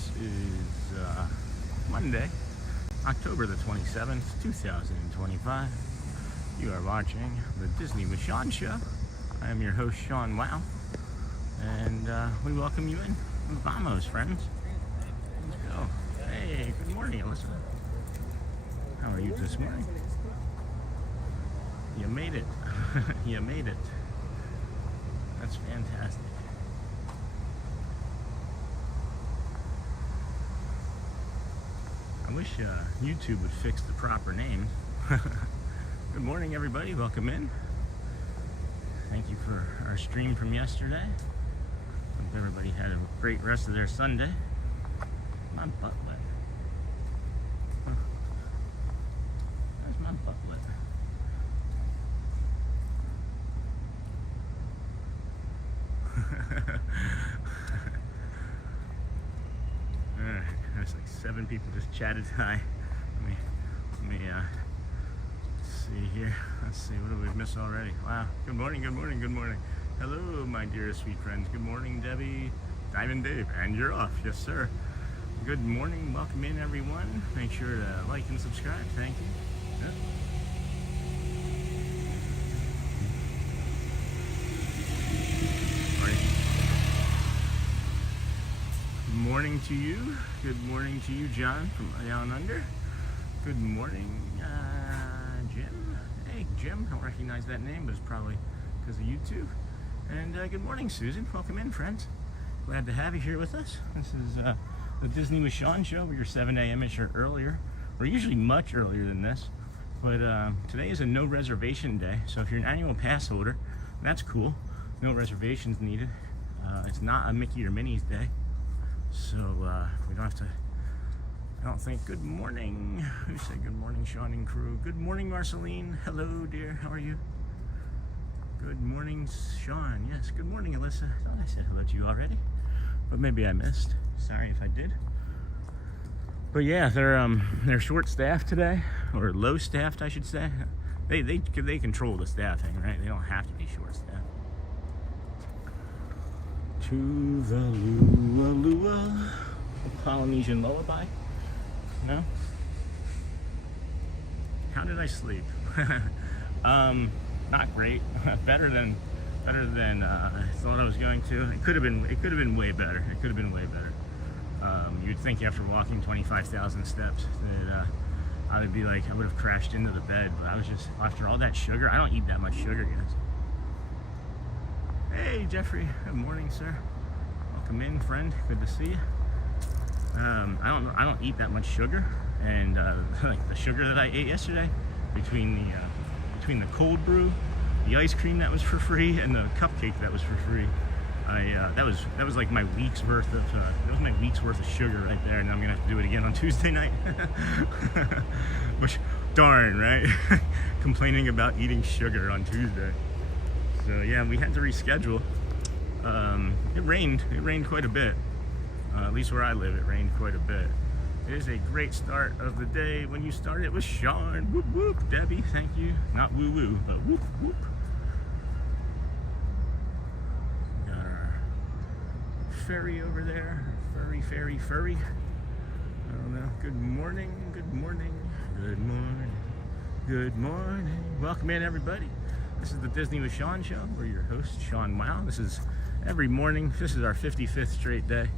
This is Monday, October the 27th, 2025. You are watching the Disney with Sean show. I am your host, Sean Wow, and we welcome you in. Vamos, friends. Let's go. Hey, good morning, Alyssa. How are you this morning? You made it. You made it. That's fantastic. I wish YouTube would fix the proper names. Good morning, everybody. Welcome in. Thank you for our stream from yesterday. Hope everybody had a great rest of their Sunday. My butt wet. Huh. Where's my butt wet? There's like 7 people just chatted. Hi. Let me see here. Let's see, what do we miss already? Wow. Good morning, good morning, good morning. Hello, my dearest sweet friends. Good morning, Debbie, Diamond Dave, and you're off. Yes, sir. Good morning. Welcome in, everyone. Make sure to like and subscribe. Thank you. Yep. Good morning to you. Good morning to you, John from Down Under. Good morning, Jim. Hey, Jim. I don't recognize that name, but it's probably because of YouTube. And good morning, Susan. Welcome in, friends. Glad to have you here with us. This is the Disney with Sean show. We're 7 a.m.ish or earlier. We're usually much earlier than this, but today is a no reservation day. So if you're an annual pass holder, that's cool. No reservations needed. It's not a Mickey or Minnie's day. So we don't have to, I don't think. Good morning. Who said good morning, Sean and crew? Good morning, Marceline. Hello, dear. How are you? Good morning, Sean. Yes, good morning, Alyssa. I thought I said hello to you already, but maybe I missed. Sorry if I did. But yeah, they're short-staffed today, or low-staffed, I should say. They control the staffing, right? They don't have to be short-staffed. To the Lua Lua Polynesian lullaby. No? How did I sleep? Not great. better than I thought I was going to. It could have been way better. It could have been way better. You'd think after walking 25,000 steps that I would be like, I would have crashed into the bed, but I was just, after all that sugar, I don't eat that much sugar, guys. Hey, Jeffrey. Good morning, sir. Welcome in, friend. Good to see you. I don't eat that much sugar, and like the sugar that I ate yesterday, between the cold brew, the ice cream that was for free, and the cupcake that was for free, that was like my week's worth of sugar right there, and I'm gonna have to do it again on Tuesday night. Which, darn, right? Complaining about eating sugar on Tuesday. So yeah, we had to reschedule. It rained quite a bit. At least where I live, it rained quite a bit. It is a great start of the day when you start it with Sean. Whoop whoop. Debbie, thank you. Not woo woo, but whoop whoop. We got our ferry over there. Furry. I don't know. Good morning. Welcome in, everybody. This is the Disney with Sean show. We're your host, Sean Wow. This is every morning. This is our 55th straight day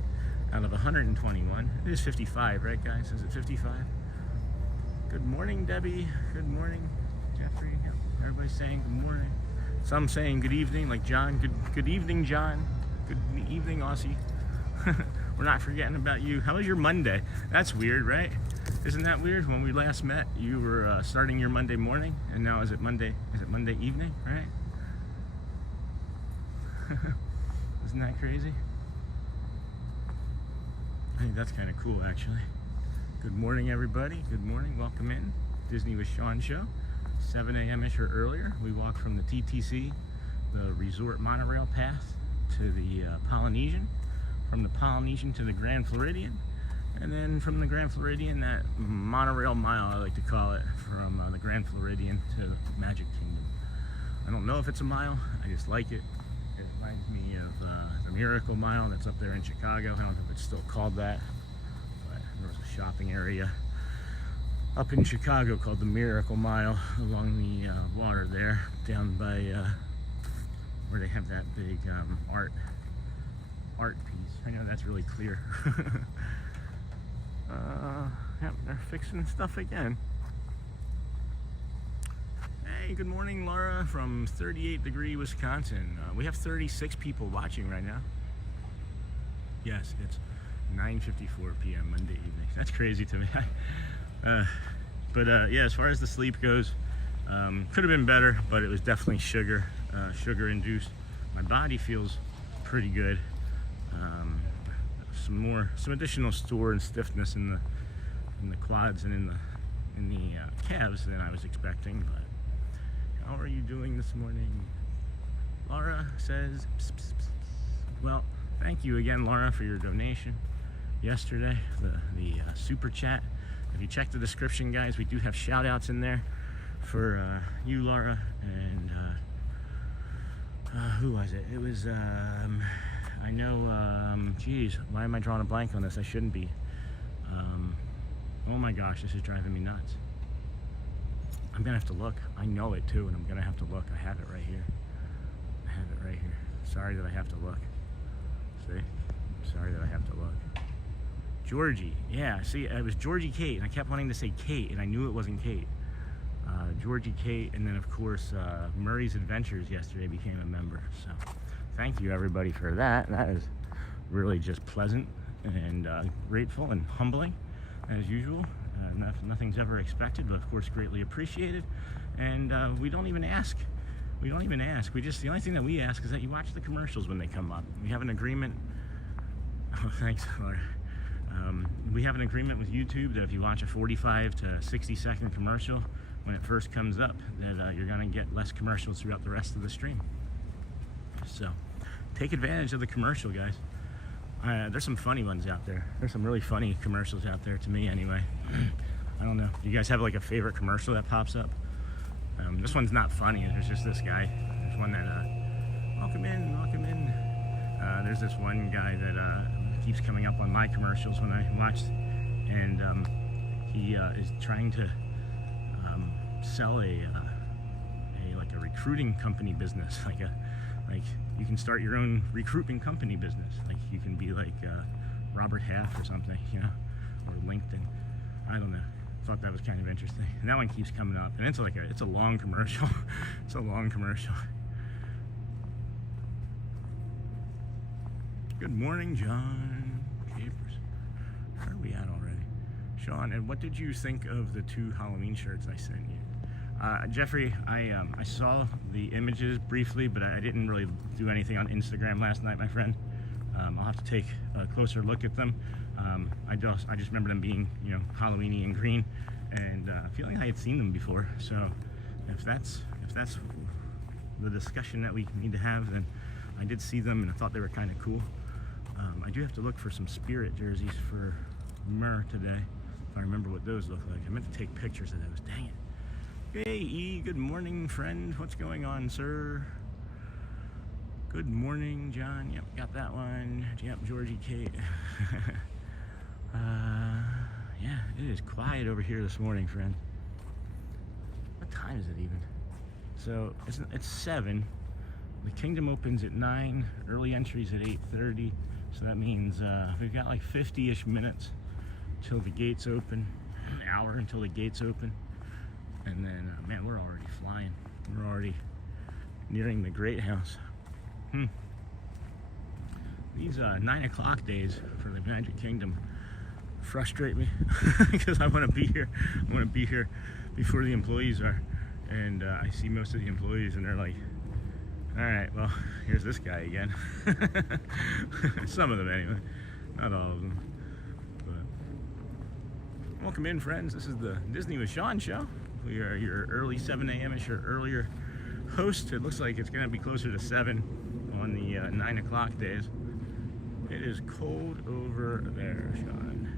out of 121. It is 55, right, guys? Is it 55? Good morning, Debbie. Good morning, Jeffrey. Everybody's saying good morning. Some saying good evening, like John. Good evening, John. Good evening, Aussie. We're not forgetting about you. How was your Monday? That's weird, right? Isn't that weird? When we last met, you were starting your Monday morning, and now is it Monday evening, right? Isn't that crazy? I think that's kind of cool, actually. Good morning, everybody. Good morning. Welcome in. Disney with Sean show. 7 a.m.ish or earlier. We walk from the TTC, the resort monorail path, to the Polynesian. From the Polynesian to the Grand Floridian. And then from the Grand Floridian, that monorail mile, I like to call it, from the Grand Floridian to Magic Kingdom. I don't know if it's a mile. I just like it. It reminds me of the Miracle Mile that's up there in Chicago. I don't know if it's still called that. There was a shopping area up in Chicago called the Miracle Mile along the water there, down by where they have that big art piece. I know that's really clear. Yep, they're fixing stuff again. Hey, good morning, Laura from 38 degree Wisconsin. We have 36 people watching right now. Yes, it's 9:54 p.m. Monday evening. That's crazy to me. But yeah, as far as the sleep goes, could have been better, but it was definitely sugar induced. My body feels pretty good. Some additional store and stiffness in the quads and in the calves than I was expecting. But how are you doing this morning? Laura says, pss, pss, pss. Well, thank you again, Laura, for your donation yesterday, the super chat. If you check the description, guys, we do have shout outs in there for you, Laura, and who was it? It was I know, geez, why am I drawing a blank on this? I shouldn't be. Oh my gosh, this is driving me nuts. I'm gonna have to look. I know it too, and I'm gonna have to look. I have it right here. Sorry that I have to look. See? Sorry that I have to look. Georgie, yeah, see, it was Georgiekate, and I kept wanting to say Kate, and I knew it wasn't Kate. Georgiekate, and then of course, Murray's Adventures yesterday became a member, so thank you everybody for that. That is really just pleasant and grateful and humbling, as usual. Nothing's ever expected, but of course greatly appreciated. And we don't even ask. The only thing that we ask is that you watch the commercials when they come up. We have an agreement. Oh, thanks, Laura. We have an agreement with YouTube that if you watch a 45 to 60-second commercial when it first comes up, that you're gonna get less commercials throughout the rest of the stream. So take advantage of the commercial, guys. There's some funny ones out there. There's some really funny commercials out there, to me anyway. I don't know. Do you guys have like a favorite commercial that pops up? This one's not funny. There's just this guy. There's one that, welcome in. There's this one guy that keeps coming up on my commercials when I watch, and he is trying to sell a recruiting company business, like you can start your own recruitment company business. Like you can be like Robert Half or something, you know, or LinkedIn. I don't know. Thought that was kind of interesting. And that one keeps coming up, and it's a long commercial. It's a long commercial. Good morning, John. Capers. Where are we at already? Sean, and what did you think of the 2 Halloween shirts I sent you? Jeffrey, I saw the images briefly, but I didn't really do anything on Instagram last night, my friend. I'll have to take a closer look at them. I just remember them being, you know, Halloweeny and green, and feeling I had seen them before. So if that's the discussion that we need to have, then I did see them, and I thought they were kind of cool. I do have to look for some Spirit jerseys for Mur today, if I remember what those look like. I meant to take pictures of those. Dang it. Hey, E, good morning, friend. What's going on, sir? Good morning, John. Yep, got that one. Yep, Georgiekate. Yeah, it is quiet over here this morning, friend. What time is it even? So, it's 7. The Kingdom opens at 9. Early entries at 8:30. So that means we've got like 50-ish minutes till the gates open. An hour until the gates open. And then, man, we're already flying. We're already nearing the Great House. These 9 o'clock days for the Magic Kingdom frustrate me because I want to be here. I want to be here before the employees are. And I see most of the employees, and they're like, all right, well, here's this guy again. Some of them, anyway. Not all of them. But welcome in, friends. This is the Disney with Sean show. We are your early 7 a.m.-ish or earlier host. It looks like it's going to be closer to 7 on the 9 o'clock days. It is cold over there, Sean.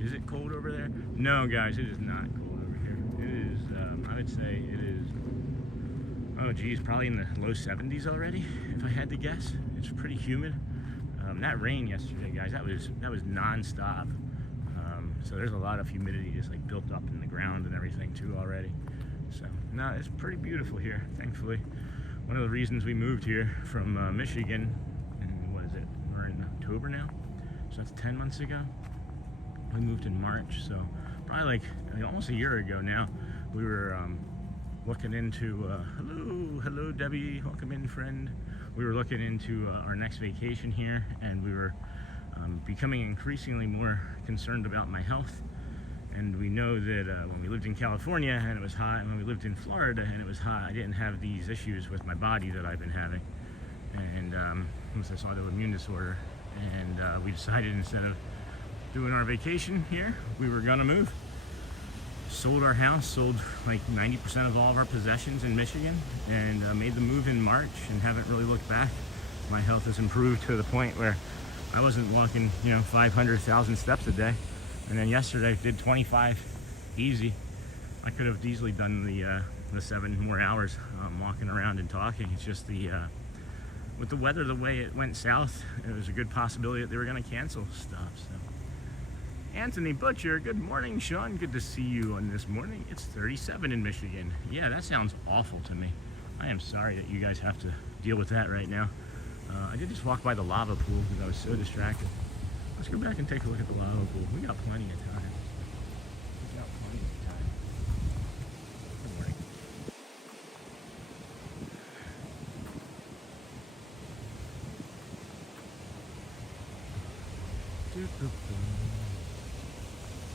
Is it cold over there? No, guys, it is not cold over here. It is, I would say it is, oh geez, probably in the low 70s already, if I had to guess. It's pretty humid. That rain yesterday, guys, that was non-stop. So there's a lot of humidity just like built up in the ground and everything too already. So no, it's pretty beautiful here, thankfully. One of the reasons we moved here from Michigan, and what is it, we're in October now, so that's 10 months ago. We moved in March, so probably like almost a year ago now. We were looking into, hello Debbie, welcome in friend. We were looking into our next vacation here, and we were becoming increasingly more concerned about my health. And we know that when we lived in California and it was hot, and when we lived in Florida and it was hot, I didn't have these issues with my body that I've been having. And with this autoimmune disorder. And we decided instead of doing our vacation here, we were gonna move. Sold our house, sold like 90% of all of our possessions in Michigan, and made the move in March and haven't really looked back. My health has improved to the point where I wasn't walking, 500,000 steps a day. And then yesterday I did 25 easy. I could have easily done the 7 more hours walking around and talking. It's just with the weather the way it went south, it was a good possibility that they were going to cancel stuff. So, Anthony Butcher, good morning, Sean. Good to see you on this morning. It's 37 in Michigan. Yeah, that sounds awful to me. I am sorry that you guys have to deal with that right now. I did just walk by the lava pool because I was so distracted. Let's go back and take a look at the lava pool. We got plenty of time. We got plenty of time. Good morning.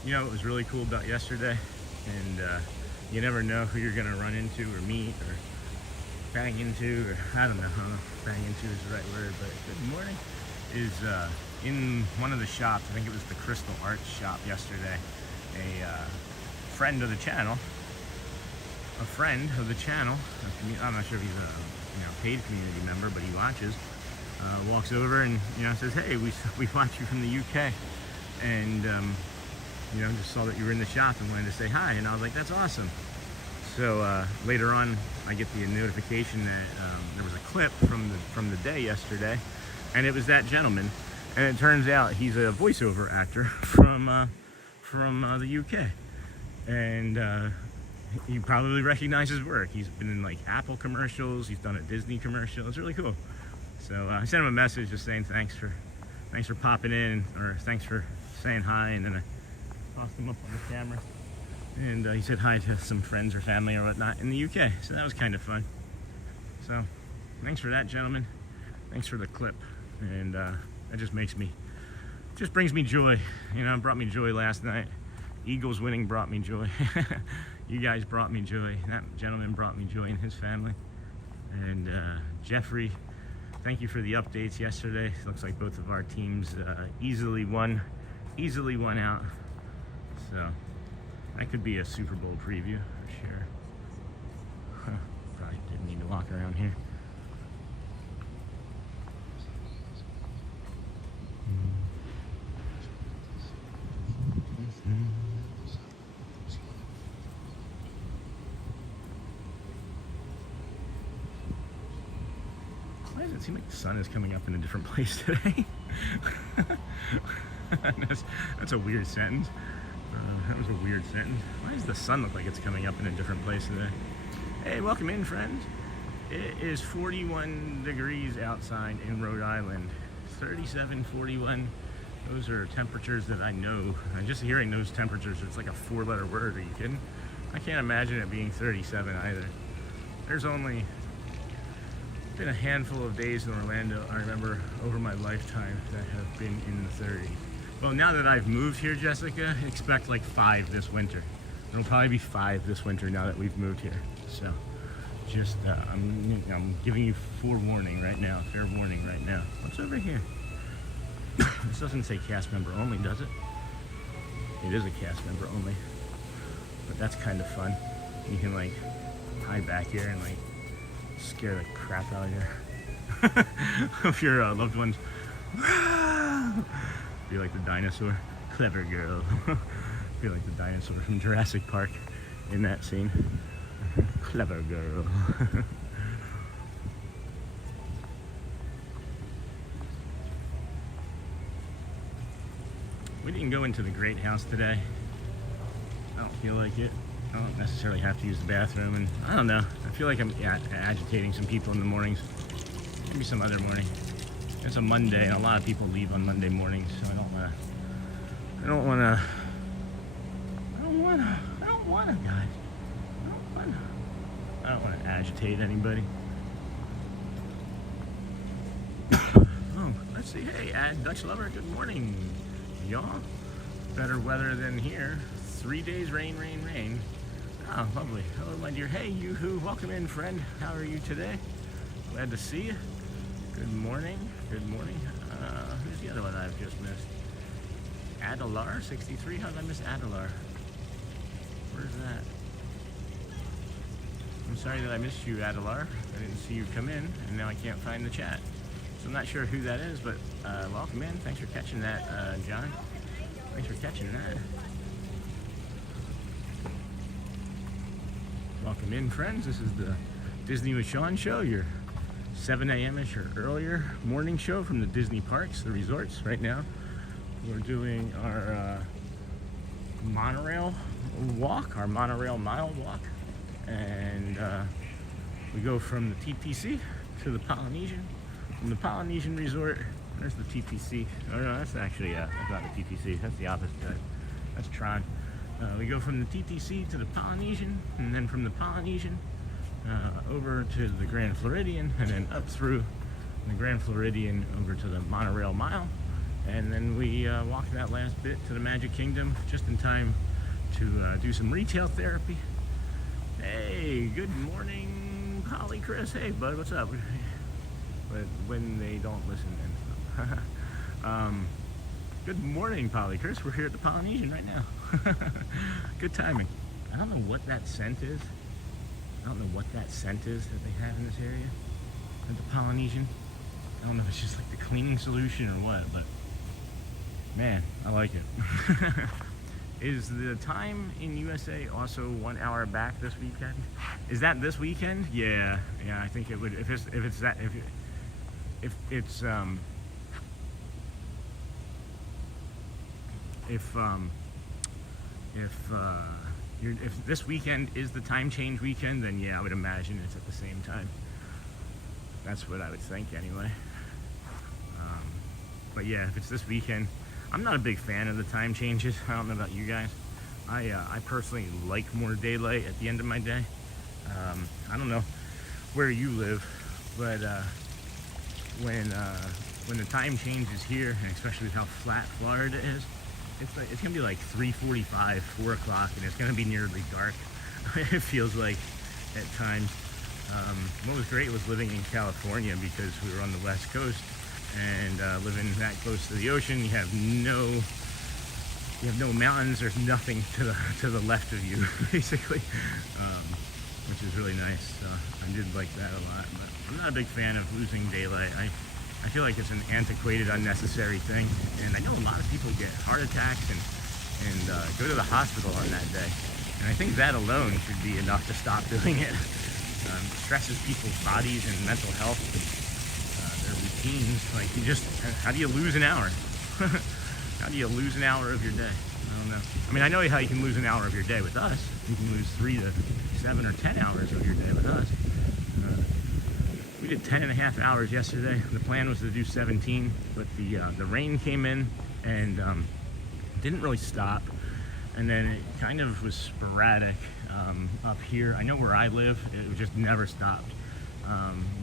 You know what was really cool about yesterday? And you never know who you're going to run into or meet or bang into, or I don't know, bang into is the right word, but good morning, is in one of the shops. I think it was the Crystal Arts shop yesterday. A friend of the channel, I'm not sure if he's a paid community member, but he watches, walks over and says, hey, we watch you from the UK, and just saw that you were in the shop and wanted to say hi, and I was like, that's awesome. So later on, I get the notification that there was a clip from the day yesterday, and it was that gentleman. And it turns out he's a voiceover actor from the UK, and you probably recognize his work. He's been in like Apple commercials. He's done a Disney commercial. It's really cool. So I sent him a message just saying thanks for popping in, or thanks for saying hi, and then I tossed him up on the camera. And he said hi to some friends or family or whatnot in the UK. So that was kind of fun. So thanks for that, gentlemen. Thanks for the clip. And that just brings me joy. It brought me joy last night. Eagles winning brought me joy. You guys brought me joy. That gentleman brought me joy and his family. And Jeffrey, thank you for the updates yesterday. Looks like both of our teams easily won out. So that could be a Super Bowl preview for sure. Probably didn't need to walk around here. Why does it seem like the sun is coming up in a different place today? That's a weird sentence. That was a weird sentence. Why does the sun look like it's coming up in a different place today? Hey, welcome in, friends. It is 41 degrees outside in Rhode Island. 37, 41. Those are temperatures that I know. And just hearing those temperatures, it's like a 4-letter word. Are you kidding? I can't imagine it being 37 either. There's only been a handful of days in Orlando, I remember, over my lifetime that have been in the 30s. Well, now that I've moved here, Jessica, expect like 5 this winter. It'll probably be 5 this winter now that we've moved here. So, just I'm giving you forewarning right now, fair warning right now. What's over here? This doesn't say cast member only, does it? It is a cast member only, but that's kind of fun. You can like hide back here and like scare the crap out of your loved ones. Be like the dinosaur. Clever girl. Be like the dinosaur from Jurassic Park in that scene. Clever girl. We didn't go into the great house today. I don't feel like it. I don't necessarily have to use the bathroom, and I don't know. I feel like I'm agitating some people in the mornings. Maybe some other morning. It's a Monday, and a lot of people leave on Monday mornings, so I don't wanna, guys. I don't wanna agitate anybody. Oh, let's see. Hey, Dutch Lover, good morning, y'all. Better weather than here. 3 days rain, rain, rain. Oh, lovely. Hello, my dear. Hey, you-hoo. Welcome in, friend. How are you today? Glad to see you. Good morning. Good morning. Who's the other one I've just missed? Adelar, 63. How did I miss Adelar? Where's that? I'm sorry that I missed you, Adelar. I didn't see you come in, and now I can't find the chat. So I'm not sure who that is, but welcome in. Thanks for catching that, John. Thanks for catching that. Welcome in, friends. This is the Disney with Sean show, your 7 a.m.-ish or earlier morning show from the Disney parks, the resorts. Right now, we're doing our monorail walk, our monorail mile walk. And we go from the TPC to the Polynesian. From the Polynesian resort, there's the TPC. Oh no, that's actually, that's not the TPC. That's the opposite side. That's Tron. We go from the TTC to the Polynesian, and then from the Polynesian over to the Grand Floridian, and then up through the Grand Floridian over to the monorail mile. And then we walk that last bit to the Magic Kingdom just in time to do some retail therapy. Hey, good morning, Polly Chris. Hey, bud, what's up? But when they don't listen and stuff. Good morning, Polly Chris. We're here at the Polynesian right now. Good timing. I don't know what that scent is. I don't know what that scent is that they have in this area at the Polynesian. I don't know if it's just like the cleaning solution or what, but man, I like it. Is the time in USA also 1 hour back this weekend? Is that this weekend? Yeah, I think it would. If this weekend is the time change weekend, then yeah, I would imagine it's at the same time. That's what I would think anyway. But yeah, if it's this weekend, I'm not a big fan of the time changes. I don't know about you guys. I personally like more daylight at the end of my day. I don't know where you live, but when the time changes here, and especially with how flat Florida is, it's gonna be like 3:45, 4 o'clock, and it's gonna be nearly dark. It feels like at times. What was great was living in California because we were on the West Coast, and living that close to the ocean, you have no mountains. There's nothing to the left of you, basically, which is really nice. So I did like that a lot, but I'm not a big fan of losing daylight. I feel like it's an antiquated, unnecessary thing, and I know a lot of people get heart attacks and go to the hospital on that day, and I think that alone should be enough to stop doing it. It stresses people's bodies and mental health, their routines. Like, how do you lose an hour? How do you lose an hour of your day? I don't know. I mean, I know how you can lose an hour of your day with us. You can lose 3 to 7 or 10 hours of your day with us. We did 10.5 hours yesterday. The plan was to do 17, but the rain came in and didn't really stop. And then it kind of was sporadic up here. I know where I live, it just never stopped.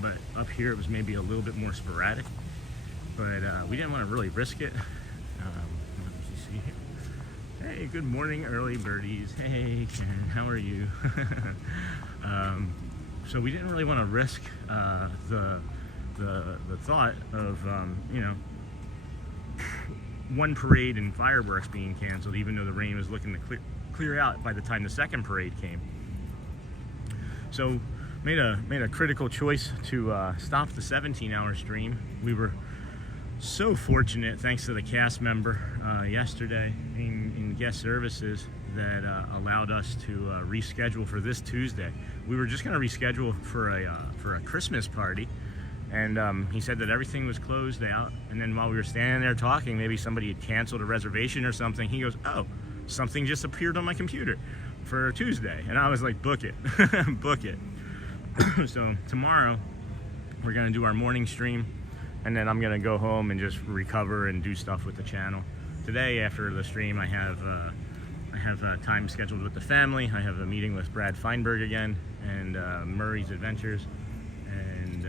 But up here, it was maybe a little bit more sporadic. But we didn't want to really risk it. Let me see here. Hey, good morning, early birdies. Hey, Ken, how are you? So we didn't really want to risk the thought of one parade and fireworks being canceled, even though the rain was looking to clear out by the time the second parade came. So made a critical choice to stop the 17-hour stream. We were so fortunate, thanks to the cast member yesterday in guest services, that allowed us to reschedule for this Tuesday. We were just going to reschedule for a Christmas party, And he said that everything was closed out. And then while we were standing there talking, maybe somebody had canceled a reservation or something. He goes, "Oh, something just appeared on my computer for Tuesday." And I was like, "Book it, book it." So tomorrow we're gonna do our morning stream, and then I'm gonna go home and just recover and do stuff with the channel. Today, after the stream, I have time scheduled with the family. I have a meeting with Brad Feinberg again, and Murray's Adventures, and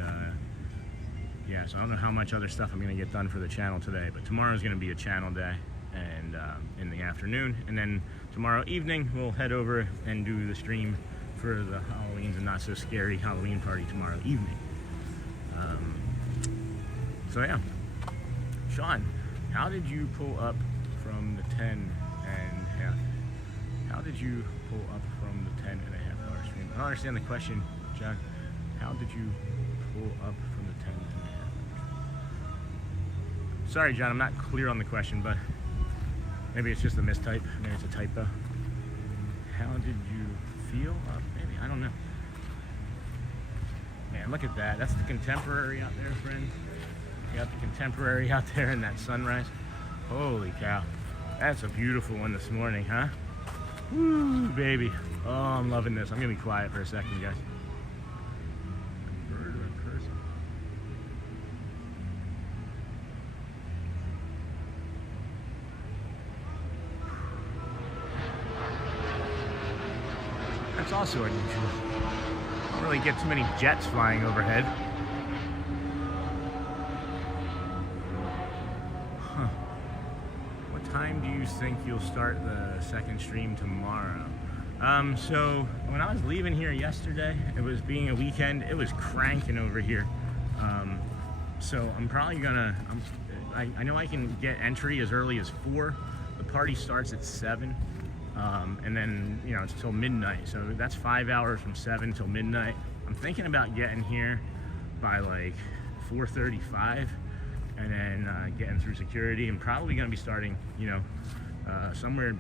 yeah, so I don't know how much other stuff I'm gonna get done for the channel today, but tomorrow's gonna be a channel day, and in the afternoon, and then tomorrow evening we'll head over and do the stream for the Halloween's and Not So Scary Halloween party tomorrow evening. So yeah, Sean, how did you pull up from the 10.5? How did you pull up from the 10.5-hour stream? I don't understand the question, John. How did you pull up from the 10.5? Sorry, John, I'm not clear on the question, but maybe it's just a mistype. Maybe it's a typo. How did you feel up? Maybe, I don't know. Man, look at that. That's the Contemporary out there, friends. You got the Contemporary out there in that sunrise. Holy cow. That's a beautiful one this morning, huh? Woo, baby. Oh, I'm loving this. I'm gonna be quiet for a second, guys. A bird or a person? That's also unusual. Don't really get too many jets flying overhead. Huh. What time do you think you'll start the second stream tomorrow? So when I was leaving here yesterday, it was being a weekend, it was cranking over here. So I'm probably gonna, I know I can get entry as early as 4. The party starts at 7. And then, you know, it's till midnight. So that's 5 hours from 7 till midnight. I'm thinking about getting here by like 4:35 and then getting through security, and probably gonna be starting, you know, somewhere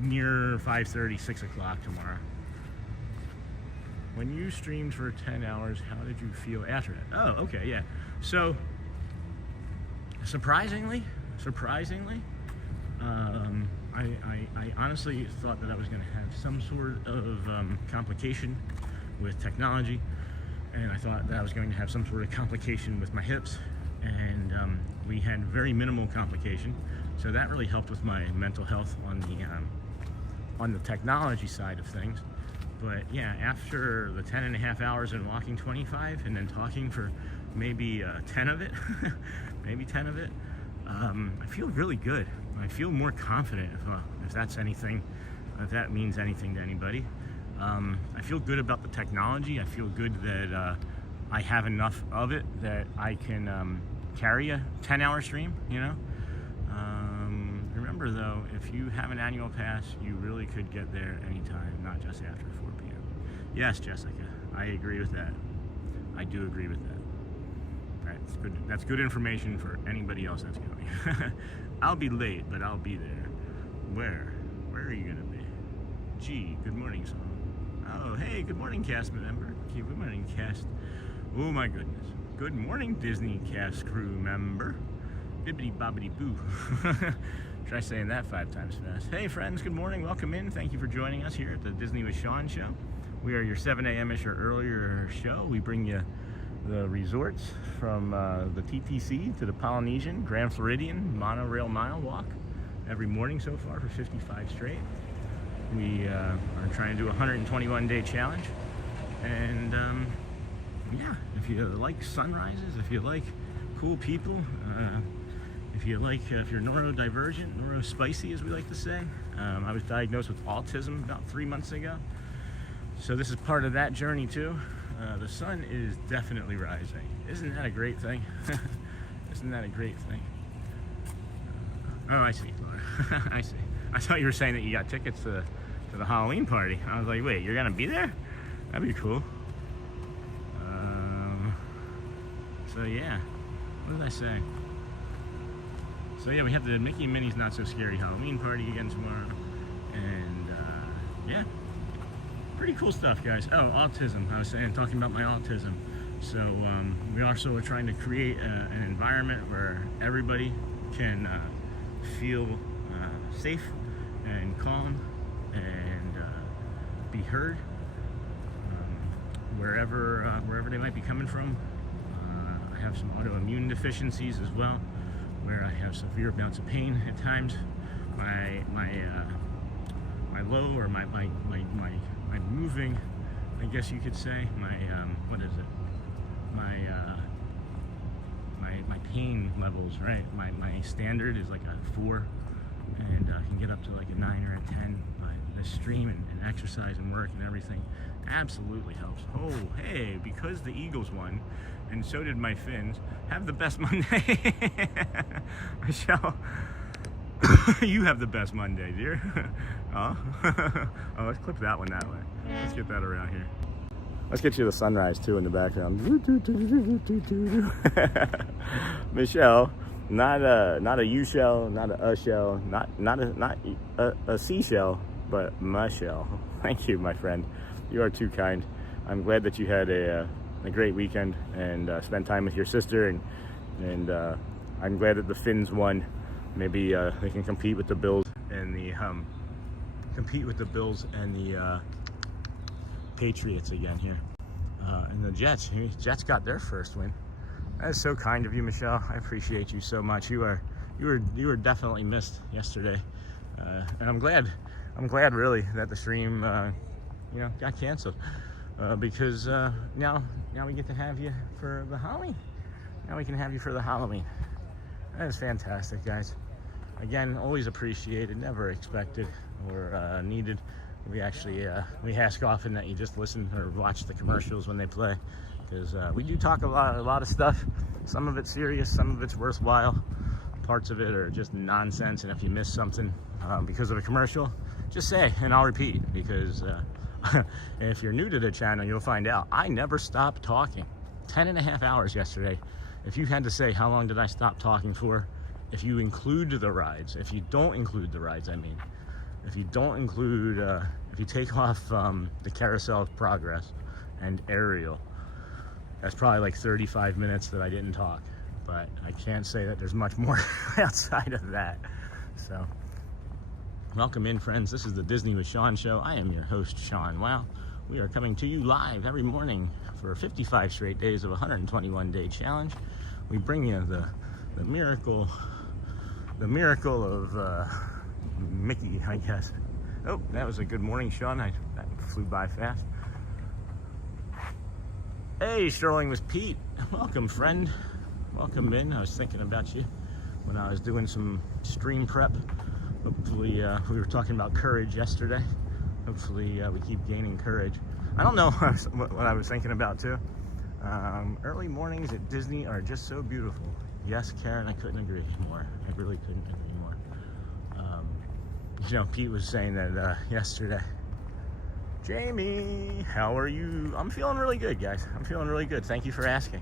near 5:30, 6 o'clock tomorrow. When you streamed for 10 hours, how did you feel after that? Oh, okay, yeah. So, surprisingly, I honestly thought that I was going to have some sort of complication with technology, and I thought that I was going to have some sort of complication with my hips, and we had very minimal complication, so that really helped with my mental health on the technology side of things. But yeah, after the 10.5 hours and walking 25 and then talking for maybe 10 of it, maybe 10 of it, I feel really good. I feel more confident, if that's anything, if that means anything to anybody. I feel good about the technology. I feel good that I have enough of it that I can carry a 10-hour stream, you know? Remember though, if you have an annual pass, you really could get there anytime, not just after 4 p.m. Yes, Jessica, I agree with that. I do agree with that. That's good. That's good information for anybody else that's going. I'll be late, but I'll be there. Where are you gonna be? Gee, good morning, song. Oh, hey, good morning, cast member. Good morning, cast. Oh my goodness. Good morning, Disney cast crew member. Bibbidi bobbidi boo. Try saying that 5 times fast. Hey friends, good morning, welcome in. Thank you for joining us here at the Disney with Sean show. We are your 7 a.m.-ish or earlier show. We bring you the resorts from the TTC to the Polynesian, Grand Floridian, monorail mile walk every morning so far for 55 straight. We are trying to do a 121-day challenge. And yeah, if you like sunrises, if you like cool people, if you're neurodivergent, neurospicy as we like to say. I was diagnosed with autism about 3 months ago. So this is part of that journey too. The sun is definitely rising. Isn't that a great thing? Isn't that a great thing? Oh, I see. I see. I thought you were saying that you got tickets to the Halloween party. I was like, wait, you're gonna be there? That'd be cool. So yeah, what did I say? So yeah, we have the Mickey and Minnie's Not So Scary Halloween party again tomorrow. And yeah, pretty cool stuff, guys. Oh, autism. I was talking about my autism. So we also are trying to create an environment where everybody can feel safe and calm and be heard wherever they might be coming from. I have some autoimmune deficiencies as well, where I have severe bouts of pain at times. My low, or my moving, I guess you could say, my what is it? My pain levels, right? My standard is like a 4, and can get up to like a 9 or a 10. But the stream and exercise and work and everything absolutely helps. Oh, hey, because the Eagles won, and so did my Finns, have the best Monday. Michelle, you have the best Monday, dear. Oh, let's clip that one that way. Let's get that around here. Let's get you the sunrise too in the background. Michelle, not a you shell, not a shell, not a seashell, but my shell. Thank you, my friend. You are too kind. I'm glad that you had a great weekend and spent time with your sister, and I'm glad that the Finns won. Maybe they can compete with the Bills and the Patriots again here. And the Jets got their first win. That is so kind of you, Michelle. I appreciate you so much. You were definitely missed yesterday, and I'm glad really that the stream got canceled, because now we get to have you for the Halloween. Now we can have you for the Halloween. That is fantastic, guys. Again, always appreciated, never expected or needed. We actually we ask often that you just listen or watch the commercials when they play, because we do talk a lot of stuff. Some of it's serious, some of it's worthwhile. Parts of it are just nonsense, and if you miss something because of a commercial, just say, and I'll repeat, because if you're new to the channel, you'll find out I never stopped talking. 10.5 hours yesterday. If you had to say how long did I stop talking for, if you include the rides, if you don't include the rides, I mean, if you don't include, if you take off the Carousel of Progress and Aerial, that's probably like 35 minutes that I didn't talk. But I can't say that there's much more outside of that. So, welcome in, friends. This is the Disney with Sean show. I am your host, Sean. Wow. We are coming to you live every morning for 55 straight days of a 121-day challenge. We bring you the miracle of Mickey, I guess. Oh, that was a good morning, Sean. That flew by fast. Hey, Sterling with Pete. Welcome, friend. Welcome in. I was thinking about you when I was doing some stream prep. Hopefully, we were talking about courage yesterday. Hopefully, we keep gaining courage. I don't know what I was thinking about, too. Early mornings at Disney are just so beautiful. Yes, Karen, I couldn't agree more. I really couldn't agree more. Pete was saying that yesterday. Jamie, how are you? I'm feeling really good, guys. I'm feeling really good. Thank you for asking.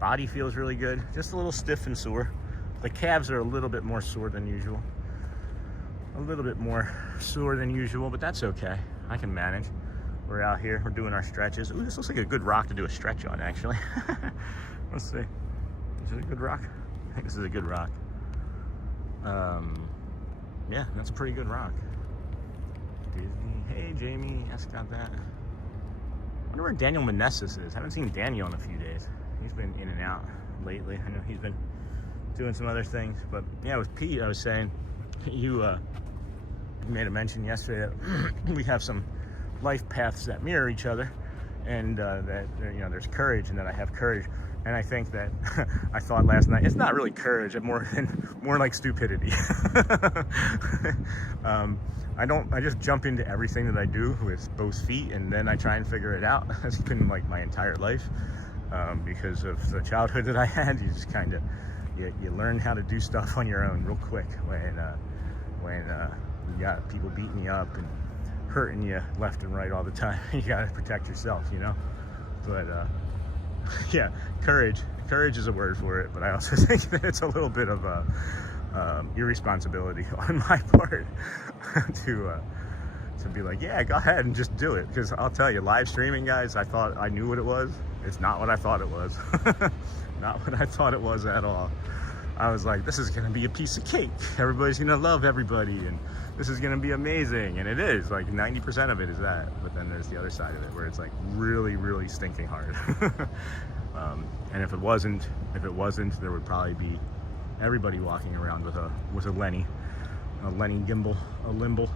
Body feels really good. Just a little stiff and sore. The calves are a little bit more sore than usual. A little bit more sore than usual, but that's okay. I can manage. We're out here. We're doing our stretches. Ooh, this looks like a good rock to do a stretch on, actually. Let's see. Is it a good rock? I think this is a good rock. Yeah, that's a pretty good rock. Disney. Hey, Jamie. Yes, got that. I wonder where Daniel Meneses is. Haven't seen Daniel in a few days. He's been in and out lately. I know he's been doing some other things. But yeah, with Pete, I was saying, you made a mention yesterday that we have some life paths that mirror each other, and that there's courage, and that I have courage. And I think that I thought last night, it's not really courage, more like stupidity. I just jump into everything that I do with both feet, and then I try and figure it out. That's been like my entire life, because of the childhood that I had. You just kind of, you learn how to do stuff on your own real quick when you got people beating you up and hurting you left and right all the time. You got to protect yourself, but yeah, courage is a word for it, but I also think that it's a little bit of irresponsibility on my part to be like, yeah, go ahead and just do it. Because I'll tell you, live streaming, guys, I thought I knew what it was, It's not what I thought it was. Not what I thought it was at all. I was like, this is gonna be a piece of cake. Everybody's gonna love everybody, and this is gonna be amazing. And it is, like 90% of it is that. But then there's the other side of it where it's like really, really stinking hard. And if it wasn't, there would probably be everybody walking around with a Lenny gimbal, a Limble.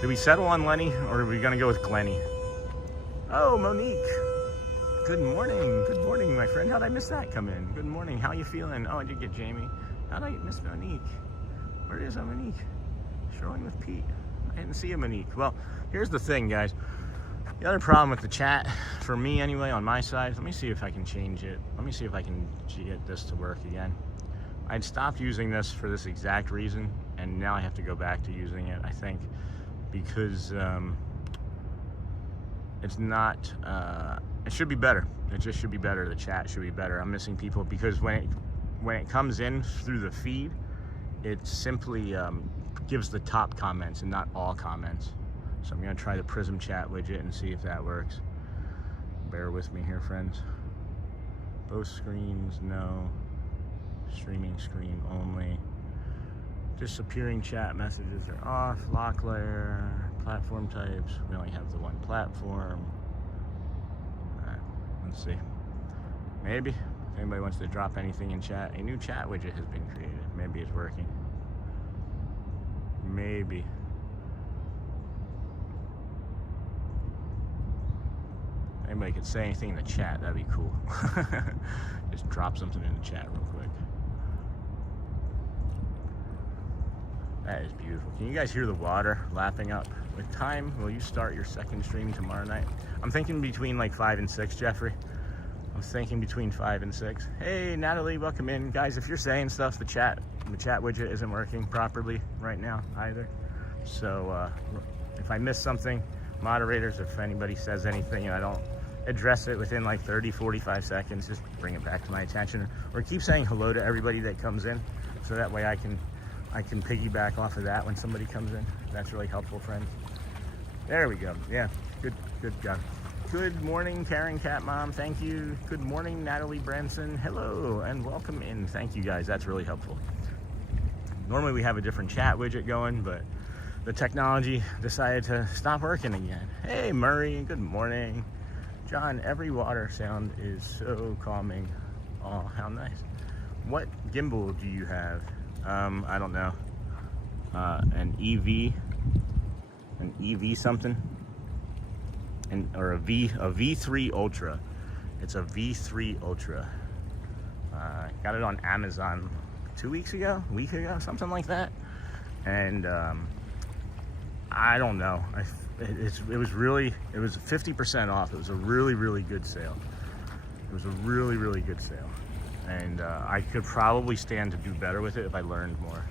Did we settle on Lenny, or are we gonna go with Glenny? Oh, Monique. Good morning, my friend. How'd I miss that come in? Good morning, how you feeling? Oh, I did get Jamie. How'd I miss Monique? Where is Monique? Strolling with Pete. I didn't see a Monique. Well, here's the thing, guys. The other problem with the chat, for me anyway, on my side, let me see if I can change it. Let me see if I can get this to work again. I'd stopped using this for this exact reason, and now I have to go back to using it, I think, because it's not, it should be better. It just should be better. The chat should be better. I'm missing people because when it comes in through the feed, it simply gives the top comments and not all comments. So I'm gonna try the Prism chat widget and see if that works. Bear with me here, friends. Both screens, no. Streaming screen only. Disappearing chat messages are off. Lock layer, platform types. We only have the one platform. Alright, let's see. Maybe, if anybody wants to drop anything in chat, a new chat widget has been created. Maybe it's working. Maybe. Anybody could say anything in the chat, that'd be cool. Just drop something in the chat real quick. That is beautiful. Can you guys hear the water lapping up? What time will you start your second stream tomorrow night? I'm thinking between like 5 and 6, Jeffrey. I'm thinking between 5 and 6. Hey, Natalie, welcome in. Guys, if you're saying stuff, the chat widget isn't working properly right now either. So if I miss something, moderators, if anybody says anything and I don't address it within like 30, 45 seconds, just bring it back to my attention. Or keep saying hello to everybody that comes in, so that way I can piggyback off of that when somebody comes in. That's really helpful, friends. There we go. Yeah, good job. Good morning, Karen Cat Mom. Thank you. Good morning, Natalie Branson. Hello and welcome in. Thank you, guys. That's really helpful. Normally we have a different chat widget going, but the technology decided to stop working again. Hey, Murray. Good morning. John, every water sound is so calming. Oh, how nice. What gimbal do you have? I don't know. An EV something, or a V3 Ultra. It's a V3 Ultra. Got it on Amazon 2 weeks ago, a week ago, something like that. And I don't know. It was 50% off. It was a really good sale. It was a really good sale. And I could probably stand to do better with it if I learned more.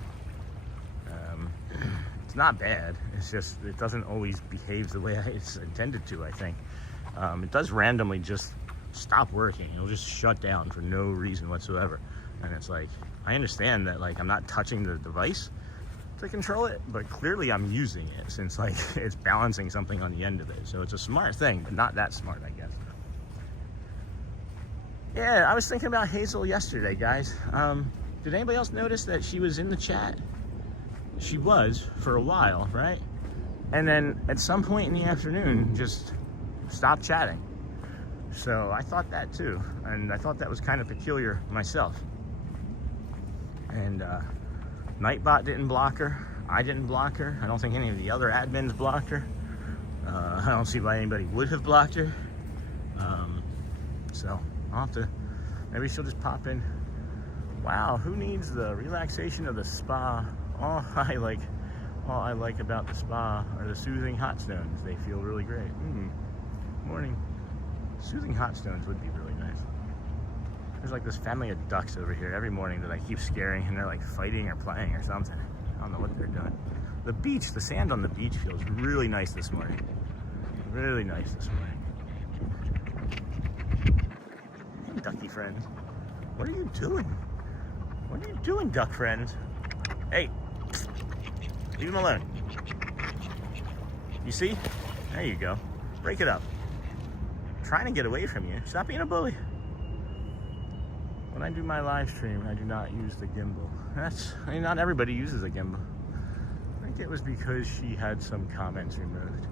It's not bad. It's just, it doesn't always behave the way it's intended to, I think. It does randomly just stop working. It'll just shut down for no reason whatsoever. And it's like, I understand that like I'm not touching the device to control it, but clearly I'm using it since like it's balancing something on the end of it. So it's a smart thing, but not that smart, I guess. Yeah, I was thinking about Hazel yesterday, guys. Did anybody else notice that she was in the chat? She was for a while, right? And then at some point in the afternoon, just stopped chatting. So I thought that too. And I thought that was kind of peculiar myself. And Nightbot didn't block her. I didn't block her. I don't think any of the other admins blocked her. I don't see why anybody would have blocked her. So I'll have to, maybe she'll just pop in. Wow, who needs the relaxation of the spa? All I like about the spa are the soothing hot stones. They feel really great. Morning. Soothing hot stones would be really nice. There's like this family of ducks over here every morning that I keep scaring, and they're like fighting or playing or something. I don't know what they're doing. The beach, the sand on the beach feels really nice this morning. Really nice this morning. Hey, ducky friends. What are you doing? What are you doing, duck friends? Hey, leave him alone. You see? There you go. Break it up. trying to get away from you. Stop being a bully. When I do my live stream, I do not use the gimbal. Not everybody uses a gimbal. I think it was because she had some comments removed.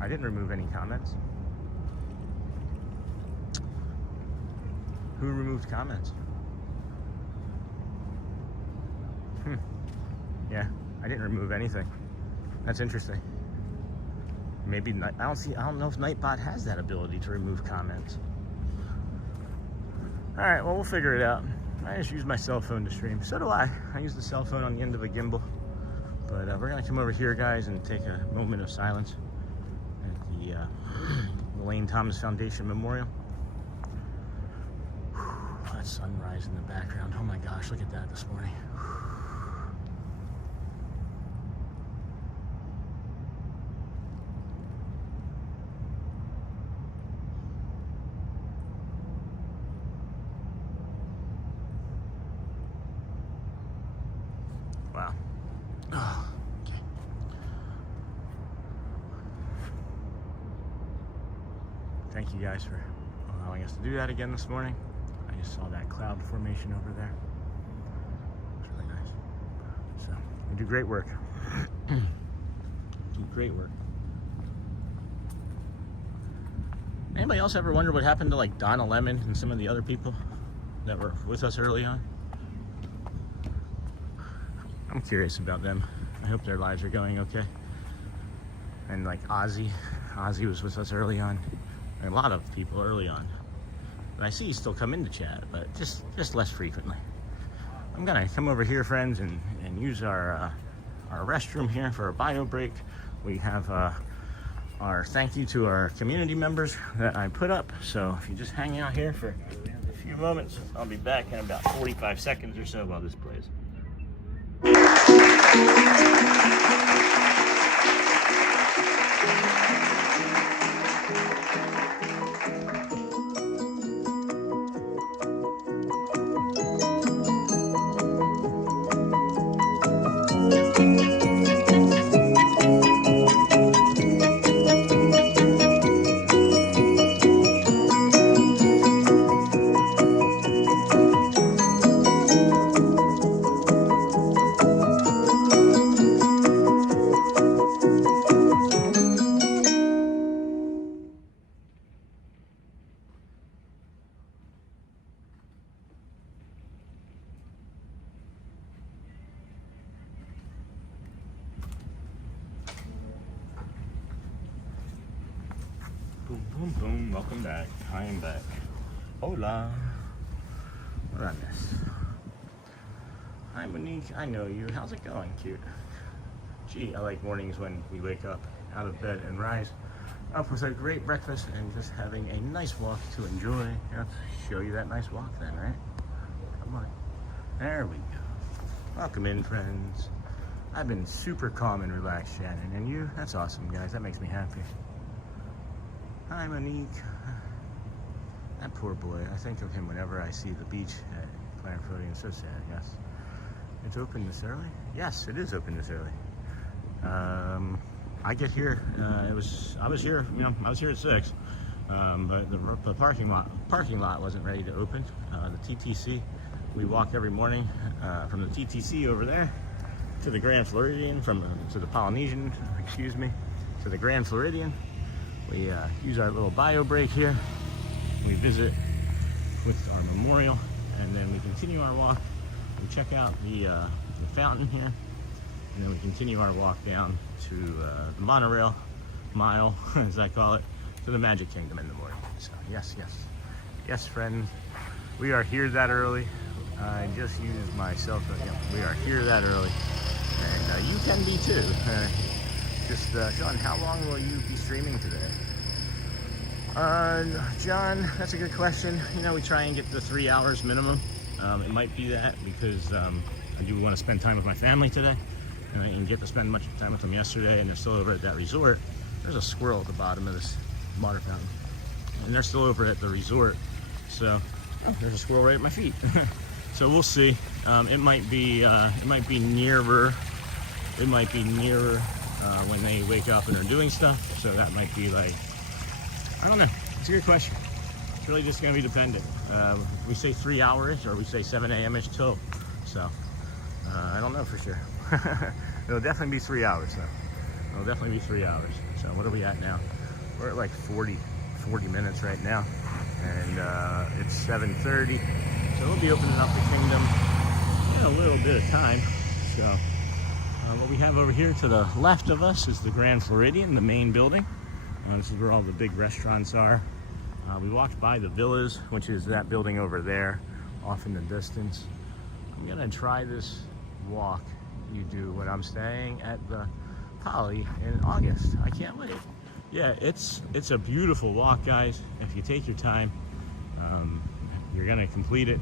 I didn't remove any comments. Who removed comments? Yeah, I didn't remove anything. That's interesting. Maybe I don't know if Nightbot has that ability to remove comments. All right, well, we'll figure it out. I just use my cell phone to stream. So do I. I use the cell phone on the end of a gimbal. But we're gonna come over here, guys, and take a moment of silence at the Lane Thomas Foundation Memorial. That sunrise in the background. Oh my gosh, look at that this morning. Wow. Oh, okay. Thank you guys for allowing us to do that again this morning. I just saw that cloud formation over there. It's really nice. So, we do great work. Do great work. Anybody else ever wonder what happened to like Donna Lemon and some of the other people that were with us early on? I'm curious about them. I hope their lives are going okay. And like Ozzy was with us early on. And a lot of people early on. But I see you still come into chat, but just less frequently. I'm gonna come over here, friends, and use our restroom here for a bio break. We have our thank you to our community members that I put up. So if you just hang out here for a few moments, I'll be back in about 45 seconds or so while this plays. Boom, boom, boom. Welcome back. I am back. Hola. What I miss? Hi, Monique. I know you. How's it going, cute? Gee, I like mornings when we wake up out of bed and rise up with a great breakfast and just having a nice walk to enjoy. I'll show you that nice walk then, right? Come on. There we go. Welcome in, friends. I've been super calm and relaxed, Shannon. And you? That's awesome, guys. That makes me happy. Hi, Monique. That poor boy. I think of him whenever I see the beach at Clarence Road. It's so sad, yes. It's open this early? Yes, it is open this early. I get here, I was here at 6, but the parking lot wasn't ready to open. The TTC, we walk every morning from the TTC over there to the Grand Floridian, to the Polynesian, excuse me, to the Grand Floridian. We use our little bio break here. We visit with our memorial, and then we continue our walk. We check out the fountain here, and then we continue our walk down to the monorail mile, as I call it, to the Magic Kingdom in the morning. So yes, friends, we are here that early. I just used my cell phone. Yep, we are here that early, and you can be too. John, how long will you be streaming today? John, that's a good question. You know, we try and get the 3 hours minimum. It might be that because I do want to spend time with my family today. And I didn't get to spend much time with them yesterday, and they're still over at that resort. There's a squirrel at the bottom of this water fountain. And they're still over at the resort. So, there's a squirrel right at my feet. So we'll see. It might be nearer. It might be nearer when they wake up and are doing stuff. So that might be like, I don't know. It's a good question. It's really just going to be dependent. We say 3 hours, or we say 7 a.m.-ish till. So I don't know for sure. It'll definitely be 3 hours, though. It'll definitely be 3 hours. So what are we at now? We're at like 40 minutes right now, and it's 7:30. So we'll be opening up the kingdom in a little bit of time. So what we have over here to the left of us is the Grand Floridian, the main building. This is where all the big restaurants are. We walked by the Villas, which is that building over there, off in the distance. I'm gonna try this walk you do when I'm staying at the Poly in August. I can't wait. Yeah, it's a beautiful walk, guys. If you take your time, you're gonna complete it.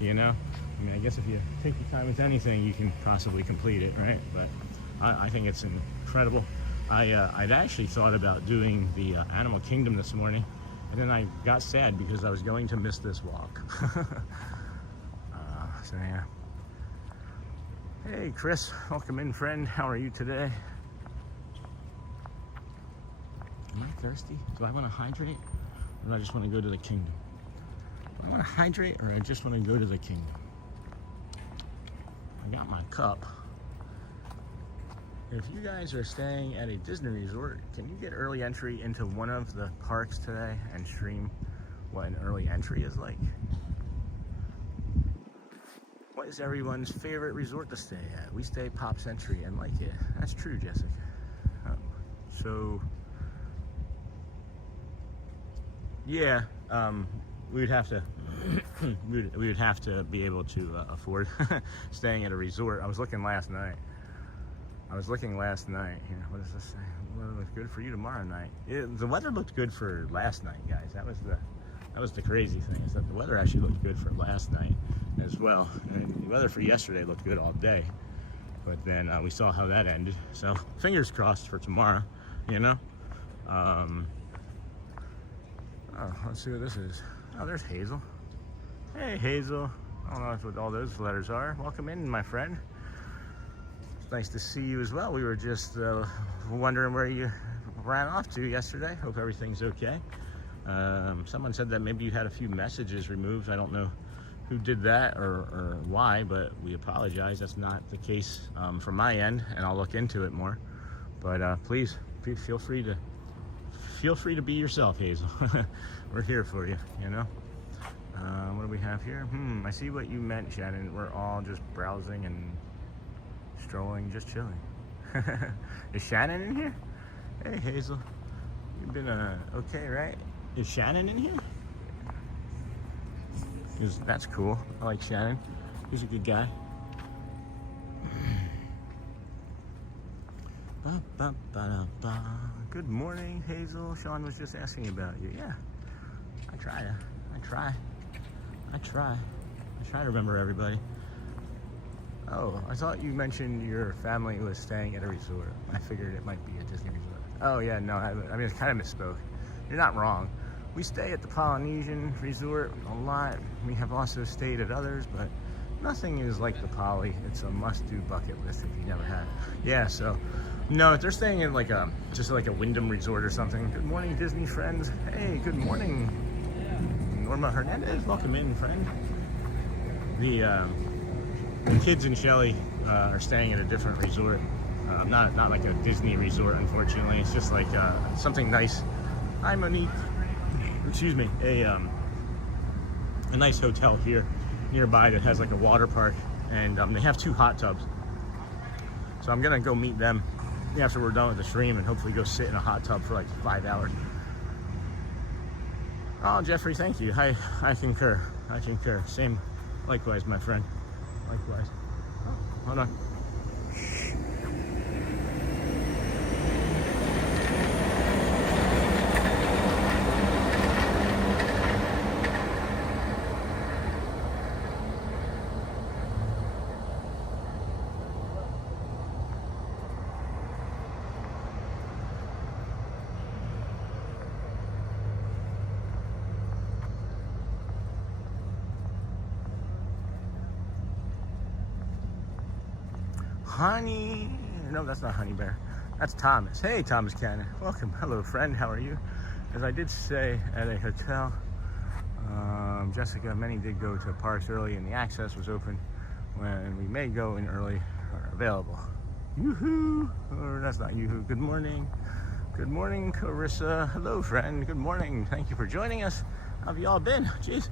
You know, I mean, I guess if you take your time with anything, you can possibly complete it, right? But I think it's incredible. I'd actually thought about doing the Animal Kingdom this morning, and then I got sad because I was going to miss this walk. So yeah. Hey, Chris, welcome in, friend. How are you today? Am I thirsty? Do I want to hydrate, or do I just want to go to the kingdom? Do I want to hydrate, or I just want to go to the kingdom? I got my cup. If you guys are staying at a Disney resort, can you get early entry into one of the parks today and stream what an early entry is like? What is everyone's favorite resort to stay at? We stay Pop Century and like it. That's true, Jessica. So yeah, we would have to we would have to be able to afford staying at a resort. I was looking last night. Here, what does this say? Well, it looks good for you tomorrow night. The weather looked good for last night, guys. That was the crazy thing, is that the weather actually looked good for last night as well. And the weather for yesterday looked good all day, but then we saw how that ended. So fingers crossed for tomorrow, you know. Oh, let's see what this is. Oh, there's Hazel. Hey, Hazel. I don't know what all those letters are. Welcome in, my friend. It's nice to see you as well. We were just wondering where you ran off to yesterday. Hope everything's okay. Someone said that maybe you had a few messages removed. I don't know who did that or why, but we apologize. That's not the case from my end, and I'll look into it more. But please feel free to be yourself, Hazel. We're here for you, you know. What do we have here? I see what you meant, Shannon. We're all just browsing and strolling, just chilling. Is Shannon in here? Hey, Hazel. You've been okay, right? Is Shannon in here? That's cool. I like Shannon. He's a good guy. Good morning, Hazel. Sean was just asking about you. Yeah, I try to remember everybody. Oh, I thought you mentioned your family was staying at a resort. I figured it might be a Disney resort. Oh yeah, no, I mean, I kind of misspoke. You're not wrong. We stay at the Polynesian Resort a lot. We have also stayed at others, but nothing is like the Poly. It's a must-do bucket list if you never had. Yeah, so no, if they're staying in like just like a Wyndham Resort or something. Good morning, Disney friends. Hey, good morning, Norma Hernandez. Welcome in, friend. The kids and Shelly are staying at a different resort. Not like a Disney resort, unfortunately. It's just like something nice. Hi, Monique. Excuse me. A nice hotel here nearby that has like a water park, and they have 2 hot tubs. So I'm gonna go meet them after we're done with the stream, and hopefully go sit in a hot tub for like 5 hours. Oh, Jeffrey, thank you. I concur. Same, likewise, my friend. Likewise. Oh, hold on. Honey, no, that's not Honey Bear. That's Thomas. Hey, Thomas Cannon. Welcome. Hello, friend. How are you? as I did say at a hotel, Jessica and many did go to parks early and the access was open when we may go in early or available. Yoo-hoo! Or that's not yoo-hoo. Good morning. Good morning, Carissa. Hello, friend. Good morning. Thank you for joining us. How have you all been? Jeez.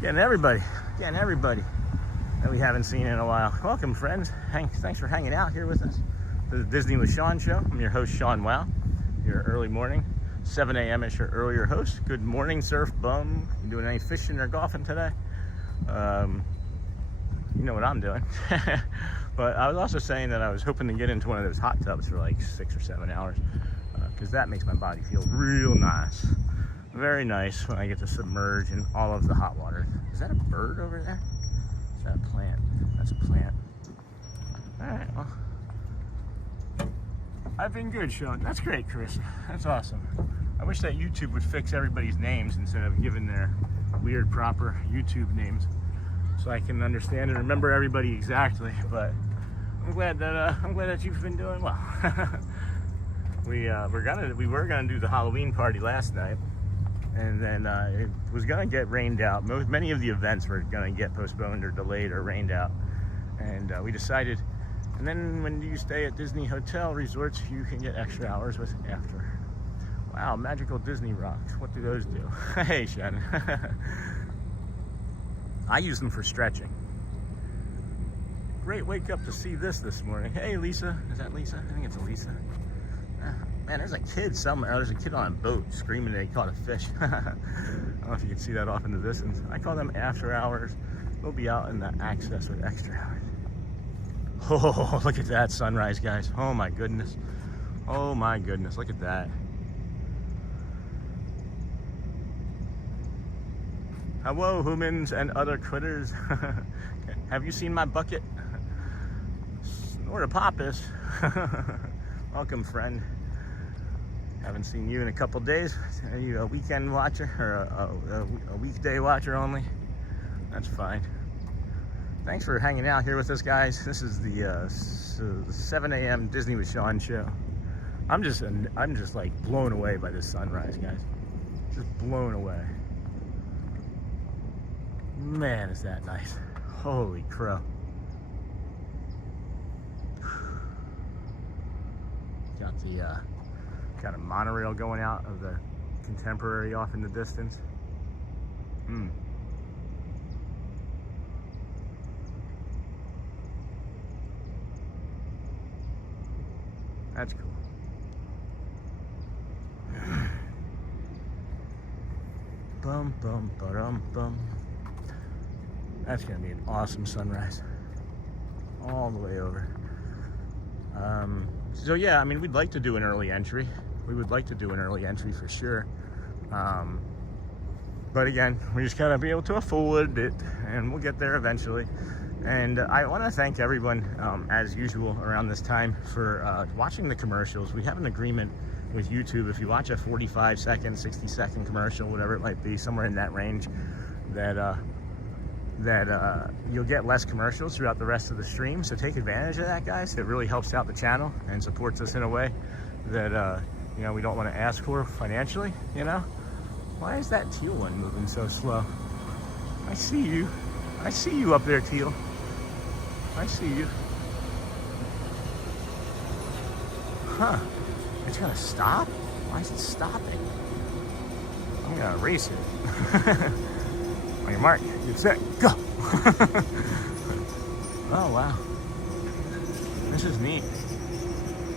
Getting everybody that we haven't seen in a while. Welcome, friends. Thanks for hanging out here with us. The Disney with Sean show. I'm your host, Sean Wow. Your early morning, 7 a.m.-ish or earlier host. Good morning, surf bum. You doing any fishing or golfing today? You know what I'm doing. But I was also saying that I was hoping to get into one of those hot tubs for like 6 or 7 hours, because that makes my body feel real nice. Very nice when I get to submerge in all of the hot water. Is that a bird over there? Is that a plant? That's a plant. All right, well, I've been good, Sean. That's great, Carissa. That's awesome. I wish that YouTube would fix everybody's names instead of giving their weird, proper YouTube names, so I can understand and remember everybody exactly. But I'm glad that you've been doing well. We were gonna do the Halloween party last night, and then it was gonna get rained out. Many of the events were gonna get postponed or delayed or rained out, and we decided. And then when you stay at Disney hotel resorts, you can get extra hours with after. Wow, magical Disney rocks. What do those do? Hey, Shannon. I use them for stretching. Great wake up to see this morning. Hey, Lisa. Is that Lisa? I think it's Lisa. Man, there's a kid somewhere. There's a kid on a boat screaming that he caught a fish. I don't know if you can see that off in the distance. I call them after hours. They'll be out in the access with extra hours. Oh, look at that sunrise, guys. Oh my goodness. Oh my goodness, look at that. Hello, humans and other critters. Have you seen my bucket? Where the pop is. Welcome, friend. Haven't seen you in a couple days. Are you a weekend watcher or a weekday watcher only? That's fine. Thanks for hanging out here with us, guys. This is the 7 a.m. Disney with Sean show. I'm just like blown away by this sunrise, guys. Just blown away. Man, is that nice. Holy crow. Got a monorail going out of the Contemporary off in the distance. That's cool. Bum bum ba-dum bum. That's gonna be an awesome sunrise. All the way over. So yeah, I mean, we'd like to do an early entry. We would like to do an early entry for sure. But again, we just gotta be able to afford it, and we'll get there eventually. And I want to thank everyone, as usual, around this time for watching the commercials. We have an agreement with YouTube. If you watch a 45-second, 60-second commercial, whatever it might be, somewhere in that range, that you'll get less commercials throughout the rest of the stream. So take advantage of that, guys. It really helps out the channel and supports us in a way that you know, we don't want to ask for financially. You know, why is that teal one moving so slow? I see you. I see you up there, teal. I see you. Huh. It's gonna stop? Why is it stopping? I'm gonna race it. On your mark, get set, go! Oh, wow. This is neat.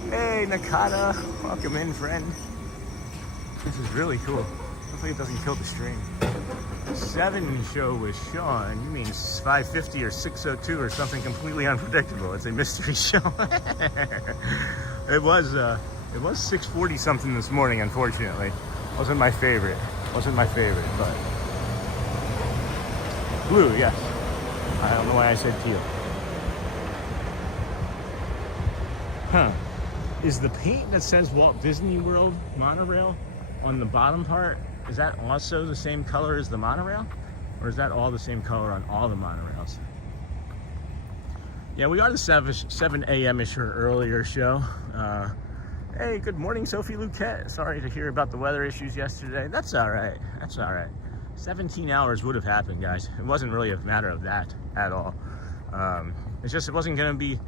Hey, Nakata. Welcome in, friend. This is really cool. Hopefully it doesn't kill the stream. 7 show with Sean. You mean 5:50 or 6:02 or something completely unpredictable. It's a mystery show. It was 6:40 something this morning, unfortunately. Wasn't my favorite. But blue, yes. I don't know why I said teal. Huh. Is the paint that says Walt Disney World monorail on the bottom part, is that also the same color as the monorail? Or is that all the same color on all the monorails? Yeah, we are the 7 a.m.-ish or earlier show. Hey, good morning, Sophie Luquette. Sorry to hear about the weather issues yesterday. That's all right. That's all right. 17 hours would have happened, guys. It wasn't really a matter of that at all. It's just, it wasn't going to be,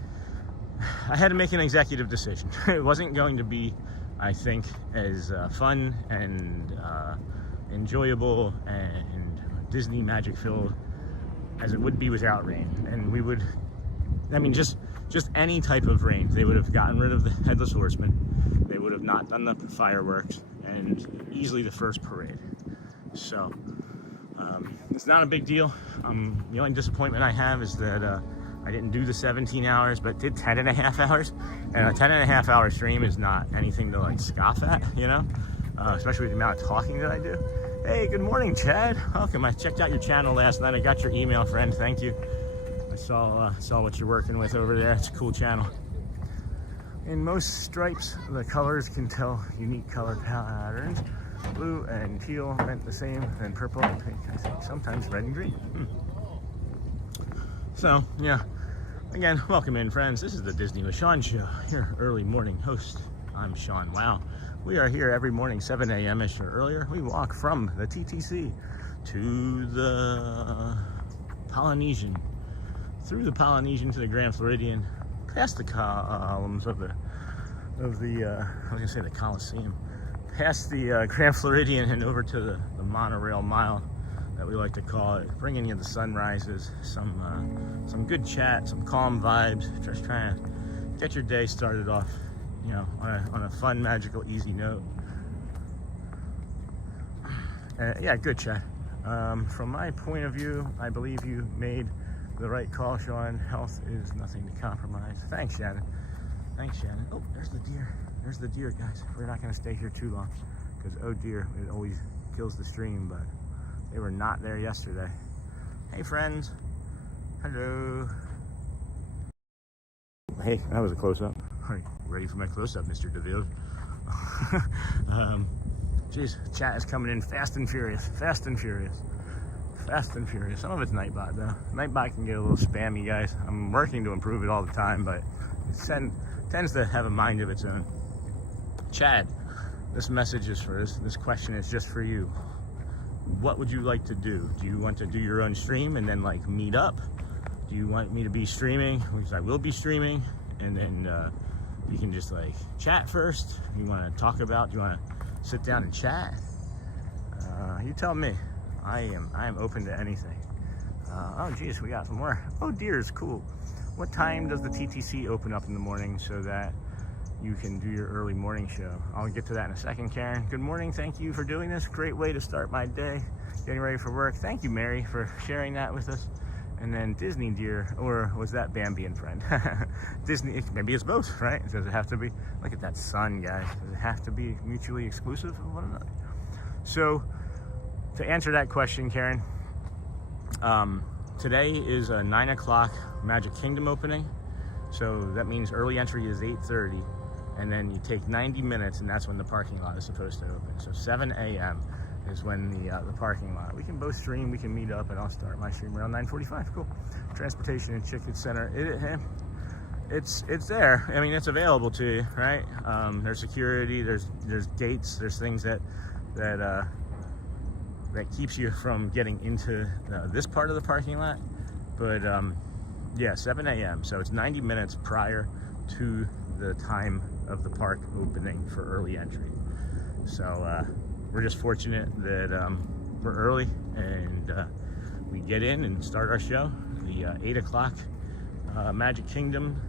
I had to make an executive decision. It wasn't going to be, I think, as fun and enjoyable and Disney magic filled as it would be without rain. And we would, I mean, just any type of rain. They would have gotten rid of the Headless Horseman. They would have not done the fireworks and easily the first parade. So it's not a big deal. The only disappointment I have is that I didn't do the 17 hours, but did 10 and a half hours. And a 10 and a half hour stream is not anything to like scoff at, you know, especially with the amount of talking that I do. Hey, good morning, Chad. Welcome. I checked out your channel last night. I got your email, friend. Thank you. I saw what you're working with over there. It's a cool channel. In most stripes, the colors can tell unique color patterns. Blue and teal meant the same, and purple and pink, I think, sometimes red and green. So, yeah. Again, welcome in, friends. This is the Disney with Sean show, your early morning host. I'm Sean. Wow. We are here every morning, 7 a.m.-ish or earlier. We walk from the TTC to the Polynesian, through the Polynesian to the Grand Floridian, past the columns of the I was gonna say the Coliseum, past the Grand Floridian and over to the monorail mile that we like to call it, bringing you the sunrises, some good chat, some calm vibes, just trying to get your day started off, you know, on a fun, magical, easy note. Yeah, good chat. From my point of view, I believe you made the right call, Sean. Health is nothing to compromise. Thanks, Shannon. Thanks, Shannon. Oh, there's the deer. There's the deer, guys. We're not going to stay here too long because, oh dear, it always kills the stream, but they were not there yesterday. Hey, friends. Hello. Hey, that was a close-up. Are you ready for my close-up, Mr. DeVille? Geez, chat is coming in fast and furious. Fast and furious. Fast and furious. Some of it's Nightbot, though. Nightbot can get a little spammy, guys. I'm working to improve it all the time, but it tends to have a mind of its own. Chad, this message is for this question is just for you. What would you like to do? Do you want to do your own stream and then like meet up? Do you want me to be streaming? Because I will be streaming, and then you can just like chat first. You want to talk about? Do you want to sit down and chat? You tell me. I am open to anything. Oh geez, we got some more. Oh dears, cool. What time does the TTC open up in the morning so that you can do your early morning show? I'll get to that in a second, Karen. Good morning, thank you for doing this. Great way to start my day, getting ready for work. Thank you, Mary, for sharing that with us. And then Disney deer, or was that Bambi and friend? Disney, maybe it's both, right? Does it have to be? Look at that sun, guys. Does it have to be mutually exclusive of one another? So, to answer that question, Karen, today is a 9 o'clock Magic Kingdom opening. So that means early entry is 8:30, and then you take 90 minutes, and that's when the parking lot is supposed to open. So 7 a.m. is when the parking lot. We can both stream, we can meet up, and I'll start my stream around 9:45. Cool. Transportation and Chicken Center. It's there. I mean, it's available to you, right? There's security. There's gates. There's things that keeps you from getting into this part of the parking lot. But yeah, 7 a.m. So it's 90 minutes prior to the time of the park opening for early entry. So we're just fortunate that we're early and we get in and start our show. The 8 o'clock Magic Kingdom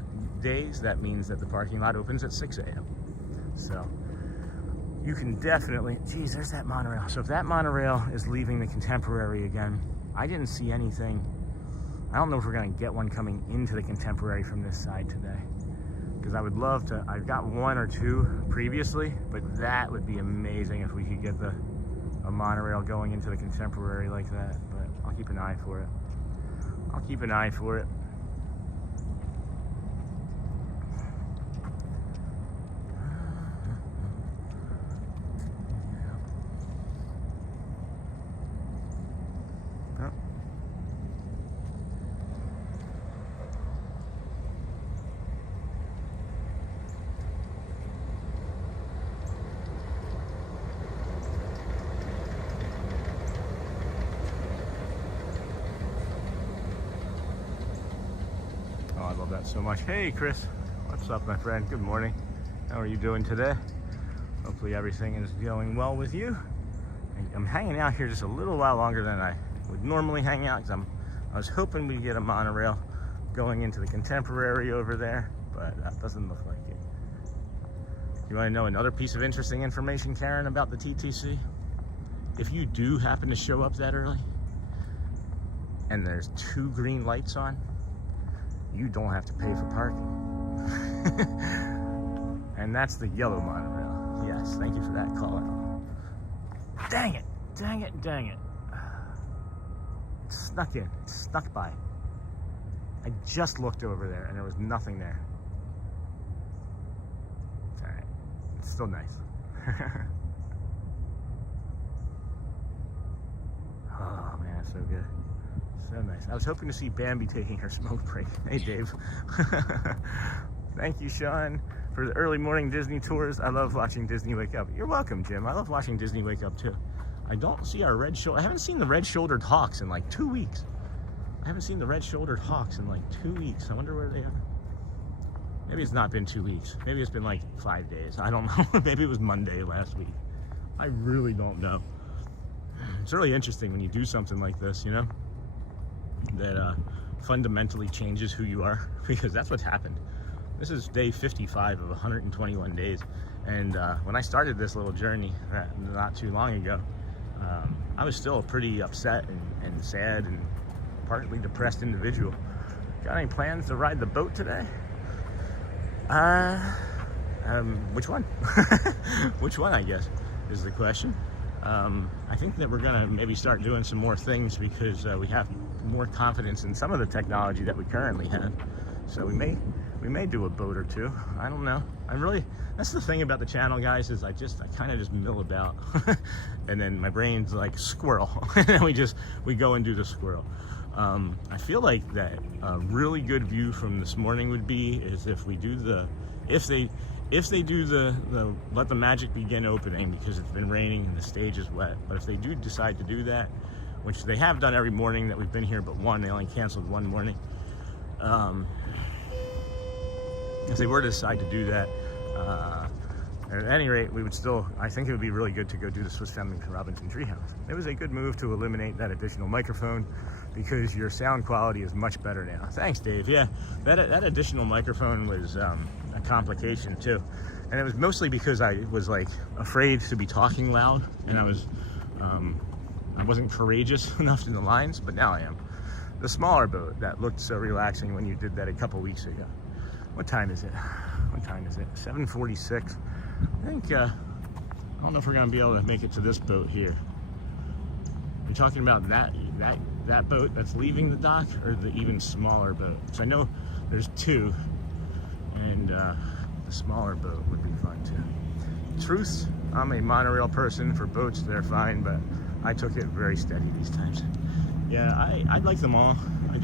days, that means that the parking lot opens at 6 a.m. So you can definitely, geez, there's that monorail. So if that monorail is leaving the Contemporary again, I didn't see anything. I don't know if we're gonna get one coming into the Contemporary from this side today, because I would love to. I've got one or two previously, but that would be amazing if we could get a monorail going into the Contemporary like that. But I'll keep an eye for it. I'll keep an eye for it. Oh, I love that so much. Hey, Chris. What's up, my friend? Good morning. How are you doing today? Hopefully everything is going well with you. I'm hanging out here just a little while longer than I would normally hang out because I was hoping we'd get a monorail going into the Contemporary over there, but that doesn't look like it. You want to know another piece of interesting information, Karen, about the TTC? If you do happen to show up that early and there's 2 green lights on, you don't have to pay for parking. And that's the yellow monorail. Yes, thank you for that call out. Dang it, dang it, dang it. It snuck in, it snuck by. I just looked over there and there was nothing there. It's all right, it's still nice. Oh man, so good. So nice. I was hoping to see Bambi taking her smoke break. Hey, Dave. Thank you, Sean, for the early morning Disney tours. I love watching Disney wake up. You're welcome, Jim. I love watching Disney wake up, too. I don't see our I haven't seen the red-shouldered hawks in like 2 weeks. I haven't seen the red-shouldered hawks in like 2 weeks. I wonder where they are. Maybe it's not been 2 weeks. Maybe it's been like 5 days. I don't know. Maybe it was Monday last week. I really don't know. It's really interesting when you do something like this, you know, that fundamentally changes who you are, because that's what's happened. This is day 55 of 121 days, and when I started this little journey not too long ago, I was still a pretty upset and sad and partly depressed individual. Got any plans to ride the boat today? Which one? Which one, I guess, is the question. I think that we're gonna maybe start doing some more things because we have more confidence in some of the technology that we currently have. So we may do a boat or two. I don't know. That's the thing about the channel, guys, is I kind of just mill about and then my brain's like squirrel and then we go and do the squirrel. I feel like that a really good view from this morning would be is if they do the let the magic begin opening, because it's been raining and the stage is wet. But if they do decide to do that, which they have done every morning that we've been here but one, they only canceled one morning. If they were to decide to do that, at any rate, I think it would be really good to go do the Swiss Family Robinson Treehouse. It was a good move to eliminate that additional microphone because your sound quality is much better now. Thanks, Dave. Yeah, that additional microphone was a complication too. And it was mostly because I was like afraid to be talking loud, and I wasn't courageous enough in the lines, but now I am. The smaller boat that looked so relaxing when you did that a couple weeks ago. What time is it? What time is it? 7:46. I think, I don't know if we're gonna be able to make it to this boat here. You're talking about that boat that's leaving the dock, or the even smaller boat? So I know there's 2, and the smaller boat would be fun too. Truth, I'm a monorail person. For boats, they're fine, but I took it very steady these times. Yeah, I like them all. I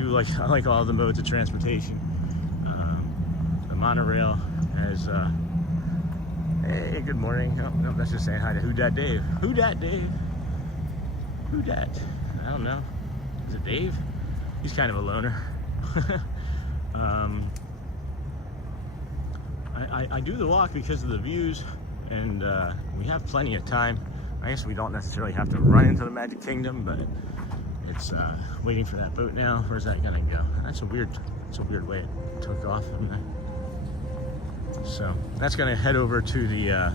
like all the modes of transportation. The monorail has, hey, good morning. No, that's just saying hi to Who Dat Dave. Who Dat Dave? Who Dat? I don't know. Is it Dave? He's kind of a loner. I do the walk because of the views, and we have plenty of time. I guess we don't necessarily have to run into the Magic Kingdom, but it's waiting for that boat now. Where's that gonna go? That's a weird way it took off. So that's gonna head over to the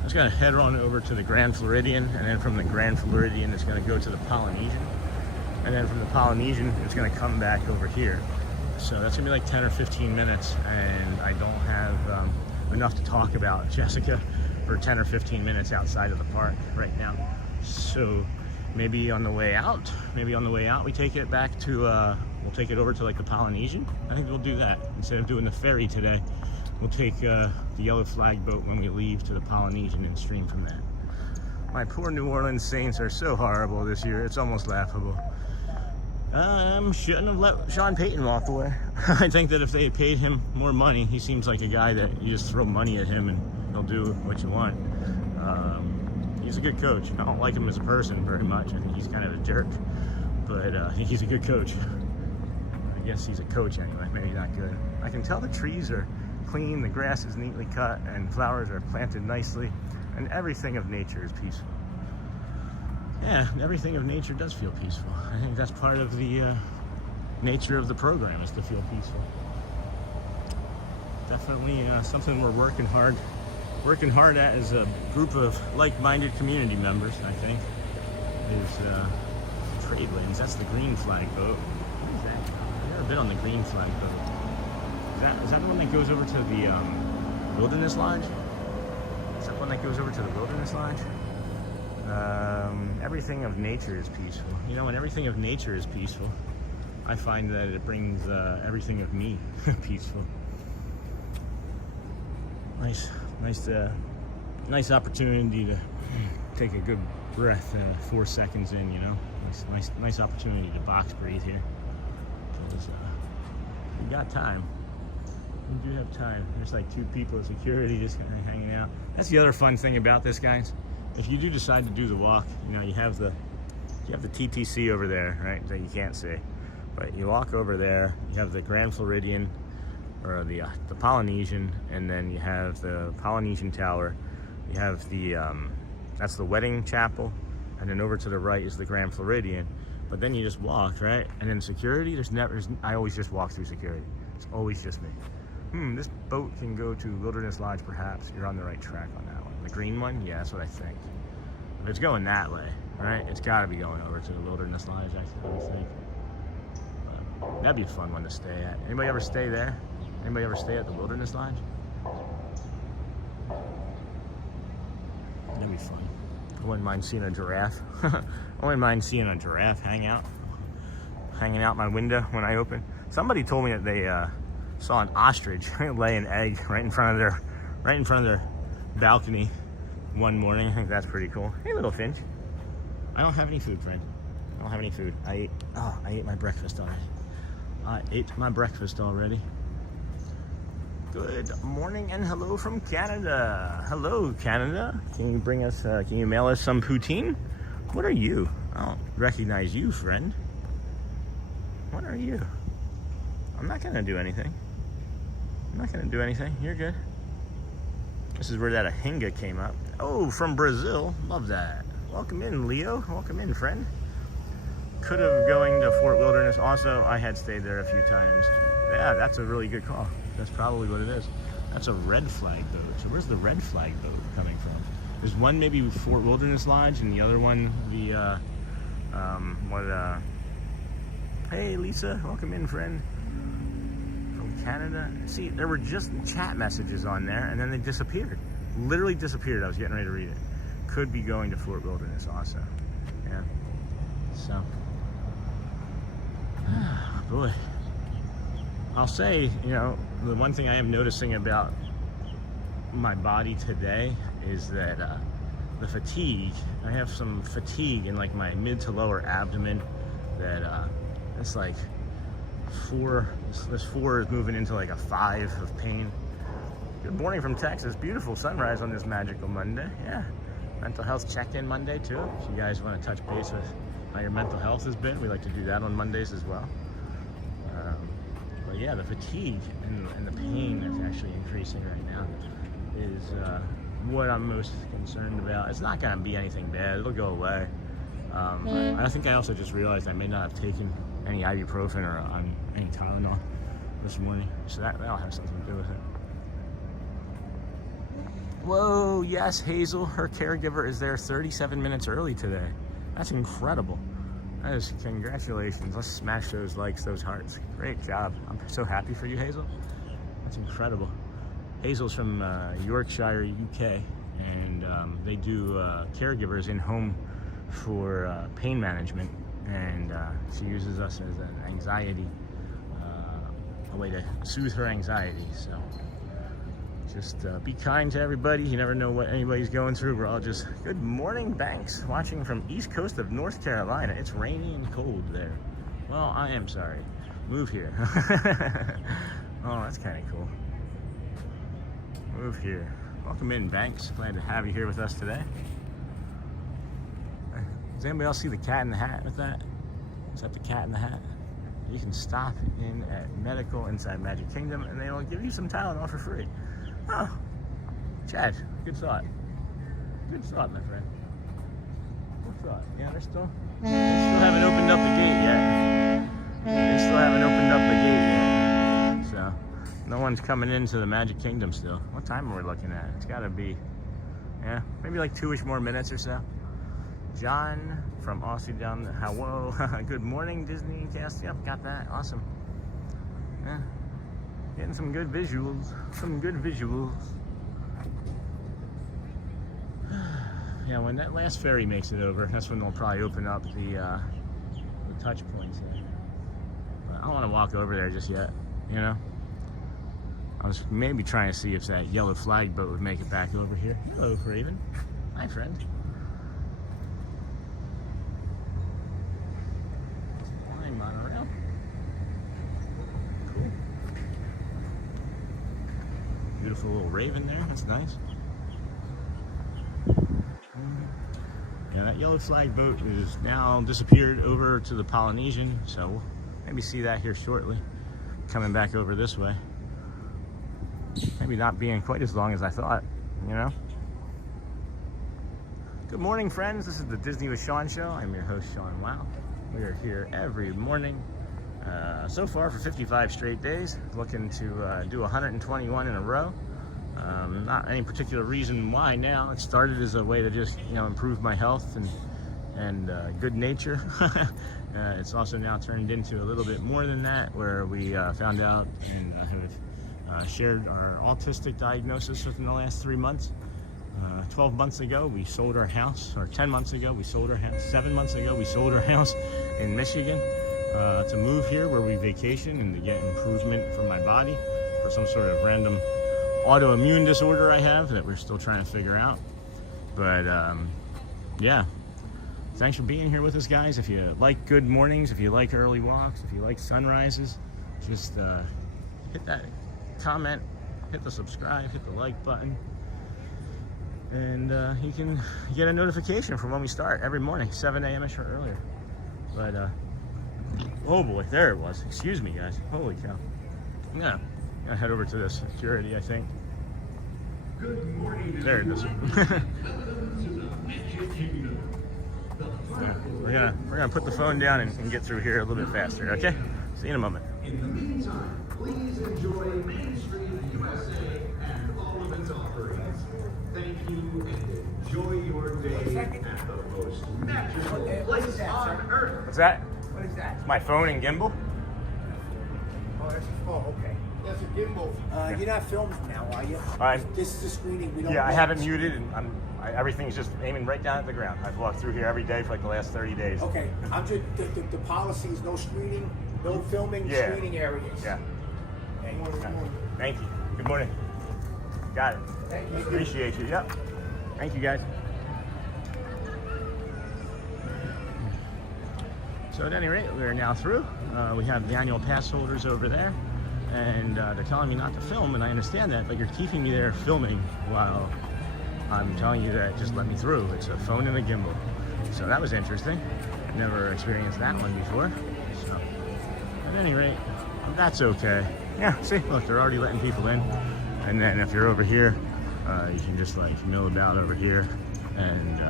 that's gonna head on over to the Grand Floridian, and then from the Grand Floridian it's gonna go to the Polynesian, and then from the Polynesian it's gonna come back over here. So that's gonna be like 10 or 15 minutes, and I don't have enough to talk about Jessica for 10 or 15 minutes outside of the park right now. So maybe on the way out we take it back to we'll take it over to like the Polynesian. I think we'll do that instead of doing the ferry today. We'll take the yellow flag boat when we leave to the Polynesian and stream from that. My poor New Orleans Saints are so horrible this year, it's almost laughable. Shouldn't have let Sean Payton walk away. I think that if they paid him more money, he seems like a guy that you just throw money at him and he'll do what you want. He's a good coach. I don't like him as a person very much. I think he's kind of a jerk, but I think he's a good coach. guess he's a coach anyway, maybe not good. I can tell the trees are clean, the grass is neatly cut, and flowers are planted nicely, and everything of nature is peaceful. Yeah, everything of nature does feel peaceful. I think that's part of the nature of the program, is to feel peaceful. Definitely something we're working hard at as a group of like-minded community members, I think, is trade lanes. That's the green flag boat. What is that? I've never been on the green flag boat. Is that the one that goes over to the Wilderness Lodge? Is that one that goes over to the Wilderness Lodge? Everything of nature is peaceful. You know, when everything of nature is peaceful, I find that it brings everything of me peaceful. Nice opportunity to take a good breath 4 seconds in, you know. Nice opportunity to box breathe here. Because we got time. We do have time. There's like 2 people at security just kind of hanging out. That's the other fun thing about this, guys. If you do decide to do the walk, you know, you have the TTC over there, right, that you can't see. But you walk over there, you have the Grand Floridian, or the Polynesian, and then you have the Polynesian Tower. You have the, that's the wedding chapel, and then over to the right is the Grand Floridian. But then you just walk, right? And then security, I always just walk through security. It's always just me. This boat can go to Wilderness Lodge, perhaps. You're on the right track on that one. The green one? Yeah, that's what I think. If it's going that way, right? It's gotta be going over to the Wilderness Lodge, I think. But that'd be a fun one to stay at. Anybody ever stay there? Anybody ever stay at the Wilderness Lodge? That'd be fun. I wouldn't mind seeing a giraffe. I wouldn't mind seeing a giraffe hanging out my window when I open. Somebody told me that they saw an ostrich lay an egg right in front of their balcony one morning. I think that's pretty cool. Hey, little finch. I don't have any food, friend. I don't have any food. I ate my breakfast already. Good morning and hello from Canada. Hello, Canada. Can you mail us some poutine? What are you? I don't recognize you, friend. What are you? I'm not gonna do anything. You're good. This is where that ahinga came up. Oh, from Brazil. Love that. Welcome in, Leo. Welcome in, friend. Could have going to Fort Wilderness. Also, I had stayed there a few times. Yeah, that's a really good call. That's probably what it is. That's a red flag boat. So where's the red flag boat coming from? There's one maybe Fort Wilderness Lodge, and the other one hey Lisa, welcome in, friend. From Canada. See, there were just chat messages on there, and then they disappeared. Literally disappeared. I was getting ready to read it. Could be going to Fort Wilderness also. Yeah. So, boy. I'll say, you know, the one thing I am noticing about my body today is that the fatigue. I have some fatigue in like my mid to lower abdomen that it's like 4. This 4 is moving into like a 5 of pain. Good morning from Texas. Beautiful sunrise on this magical Monday. Yeah. Mental health check-in Monday too. If you guys want to touch base with how your mental health has been, we like to do that on Mondays as well. But yeah, the fatigue and the pain that's actually increasing right now is what I'm most concerned about. It's not going to be anything bad. It'll go away. I think I also just realized I may not have taken any ibuprofen or any Tylenol this morning, so that'll have something to do with it. Whoa, yes, Hazel, her caregiver is there 37 minutes early today. That's incredible. That is, congratulations. Let's smash those likes, those hearts. Great job. I'm so happy for you, Hazel. That's incredible. Hazel's from Yorkshire, UK, and they do caregivers in home for pain management, and she uses us as an anxiety, a way to soothe her anxiety. So just be kind to everybody. You never know what anybody's going through. We're all just, good morning, Banks, watching from east coast of North Carolina. It's rainy and cold there. Well, I am sorry. Move here. Oh, that's kind of cool. Move here. Welcome in, Banks. Glad to have you here with us today. Does anybody else see the cat in the hat with that? Is that the cat in the hat? you can stop in at Medical inside Magic Kingdom, and they will give you some Tylenol for free. Oh, Chad, good thought. Good thought, my friend. Good thought. Yeah, they still haven't opened up the gate yet. They still haven't opened up the gate yet. So, no one's coming into the Magic Kingdom still. What time are we looking at? It's got to be, yeah, maybe like 2-ish more minutes or so. John from Aussie down the hello. Good morning, Disney cast. Yep, got that. Awesome. Yeah. Getting some good visuals. Some good visuals. Yeah, when that last ferry makes it over, that's when they'll probably open up the touch points there. But I don't want to walk over there just yet, you know? I was maybe trying to see if that yellow flag boat would make it back over here. Hello, Raven. Hi, friend. Hi, monorail. Cool. Beautiful little Raven there. That's nice. Yeah, that yellow flag boat is now disappeared over to the Polynesian, so we'll maybe see that here shortly. Coming back over this way. Maybe not being quite as long as I thought, you know? Good morning, friends. This is the Disney with Sean show. I'm your host, Sean Wow. We are here every morning. So far for 55 straight days. Looking to do 121 in a row. Not any particular reason why now. It started as a way to just, you know, improve my health and good nature. It's also now turned into a little bit more than that, where we found out and have shared our autistic diagnosis within the last 3 months. 12 months ago, we sold our house, or 10 months ago, we sold our house. 7 months ago, we sold our house in Michigan to move here where we vacation and to get improvement from my body for some sort of random autoimmune disorder I have that we're still trying to figure out. But yeah, thanks for being here with us, guys. If you like good mornings, if you like early walks, if you like sunrises, just hit that comment, hit the subscribe, hit the like button, and you can get a notification from when we start every morning, 7 a.m.-ish or earlier. But oh boy, there it was. Excuse me, guys. Holy cow. Yeah. Gonna head over to the security, I think. Good morning. There it is. Yeah, we're gonna put the phone down and get through here a little bit faster. Okay. See you in a moment. In the meantime, please enjoy Main Street USA and all of its offerings. Thank you and enjoy your day at the most magical place on earth. What's that? What is that? It's my phone and gimbal. Oh, that's a phone. Okay. That's a gimbal. You're not filming now, are you? This is a screening. We don't. Yeah, I have it muted, and everything's just aiming right down at the ground. I've walked through here every day for like the last 30 days. Okay. I'm just the policy is no screening, no filming, Yeah. screening areas. Yeah. Thank you. Thank you. Good morning. Got it. Thank you. Appreciate you. Yep. Thank you, guys. So at any rate, we're now through. We have the annual pass holders over there, and they're telling me not to film, and I understand that, but you're keeping me there filming while I'm telling you that just let me through. It's a phone and a gimbal. So that was interesting. Never experienced that one before. So at any rate, that's okay. Yeah, see, look, they're already letting people in. And then if you're over here, you can just like mill about over here and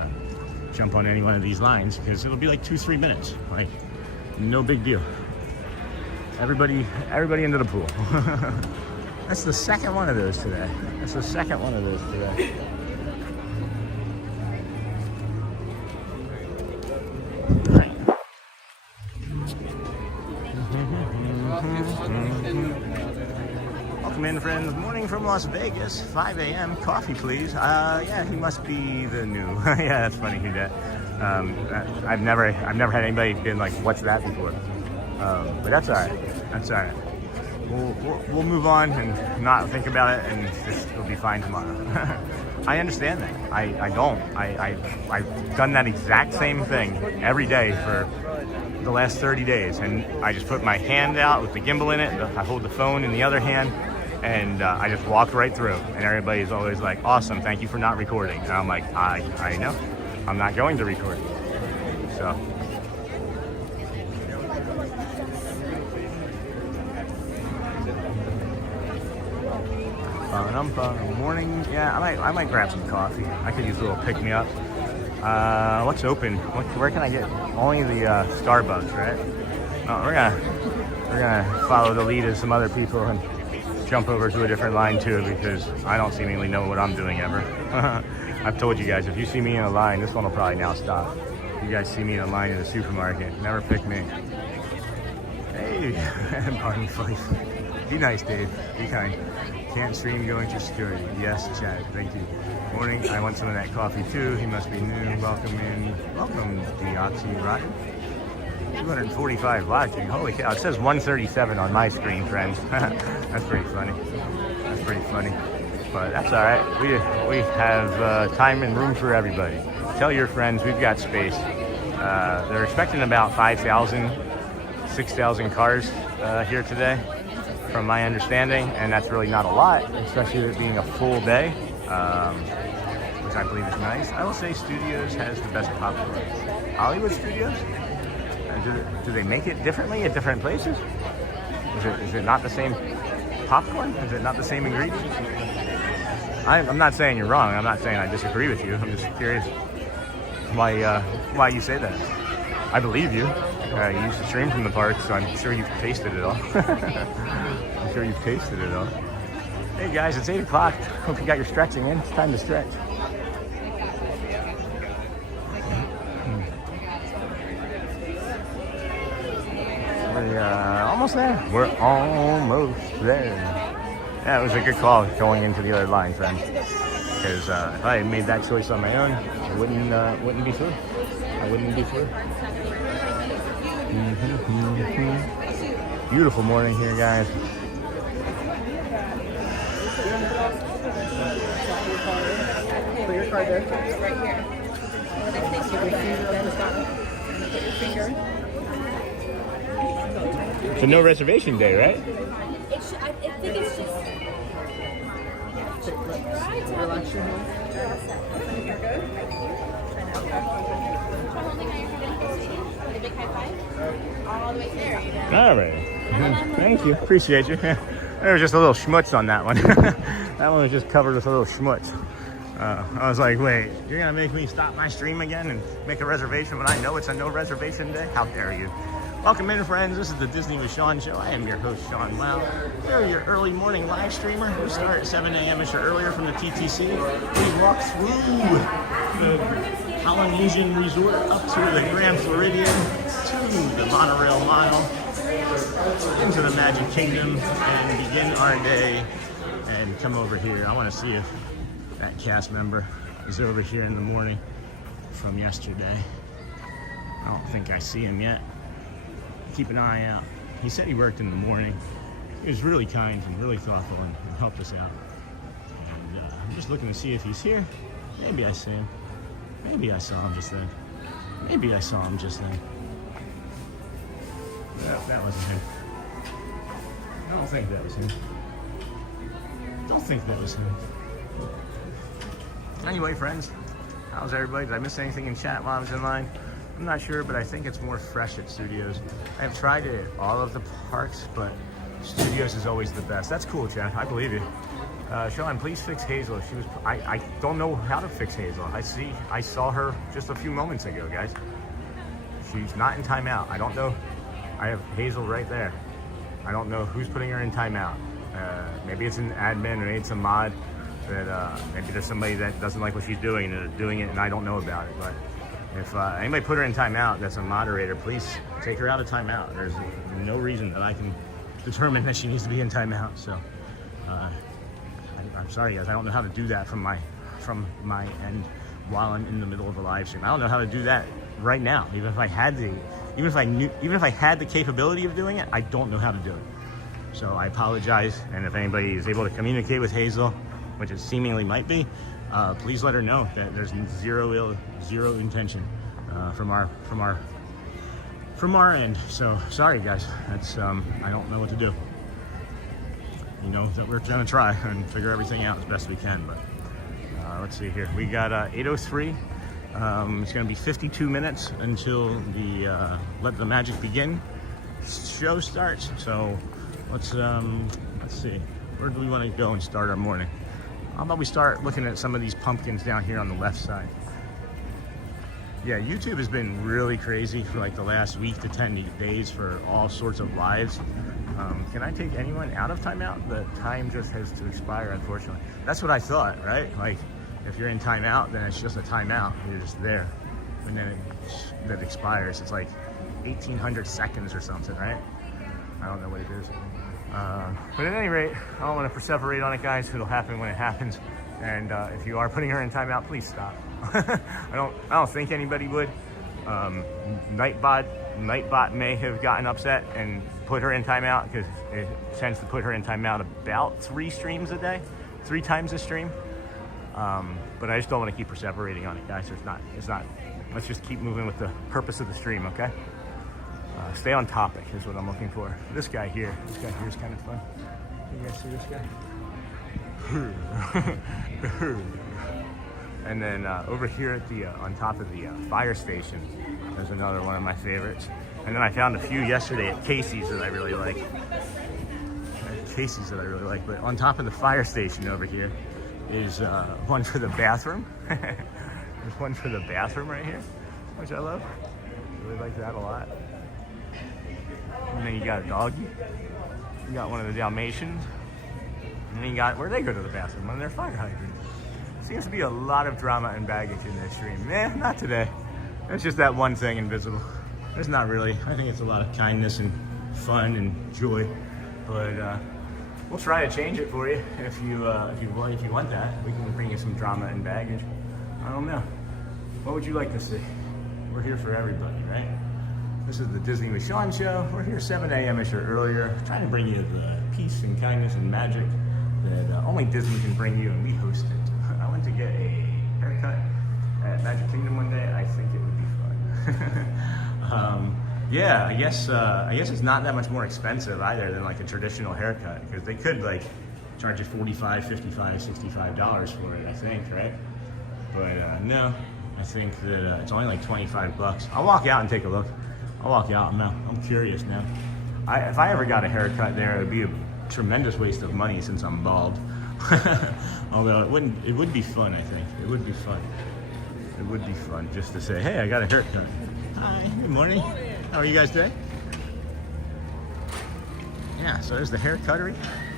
jump on any one of these lines, because it'll be like 2-3 minutes. Like, no big deal. Everybody into the pool. That's the second one of those today. That's the second one of those today. Welcome in, friends. Morning from Las Vegas, 5 a.m. Coffee, please. Yeah, he must be the new. Yeah, that's funny. Who that? I've never had anybody been like, "What's that?" before. But that's all right. That's all right. We'll move on and not think about it, and it'll be fine tomorrow. I understand that. I don't. I've done that exact same thing every day for the last 30 days, and I just put my hand out with the gimbal in it, and I hold the phone in the other hand, and I just walk right through. And everybody's always like, "Awesome, thank you for not recording." And I'm like, I know, I'm not going to record. So Morning. Yeah, I might grab some coffee. I could use a little pick me up. What's open? Where can I get? Only the Starbucks, right? Oh, we're gonna follow the lead of some other people and jump over to a different line too, because I don't seemingly know what I'm doing ever. I've told you guys, if you see me in a line, this one will probably now stop. You guys see me in a line in the supermarket, never pick me. Hey, Barney Fife. Be nice, Dave. Be kind. Can't stream going to security. Yes, Chad. Thank you. Morning. I want some of that coffee too. He must be new. Welcome in. Welcome, Deoxy Rotten. 245 watching. Holy cow. It says 137 on my screen, friends. That's pretty funny. That's pretty funny. But that's all right. We have time and room for everybody. Tell your friends we've got space. They're expecting about 5,000, 6,000 cars here today, from my understanding, and that's really not a lot, especially it being a full day, which I believe is nice. I will say Studios has the best popcorn. Hollywood Studios? Do they make it differently at different places? Is it not the same popcorn? Is it not the same ingredients? I'm not saying you're wrong. I'm not saying I disagree with you. I'm just curious why you say that. I believe you. You used to stream from the park, so I'm sure you've tasted it all. I'm sure you've tasted it all. Hey guys, it's 8 o'clock. Hope you got your stretching in. It's time to stretch. We're almost there. We're almost there. Yeah, it was a good call going into the other line, friends. Because if I had made that choice on my own, I wouldn't be through. I wouldn't be through. Beautiful morning here, guys. Put your card there. Right here. Put your finger. It's a no reservation day, right? I think it's just. Relax your hand. You're good? The big high five. All the way there, you know. All right. Thank you. Appreciate you. There was just a little schmutz on that one. That one was just covered with a little schmutz. I was like, wait, you're going to make me stop my stream again and make a reservation when I know it's a no reservation day? How dare you? Welcome in, friends. This is the Disney with Sean show. I am your host, Sean Wow. You're your early morning live streamer. We start at 7 a.m.ish or earlier from the TTC. We walk through the Polynesian Resort up to the Grand Floridian, to the Monorail Mile, into the Magic Kingdom, and begin our day and come over here. I want to see if that cast member is over here in the morning from yesterday. I don't think I see him yet. Keep an eye out. He said he worked in the morning. He was really kind and really thoughtful and helped us out. And I'm just looking to see if he's here. Maybe I see him. Maybe I saw him just then. Maybe I saw him just then. That wasn't him. I don't think that was him. Don't think that was him. Anyway, friends, how's everybody? Did I miss anything in chat while I was in line? I'm not sure, but I think it's more fresh at Studios. I've tried it at all of the parks, but Studios is always the best. That's cool, Chad. I believe you. Sean, please fix Hazel. She was. I don't know how to fix Hazel. I saw her just a few moments ago, guys. She's not in timeout. I don't know. I have Hazel right there. I don't know who's putting her in timeout. Maybe it's an admin, or maybe it's a mod. That maybe there's somebody that doesn't like what she's doing and doing it, and I don't know about it. But if anybody put her in timeout that's a moderator, please take her out of timeout. There's no reason that I can determine that she needs to be in timeout. So I'm sorry, guys. I don't know how to do that from my end while I'm in the middle of a live stream. I don't know how to do that right now. Even if I had the capability of doing it, I don't know how to do it. So I apologize. And if anybody is able to communicate with Hazel, which it seemingly might be, please let her know that there's zero intention from our end. So sorry, guys. That's I don't know what to do. You know that we're gonna try and figure everything out as best we can. But let's see here. We got 8:03. It's gonna be 52 minutes until the Let the Magic Begin show starts. So let's see. Where do we want to go and start our morning? How about we start looking at some of these pumpkins down here on the left side? Yeah, YouTube has been really crazy for like the last week to 10 days for all sorts of lives. Can I take anyone out of timeout? The time just has to expire, unfortunately. That's what I thought, right? Like, if you're in timeout, then it's just a timeout. You're just there. And then that expires. It's like 1,800 seconds or something, right? I don't know what it is. But at any rate, I don't want to perseverate on it, guys. It'll happen when it happens. And if you are putting her in timeout, please stop. I don't think anybody would. Nightbot may have gotten upset and put her in timeout because it tends to put her in timeout about 3 streams a day, 3 times a stream. But I just don't want to keep perseverating on it, guys. It's not. Let's just keep moving with the purpose of the stream, okay? Stay on topic is what I'm looking for. This guy here is kind of fun. You guys see this guy? And then over here at the on top of the fire station, there's another one of my favorites. And then I found a few yesterday at Casey's that I really like. But on top of the fire station over here is one for the bathroom. There's one for the bathroom right here, which I love. Really like that a lot. And then you got a doggy. You got one of the Dalmatians. And then you got, where they go to the bathroom, one of their fire hydrants. Seems to be a lot of drama and baggage in this stream. Not today. It's just that one thing invisible. There's not really. I think it's a lot of kindness and fun and joy. But we'll try to change it for you if you want that. We can bring you some drama and baggage. I don't know. What would you like to see? We're here for everybody, right? This is the Disney with Sean show. We're here 7 a.m.-ish or earlier, trying to bring you the peace and kindness and magic that only Disney can bring you, and we host it. I went to get a haircut at Magic Kingdom one day. I think it would be fun. Yeah, I guess it's not that much more expensive either than like a traditional haircut, because they could like charge you $45, $55, $65 for it, I think, right? But no, I think that it's only like 25 bucks. I'll walk out and take a look. I'll walk out. I'm curious now. If I ever got a haircut there, it would be a tremendous waste of money since I'm bald. Although it would be fun, I think. It would be fun. It would be fun just to say, hey, I got a haircut. Hi, good morning. How are you guys today? Yeah, so there's the hair cuttery.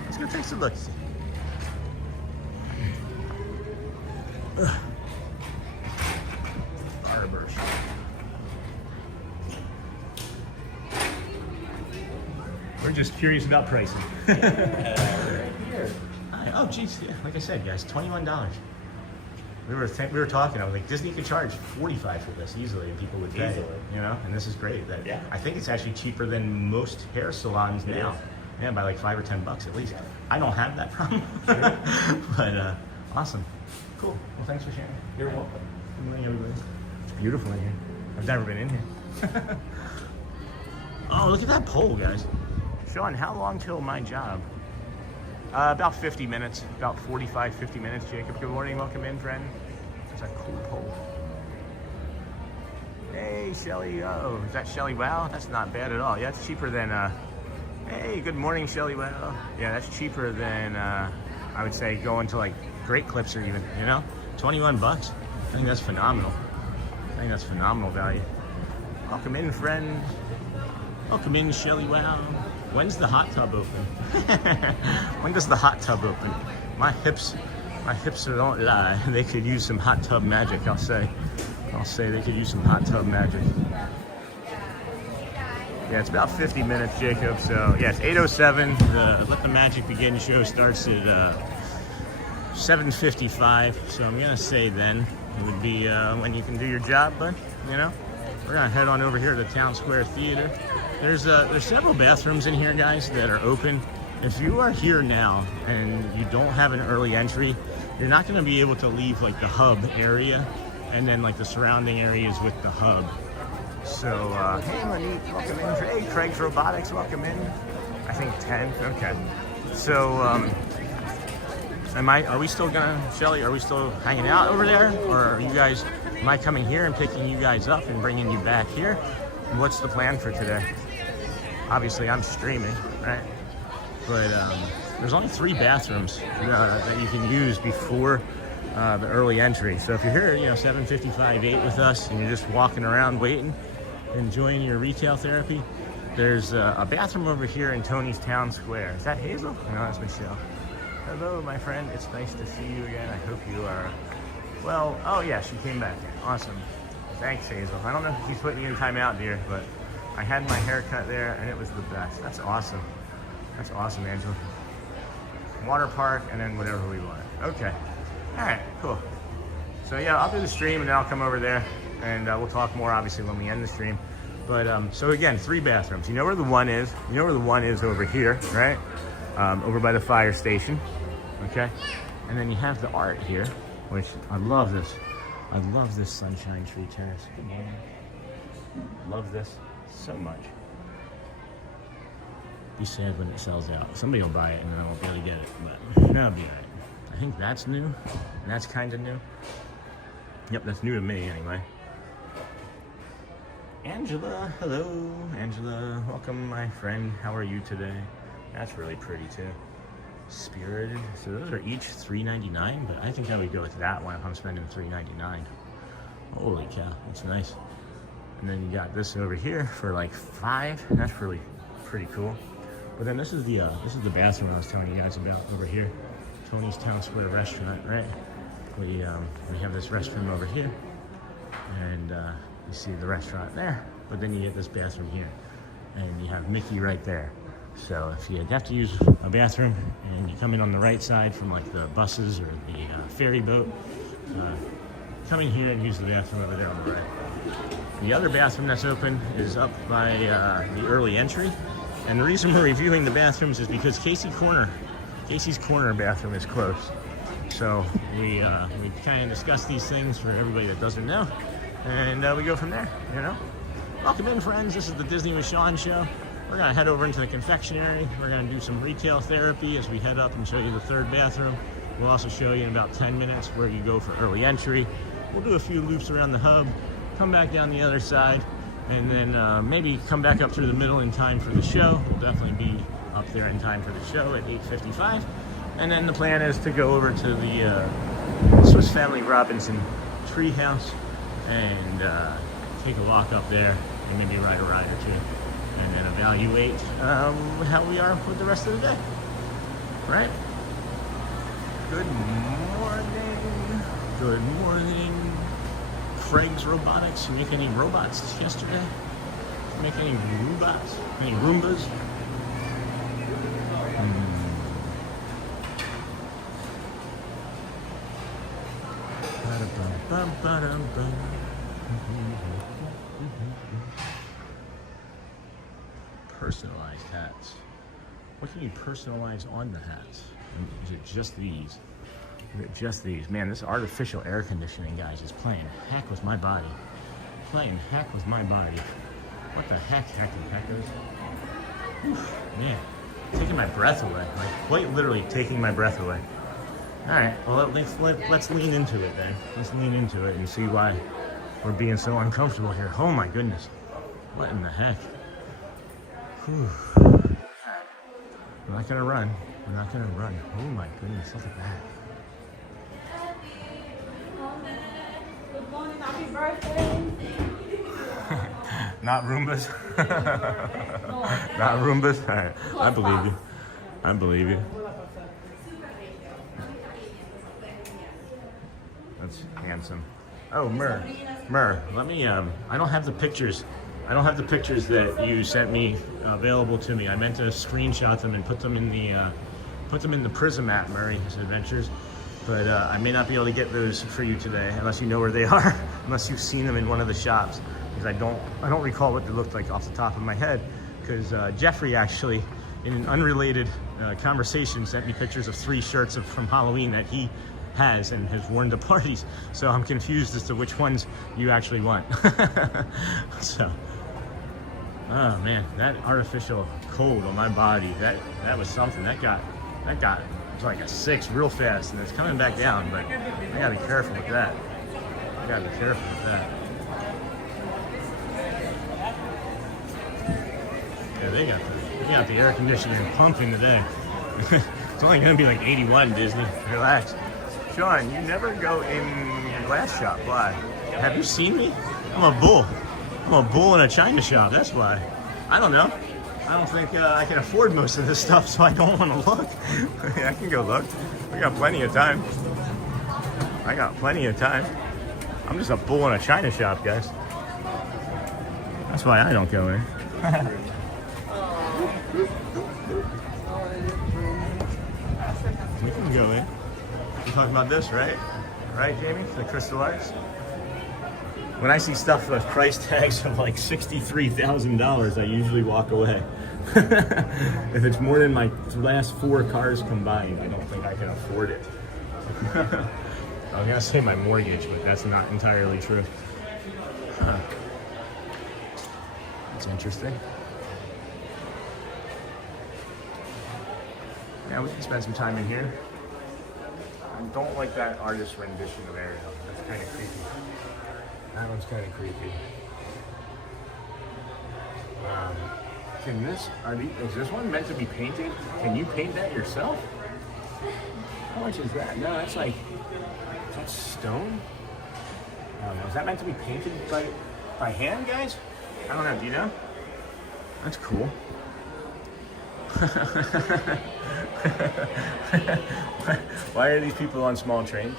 Let's go take some looks. Barbers. We're just curious about pricing. Right here. Hi. Oh, geez. Yeah, like I said, guys, $21. We were talking. I was like, Disney could charge $45 for this easily, and people would pay. You know, and this is great. I think it's actually cheaper than most hair salons now. Yeah, by like $5 or $10 at least. I don't have that problem. But awesome. Cool. Well, thanks for sharing. You're welcome. Good morning, everybody. It's beautiful in here. I've never been in here. Oh, look at that pole, guys. Sean, how long till my job? About 50 minutes, about 45, 50 minutes. Jacob, good morning, welcome in, friend. It's a cool pole. Hey, Shelly, oh, is that Shelly Wow? That's not bad at all. Yeah, it's cheaper than, hey, good morning, Shelly Wow. Yeah, that's cheaper than, I would say, going to like Great Clips or even, you know? 21 bucks. I think that's phenomenal. I think that's phenomenal value. Welcome in, friend. Welcome in, Shelly Wow. When's the hot tub open? When does the hot tub open? My hips don't lie. They could use some hot tub magic, I'll say they could use some hot tub magic. Yeah, it's about 50 minutes, Jacob. So yeah, it's 8:07. The Let the Magic Begin show starts at 7:55. So I'm gonna say then it would be when you can do your job, but you know, we're gonna head on over here to the Town Square Theater. There's several bathrooms in here, guys, that are open. If you are here now and you don't have an early entry, you're not going to be able to leave like the hub area and then like the surrounding areas with the hub. So, hey Monique, welcome in. Hey, Craig's Robotics, welcome in. I think 10. Okay. So, are we still Shelly, are we still hanging out over there, or am I coming here and picking you guys up and bringing you back here? What's the plan for today? Obviously, I'm streaming, right? But there's only 3 bathrooms that you can use before the early entry. So if you're here, 7:55, 8 with us, and you're just walking around waiting, enjoying your retail therapy, there's a bathroom over here in Tony's Town Square. Is that Hazel? No, that's Michelle. Hello, my friend. It's nice to see you again. I hope you are well. Oh, yeah, she came back. Awesome. Thanks, Hazel. I don't know if she's putting you in timeout, dear, but I had my hair cut there, and it was the best. That's awesome. That's awesome, Angela. Water park, and then whatever we want. Okay. All right, cool. So, yeah, I'll do the stream, and then I'll come over there, and we'll talk more, obviously, when we end the stream. But, so, again, 3 bathrooms. You know where the one is? You know where the one is over here, right? Over by the fire station, okay? And then you have the art here, which I love this. I love this Sunshine Tree Terrace. Good morning. Love this so much. Be sad when it sells out. Somebody will buy it and I won't be able to get it, but that'll be all right. I think that's new, and that's kind of new. Yep, that's new to me anyway. Angela, hello. Angela, welcome, my friend. How are you today? That's really pretty too. Spirited. So those are each $3.99, but I think I would go with that one if I'm spending $3.99. Holy cow, that's nice. And then you got this over here for like $5. That's really pretty cool. But then this is the bathroom I was telling you guys about over here, Tony's Town Square restaurant, right? We have this restroom over here, and you see the restaurant there. But then you get this bathroom here, and you have Mickey right there. So if you have to use a bathroom and you come in on the right side from like the buses or the ferry boat, come in here and use the bathroom over there on the right. The other bathroom that's open is up by the early entry. And the reason we're reviewing the bathrooms is because Casey's Corner bathroom is closed. So we kind of discuss these things for everybody that doesn't know. And we go from there, Welcome in, friends. This is the Disney with Sean show. We're going to head over into the confectionery. We're going to do some retail therapy as we head up and show you the 3rd bathroom. We'll also show you in about 10 minutes where you go for early entry. We'll do a few loops around the hub, come back down the other side, and then maybe come back up through the middle in time for the show. We'll definitely be up there in time for the show at 8:55. And then the plan is to go over to the Swiss Family Robinson treehouse and take a walk up there and maybe ride a ride or two. And then evaluate how we are with the rest of the day, right? Good morning. Good morning. Craig's Robotics. You make any robots yesterday? Make any robots? Any Roombas? Personalized hats. What can you personalize on the hats? Is it just these? Is it just these? Man, this artificial air conditioning, guys, is playing heck with my body. Playing heck with my body. What the heck, heckers? Oof, man, taking my breath away. Like, quite literally taking my breath away. All right, well, let's lean into it then. Let's lean into it and see why we're being so uncomfortable here. Oh my goodness. What in the heck? Whew. We're not gonna run. We're not gonna run. Oh my goodness, look at that. Good morning, happy birthday. Not Roombas. Not Roombas. All right. I believe you. I believe you. That's handsome. Oh, Myrrh, let me, I don't have the pictures. I don't have the pictures that you sent me available to me. I meant to screenshot them and put them in the Prism app, Murray's Adventures. But I may not be able to get those for you today unless you know where they are, unless you've seen them in one of the shops. Because I don't recall what they looked like off the top of my head. Because Jeffrey actually, in an unrelated conversation, sent me pictures of 3 shirts from Halloween that he has and has worn to parties. So I'm confused as to which ones you actually want. So, oh man, that artificial cold on my body, that was something. That got it's like a 6 real fast, and it's coming back down, but I gotta be careful with that. I gotta be careful with that. Yeah, they got the air conditioning pumping today. It's only gonna be like 81, Disney. Relax. Sean, you never go in a glass shop. Why? Have you seen me? I'm a bull. I'm a bull in a china shop. That's why. I don't know. I don't think I can afford most of this stuff, so I don't want to look. I can go look. We got plenty of time. I got plenty of time. I'm just a bull in a china shop, guys. That's why I don't go in. We can go in. We're talking about this, right? Right, Jamie? The crystal arts? When I see stuff with price tags of like $63,000, I usually walk away. If it's more than my last 4 cars combined, I don't think I can afford it. I'm gonna say my mortgage, but that's not entirely true. Huh. That's interesting. Yeah, we can spend some time in here. I don't like that artist rendition of Ariel. That's kind of creepy. That one's kind of creepy. Is this one meant to be painted? Can you paint that yourself? How much is that? No, that's like, is that stone? I don't know. Is that meant to be painted by hand, guys? I don't know. Do you know? That's cool. Why are these people on small trains?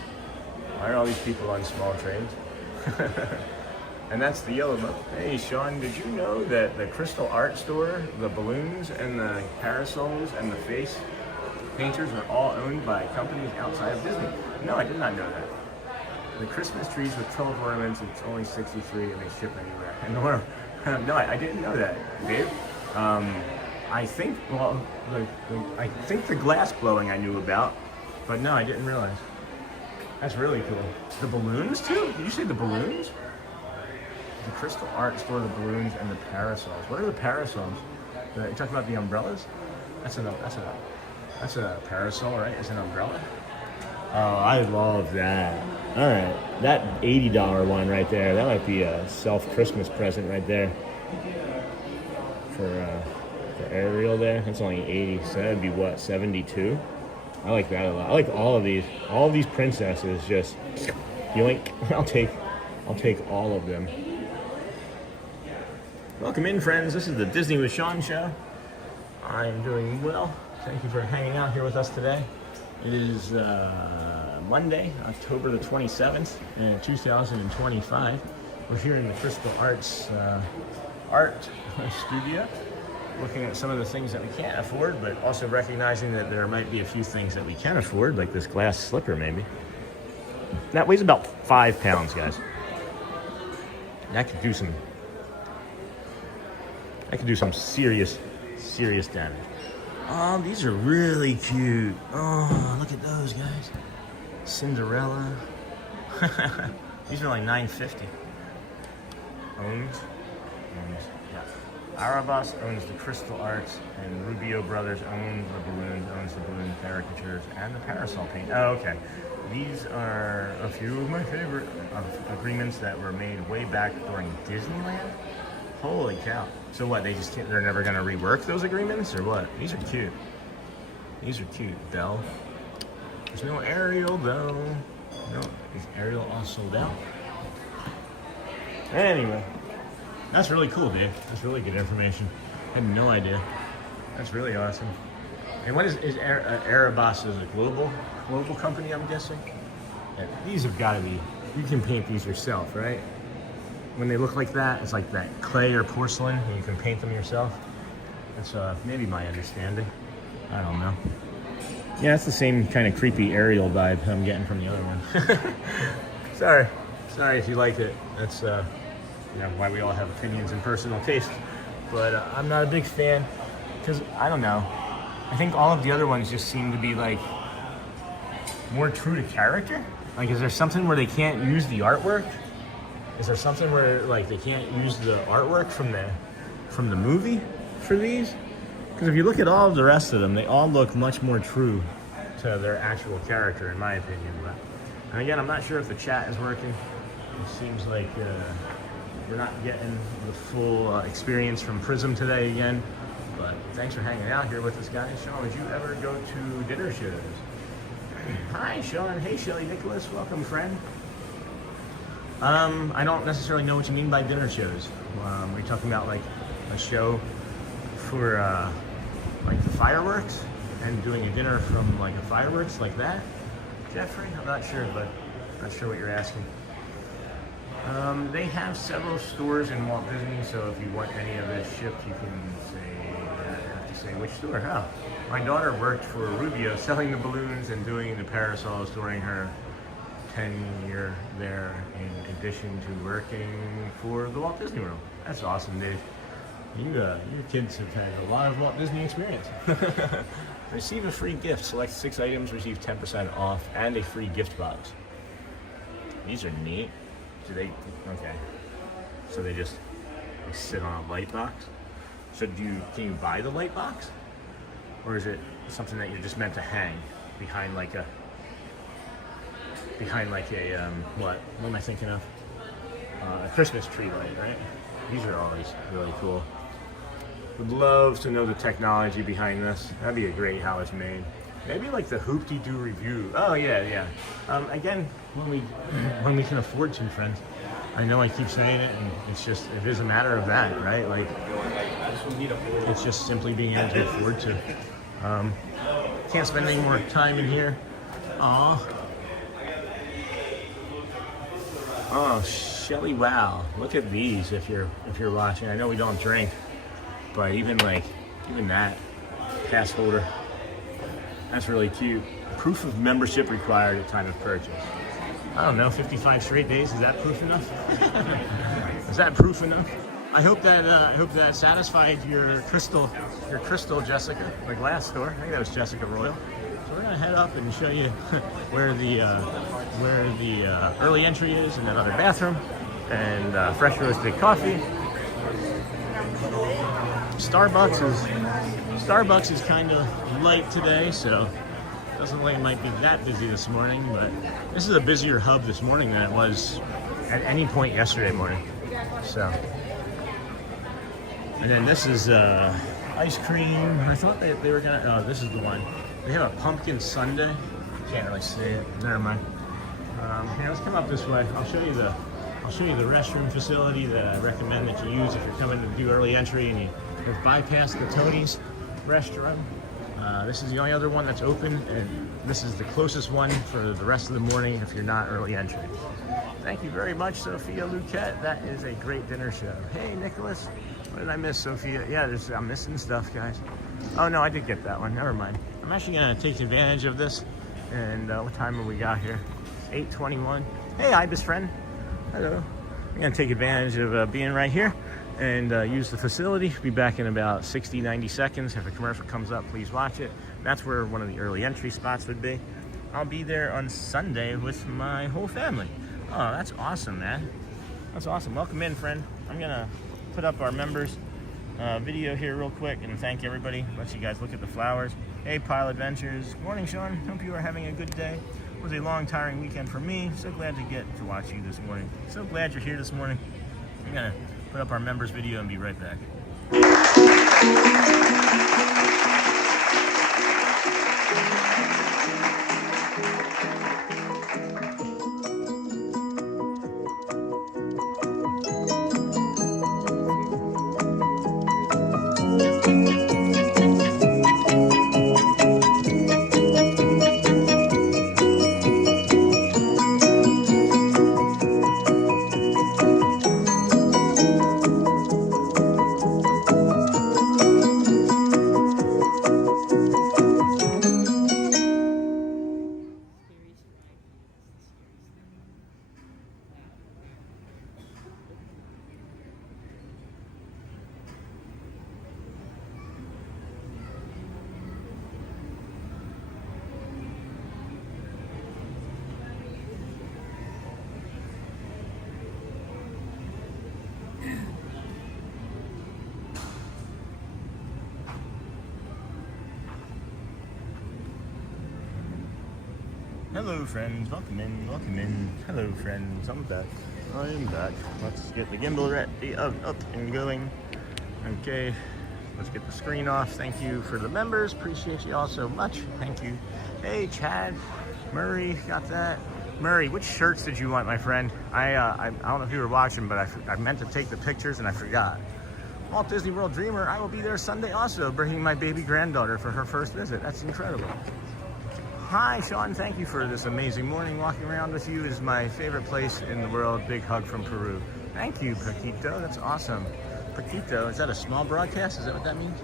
Why are all these people on small trains? And that's the yellow boat. Hey, Sean, did you know that the Crystal Art Store, the balloons and the parasols and the face painters are all owned by companies outside of Disney? No, I did not know that. The Christmas trees with 12 ornaments, it's only 63 and they ship anywhere. And no, I didn't know that, Dave. I think, well, I think the glass blowing I knew about, but no, I didn't realize. That's really cool. The balloons too? Did you say the balloons? The Crystal Art Store, the balloons, and the parasols. What are the parasols? You talking about the umbrellas? That's a parasol, right? It's an umbrella. Oh, I love that. All right, that $80 one right there. That might be a self-Christmas present right there for Ariel there. That's only 80, so that'd be what, 72? I like that a lot. I like all of these. All of these princesses, just yoink. I'll take all of them. Welcome in, friends. This is the Disney with Sean show. I'm doing well. Thank you for hanging out here with us today. It is Monday, October the 27th, 2025. We're here in the Crystal Arts art studio, looking at some of the things that we can't afford, but also recognizing that there might be a few things that we can afford, like this glass slipper maybe. That weighs about 5 pounds, guys. That could do some serious damage. Oh, these are really cute. Oh, look at those, guys. Cinderella. These are like $9.50. Owns. Yeah. Arabas owns the Crystal Arts, and Rubio Brothers owns the balloon caricatures, and the parasol paint. Oh, okay. These are a few of my favorite agreements that were made way back during Disneyland. Holy cow. So what, they're never gonna rework those agreements, or what? These are cute. These are cute, Belle. There's no Ariel, though. No, is Ariel all sold out? Anyway, that's really cool, Dave. That's really good information. I had no idea. That's really awesome. And what is Arabas is a global company, I'm guessing? Yeah, these have got to be, you can paint these yourself, right? When they look like that, it's like that clay or porcelain, and you can paint them yourself. That's maybe my understanding. I don't know. Yeah, it's the same kind of creepy Ariel vibe I'm getting from the other one. Sorry if you liked it. That's why we all have opinions and personal taste. But I'm not a big fan, because I don't know. I think all of the other ones just seem to be like more true to character. Like, is there something where they can't use the artwork? Is there something where like they can't use the artwork from the movie for these? Because if you look at all of the rest of them, they all look much more true to their actual character, in my opinion. But, and again, I'm not sure if the chat is working. It seems like we're not getting the full experience from Prism today again. But thanks for hanging out here with us, guys. Sean, would you ever go to dinner shows? Hi, Sean. Hey, Shelly Nicholas. Welcome, friend. I don't necessarily know what you mean by dinner shows. Are you talking about like a show for like fireworks and doing a dinner from like a fireworks like that? Jeffrey? I'm not sure, but not sure what you're asking. They have several stores in Walt Disney, so if you want any of this shipped, you can have to say which store. Oh, my daughter worked for Rubio selling the balloons and doing the parasols during her 10-year there, in addition to working for the Walt Disney World. That's awesome, Dave. Your kids have had a lot of Walt Disney experience. Receive a free gift. Select 6 items, receive 10% off, and a free gift box. These are neat. Do they? Okay. So they just sit on a light box. So can you buy the light box, or is it something that you're just meant to hang behind like a what am I thinking of? A Christmas tree light, right? These are always really cool. Would love to know the technology behind this. That'd be a great how it's made. Maybe like the Hoop-Dee-Doo review. Oh yeah. Again, when we can afford to, friends. I know I keep saying it, and it is a matter of that, right? Like, it's just simply being able to afford to. Can't spend any more time in here. Aw. Oh, Shelly, wow! Look at these. If you're watching, I know we don't drink, but even that pass holder. That's really cute. Proof of membership required at time of purchase. I don't know, 55 straight days. Is that proof enough? Is that proof enough? I hope that satisfied your crystal, Jessica, the glass store. I think that was Jessica Royal. So we're gonna head up and show you where the early entry is, and another bathroom, and fresh roasted coffee. Starbucks is kind of light today, so doesn't look like it might be that busy this morning, but this is a busier hub this morning than it was at any point yesterday morning. So, and then this is ice cream. I thought they were gonna. Oh, this is the one. They have a pumpkin sundae. Can't really see it. Never mind. Here, let's come up this way. I'll show you the restroom facility that I recommend that you use if you're coming to do early entry and you bypass the Tony's restaurant. This is the only other one that's open, and this is the closest one for the rest of the morning if you're not early entry. Thank you very much, Sophia Luquette. That is a great dinner show. Hey, Nicholas. What did I miss, Sophia? Yeah, I'm missing stuff, guys. Oh, no, I did get that one. Never mind. I'm actually going to take advantage of this. And what time have we got here? 8:21. Hey, Ibis friend. Hello. I'm going to take advantage of being right here and use the facility. Be back in about 60-90 seconds. If a commercial comes up, please watch it. That's where one of the early entry spots would be. I'll be there on Sunday with my whole family. Oh, that's awesome, man. That's awesome. Welcome in, friend. I'm gonna put up our members video here real quick and thank everybody. Let you guys look at the flowers. Hey, Pile Adventures. Good morning, Sean. Hope you are having a good day. It was a long, tiring weekend for me. So glad to get to watch you this morning. So glad you're here this morning. I'm gonna put up our members video and be right back. Hello friends, welcome in. Hello friends, I'm back. Let's get the gimbal ready, up and going. Okay, Let's get the screen off. Thank you for the members. Appreciate you all so much. Thank you. Hey, Chad, Murray, got that. Murray, which shirts did you want, my friend? I don't know if you were watching, but I meant to take the pictures and I forgot. Walt Disney World Dreamer, I will be there Sunday also, bringing my baby granddaughter for her first visit. That's incredible. Hi, Sean, thank you for this amazing morning. Walking around with you is my favorite place in the world. Big hug from Peru. Thank you, Paquito. That's awesome. Paquito, is that a small broadcast? Is that what that means?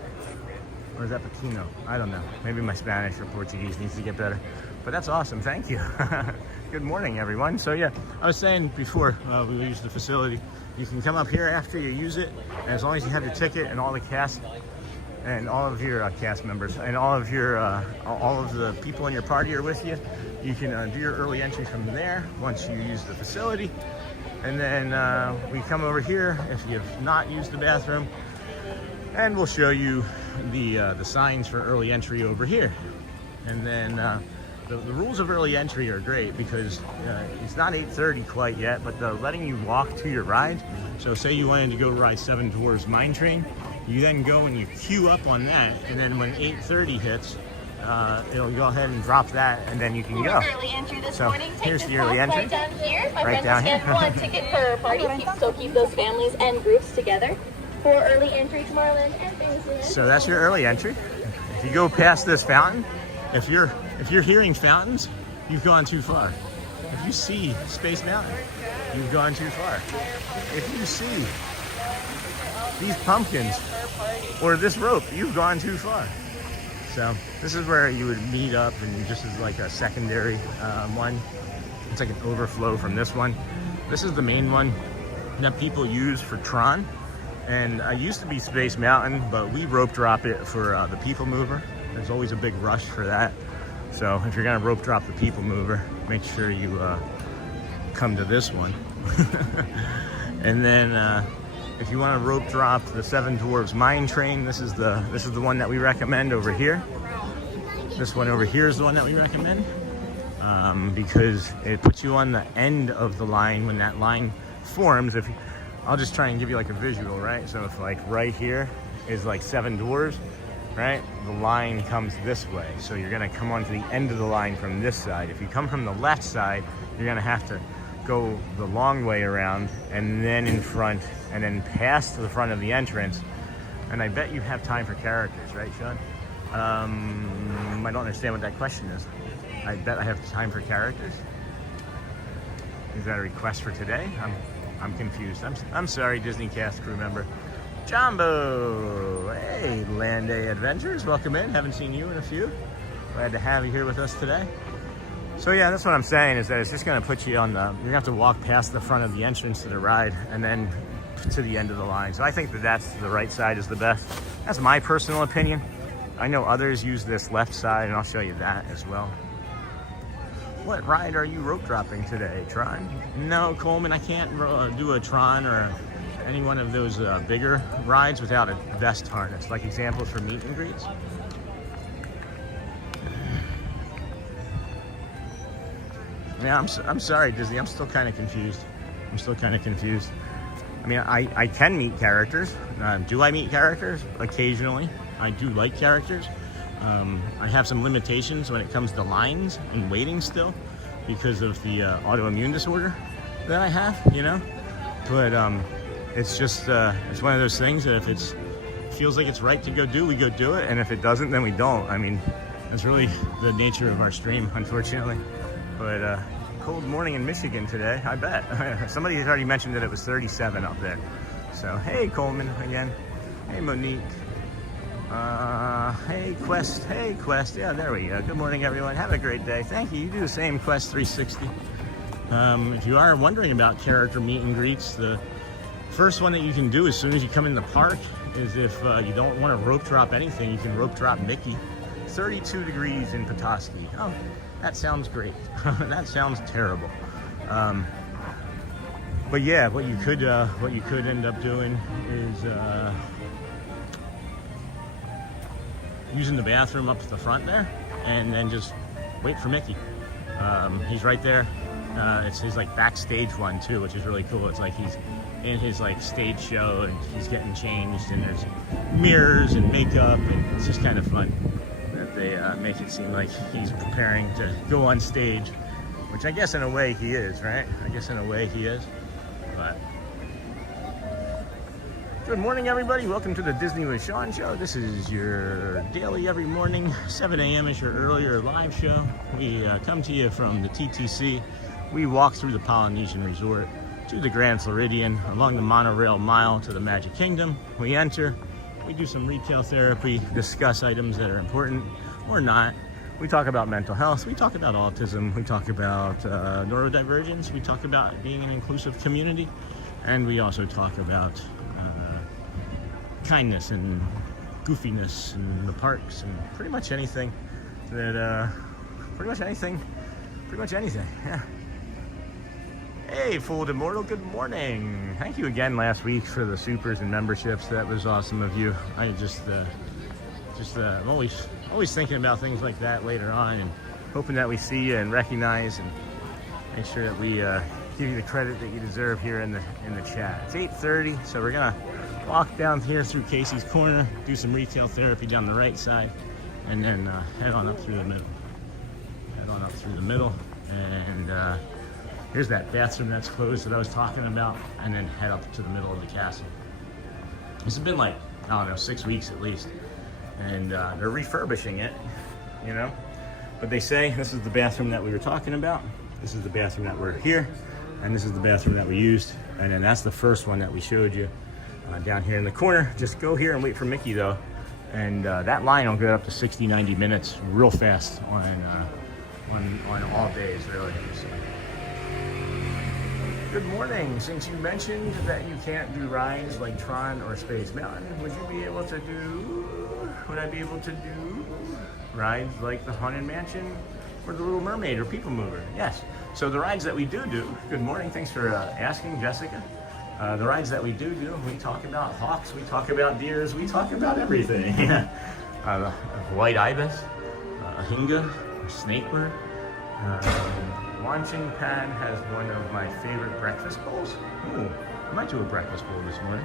Or is that Paquino? I don't know. Maybe my Spanish or Portuguese needs to get better. But that's awesome. Thank you. Good morning, everyone. So yeah, I was saying before we used the facility, you can come up here after you use it, and as long as you have your ticket and all the cast and all of your cast members and all of the people in your party are with you, you can do your early entry from there once you use the facility. And then we come over here if you have not used the bathroom, and we'll show you the signs for early entry over here. And then the rules of early entry are great because it's not 8:30 quite yet, but they're letting you walk to your ride. So say you wanted to go ride Seven Dwarfs Mine Train, you then go and you queue up on that, and then when 8:30 hits, it'll go ahead and drop that, and then you can go. Early entry this So morning. here's the early entry. Right down here. My Right friends down get here. one ticket per party. Keep those families and groups together for early entry to Tomorrowland and Fantasyland. So that's your early entry. If you go past this fountain, if you're hearing fountains, you've gone too far. If you see Space Mountain, you've gone too far. If you see these pumpkins or this rope, you've gone too far. So this is where you would meet up, and just as like a secondary one. It's like an overflow from this one. This is the main one that people use for Tron. And I used to be Space Mountain, but we rope drop it for the People Mover. There's always a big rush for that. So if you're gonna rope drop the People Mover, make sure you come to this one. And then if you want to rope drop the Seven Dwarfs Mine Train, this is the one that we recommend over here. This one over here is the one that we recommend because it puts you on the end of the line when that line forms. I'll just try and give you like a visual, right? So if like right here is like Seven Dwarfs, right? The line comes this way. So you're gonna come onto the end of the line from this side. If you come from the left side, you're gonna have to go the long way around and then in front and then past to the front of the entrance. And I bet you have time for characters, right, Sean? I don't understand what that question is. I bet I have time for characters. Is that a request for today? I'm confused. I'm sorry, Disney cast crew member. Jumbo! Hey, Land Day Adventures, welcome in. Haven't seen you in a few. Glad to have you here with us today. So yeah, that's what I'm saying, is that it's just gonna put you on you're gonna have to walk past the front of the entrance to the ride and then to the end of the line. So I think that's the right side is the best. That's my personal opinion. I know others use this left side, and I'll show you that as well. What ride are you rope dropping today, Tron? No, Coleman, I can't do a Tron or any one of those bigger rides without a vest harness, like examples for meet and greets. Yeah, I'm sorry, Disney. I'm still kind of confused. I mean, I can meet characters. Do I meet characters? Occasionally. I do like characters. I have some limitations when it comes to lines and waiting still because of the autoimmune disorder that I have, you know? But it's just, it's one of those things that if it feels like it's right to go do, we go do it. And if it doesn't, then we don't. I mean, that's really the nature of our stream, unfortunately. But cold morning in Michigan today, I bet. Somebody has already mentioned that it was 37 up there. So, hey, Coleman again. Hey, Monique. Hey, Quest. Yeah, there we go. Good morning, everyone. Have a great day. Thank you. You do the same, Quest 360. If you are wondering about character meet and greets, the first one that you can do as soon as you come in the park is if you don't want to rope drop anything, you can rope drop Mickey. 32 degrees in Petoskey. Oh, that sounds great. That sounds terrible. But yeah, what you could end up doing is using the bathroom up at the front there, and then just wait for Mickey. He's right there. It's his like backstage one too, which is really cool. It's like he's in his like stage show, and he's getting changed, and there's mirrors and makeup, and it's just kind of fun that they make it seem like he's preparing to go on stage, which I guess in a way he is, right? I guess in a way he is, but. Good morning, everybody. Welcome to the Disney with Sean show. This is your daily every morning, 7 a.m. is your earlier live show. We come to you from the TTC. We walk through the Polynesian Resort to the Grand Floridian, along the monorail mile to the Magic Kingdom. We enter, we do some retail therapy, discuss items that are important or not. We talk about mental health, we talk about autism, we talk about neurodivergence, we talk about being an inclusive community, and we also talk about kindness and goofiness in the parks and pretty much anything that pretty much anything, yeah. Hey, Fooled Immortal, good morning. Thank you again last week for the supers and memberships. That was awesome of you. I just I'm always thinking about things like that later on, and hoping that we see you and recognize and make sure that we give you the credit that you deserve here in the chat. It's 8:30, so we're gonna walk down here through Casey's Corner, do some retail therapy down the right side, and then head on up through the middle. And here's that bathroom that's closed that I was talking about, and then head up to the middle of the castle. This has been like, I don't know, 6 weeks at least, and they're refurbishing it, you know. But they say this is the bathroom that we were talking about, this is the bathroom that we're here, and this is the bathroom that we used, and then that's the first one that we showed you. Down here in the corner. Just go here and wait for Mickey though, and that line will get up to 60-90 minutes real fast on all days really. So. Good morning. Since you mentioned that you can't do rides like Tron or Space Mountain, would I be able to do rides like the Haunted Mansion or the Little Mermaid or People Mover? Yes. So the rides that we do, good morning, thanks for asking, Jessica. The rides that we do, we talk about hawks, we talk about deers, we talk about everything. White ibis, a hinga, a snakebird. Launching Pad has one of my favorite breakfast bowls. Ooh, I might do a breakfast bowl this morning.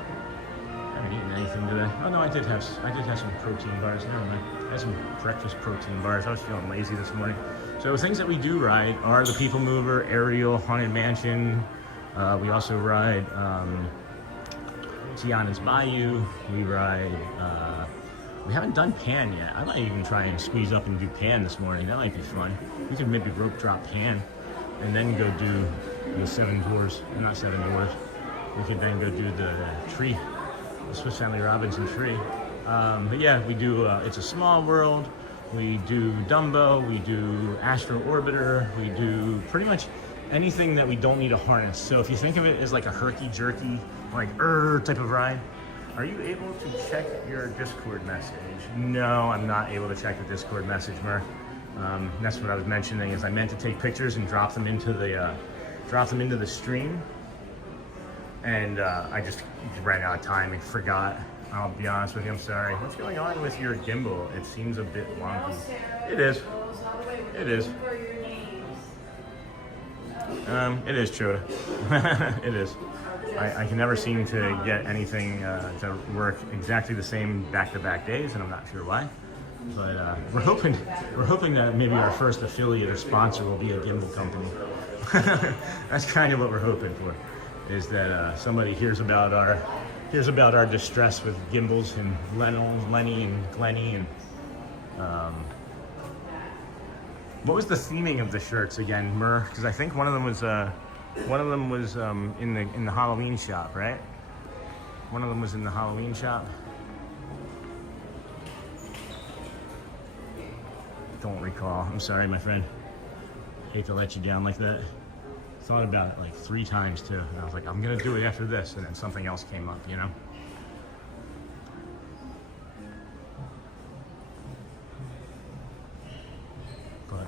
I haven't eaten anything today. Oh no, I did have some protein bars. Never mind. I had some breakfast protein bars. I was feeling lazy this morning. So the things that we do ride are the People Mover, Ariel, Haunted Mansion. We also ride Tiana's Bayou. We ride, we haven't done Pan yet. I might even try and squeeze up and do Pan this morning. That might be fun. We could maybe rope drop Pan and then go do the Seven Dwarfs. Not Seven Dwarfs. We could then go do the tree, the Swiss Family Robinson tree. But yeah, we do It's a Small World. We do Dumbo. We do Astro Orbiter. We do pretty much anything that we don't need a harness. So if you think of it as like a herky-jerky, like type of ride, are you able to check your Discord message? No, I'm not able to check the Discord message, Mer. That's what I was mentioning, is I meant to take pictures and drop them into the stream, and I just ran out of time and forgot. I'll be honest with you, I'm sorry. What's going on with your gimbal? It seems a bit wonky. It is. It is. It is, Choda. It is. I can never seem to get anything to work exactly the same back-to-back days, and I'm not sure why. But we're hoping that maybe our first affiliate or sponsor will be a gimbal company. That's kind of what we're hoping for, is that somebody hears about our distress with gimbals, and Lenny and Glenny, and what was the theming of the shirts again, Mur? Because I think one of them was in the Halloween shop, right? One of them was in the Halloween shop. Don't recall. I'm sorry, my friend. Hate to let you down like that. Thought about it like 3 times too, and I was like, I'm gonna do it after this, and then something else came up, you know? But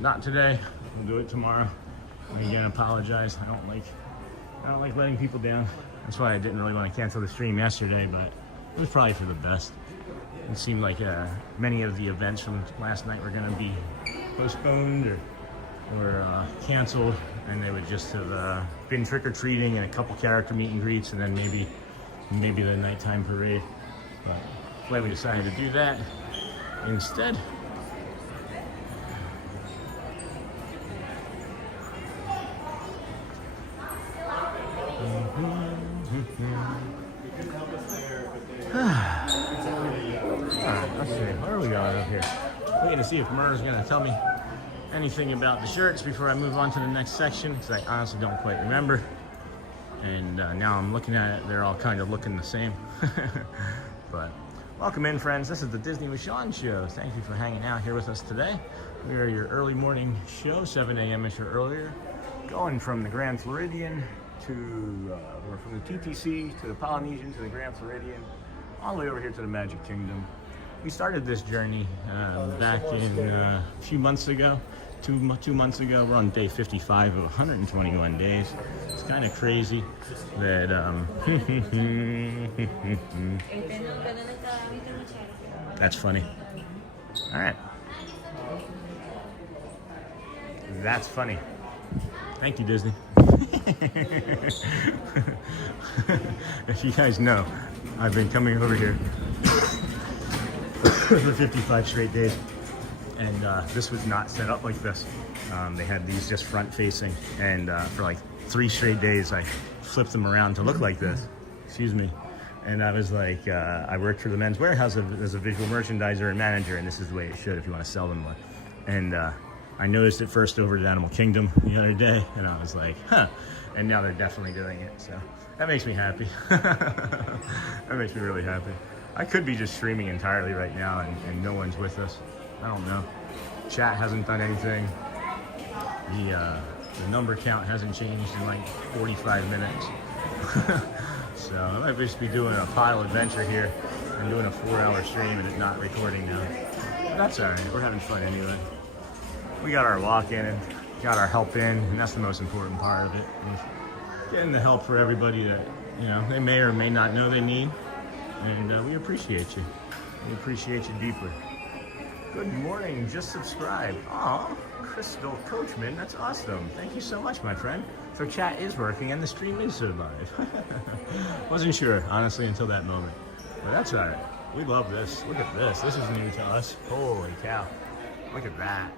not today. We'll do it tomorrow. And again, apologize. I don't like letting people down. That's why I didn't really want to cancel the stream yesterday, but it was probably for the best. It seemed like many of the events from last night were going to be postponed or canceled and they would just have been trick-or-treating and a couple character meet and greets, and then maybe the nighttime parade. But glad we decided to do that instead. Alright, let's see. Where are we going up here? Waiting to see if Murr's going to tell me anything about the shirts before I move on to the next section, because I honestly don't quite remember. And now I'm looking at it, they're all kind of looking the same. But welcome in, friends. This is the Disney with Sean show. Thank you for hanging out here with us today. We are your early morning show, 7 a.m.ish or earlier, going from the Grand Floridian to, we're from the TTC to the Polynesian to the Grand Floridian, all the way over here to the Magic Kingdom. We started this journey back in a few months ago, two months ago. We're on day 55 of 121 days. It's kind of crazy that, that's funny. All right. That's funny. Thank you, Disney. If you guys know, I've been coming over here for 55 straight days, and this was not set up like this. They had these just front facing, and for like 3 straight days I flipped them around to look like this. Excuse me. And I was like, I worked for the Men's Warehouse as a visual merchandiser and manager, and this is the way it should if you want to sell them more. And I noticed it first over at Animal Kingdom the other day, and I was like, huh. And now they're definitely doing it, so that makes me happy. That makes me really happy. I could be just streaming entirely right now and no one's with us. I don't know. Chat hasn't done anything. The number count hasn't changed in like 45 minutes. So I might just be doing a pile adventure here and doing a 4-hour stream and it not recording now. But that's all right. We're having fun anyway. We got our lock in and got our help in, and that's the most important part of it. Getting the help for everybody that, you know, they may or may not know they need. And we appreciate you. We appreciate you deeply. Good morning, just subscribed. Aw, Crystal Coachman, that's awesome. Thank you so much, my friend. So chat is working and the stream is live. Wasn't sure, honestly, until that moment. But that's all right. We love this. Look at this. This is new to us. Holy cow. Look at that.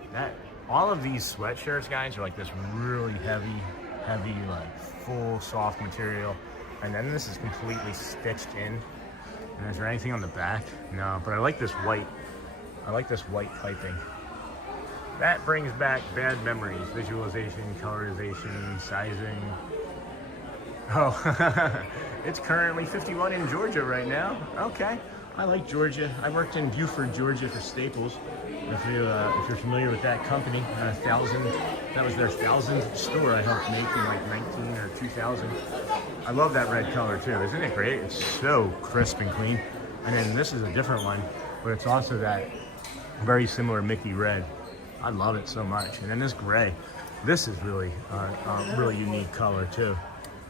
All of these sweatshirts, guys, are like this really heavy, like full soft material. And then this is completely stitched in. And is there anything on the back? No, but I like this white. I like this white piping. That brings back bad memories. Visualization, colorization, sizing. Oh, it's currently 51 in Georgia right now. Okay, I like Georgia. I worked in Buford, Georgia for Staples. If you're familiar with that company, that was their 1,000th store I helped make in like 19 or 2000. I love that red color too. Isn't it great? It's so crisp and clean. And then this is a different one, but it's also that very similar Mickey red. I love it so much. And then this gray. This is really a really unique color too.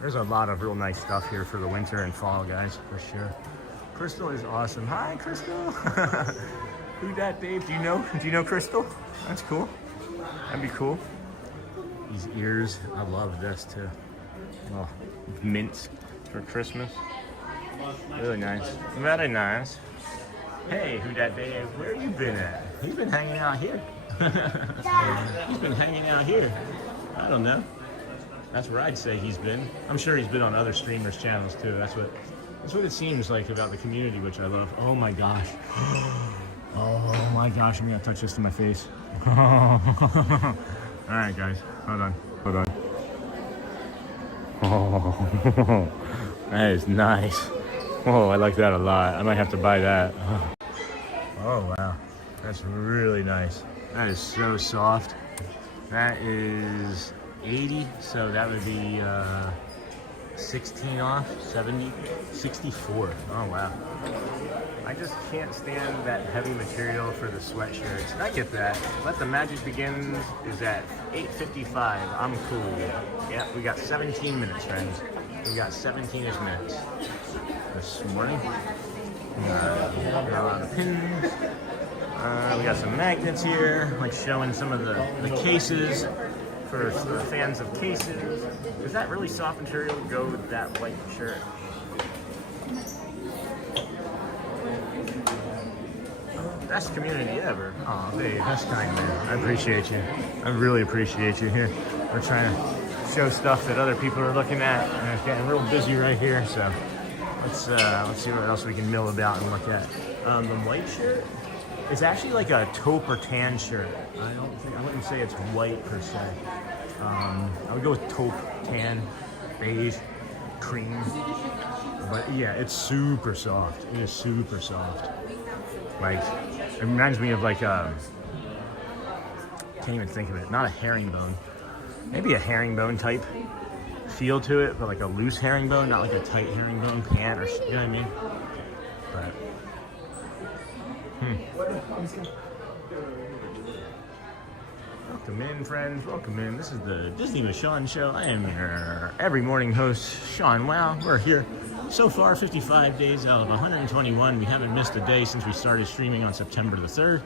There's a lot of real nice stuff here for the winter and fall, guys, for sure. Crystal is awesome. Hi, Crystal. Who dat, babe? Do you know Crystal? That's cool. That'd be cool. These ears, I love this too. Oh, mint for Christmas. Really nice. Very nice. Hey, who dat, babe? Where you been at? He's been hanging out here. He's been hanging out here. I don't know. That's where I'd say he's been. I'm sure he's been on other streamers' channels too. That's what it seems like about the community, which I love. Oh my gosh. Oh my gosh, I'm gonna touch this to my face. All right, guys, hold on. Oh, that is nice. Oh, I like that a lot. I might have to buy that. Oh wow, that's really nice. That is so soft. That is 80, so that would be 16 off, 70, 64. Oh wow. I just can't stand that heavy material for the sweatshirts. I get that. Let the Magic Begin is at 8:55. I'm cool. Yeah, we got 17 minutes, friends. We got 17-ish minutes this morning. We got a lot of pins. We got some magnets here, like showing some of the cases. for fans of cases. Does that really soft material go with that white shirt? Best community ever. Oh, Dave, that's kind, man. I appreciate you. I really appreciate you here. We're trying to show stuff that other people are looking at, and it's getting real busy right here. So let's see what else we can mill about and look at. The white shirt is actually like a taupe or tan shirt. I wouldn't say it's white per se. I would go with taupe, tan, beige, cream. But yeah, it's super soft. It is super soft. Like, it reminds me of like can't even think of it. Not a herringbone. Maybe a herringbone type feel to it, but like a loose herringbone, not like a tight herringbone pant, or you know what I mean? But welcome in, friends. Welcome in. This is the Disney with Sean show. I am your every morning host, Sean. Wow, we're here. So far, 55 days out of 121. We haven't missed a day since we started streaming on September the 3rd.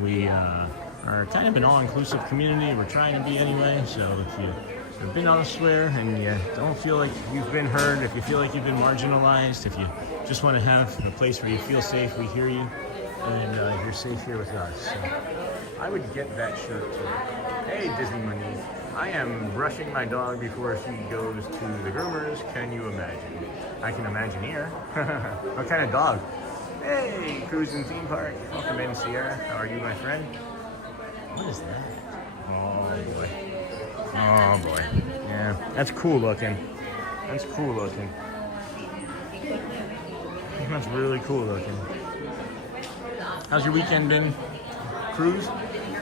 We are kind of an all-inclusive community. We're trying to be anyway. So if you've been elsewhere and you don't feel like you've been heard, if you feel like you've been marginalized, if you just want to have a place where you feel safe, we hear you. And you're safe here with us. So I would get that shirt too. Hey, Disney Money. I am brushing my dog before she goes to the groomers. Can you imagine? I can imagine here. What kind of dog? Hey, cruising theme park. Welcome in, Sierra. How are you, my friend? What is that? Oh boy. Oh boy. Yeah, that's cool looking. That's cool looking. That's really cool looking. How's your weekend been, Cruz?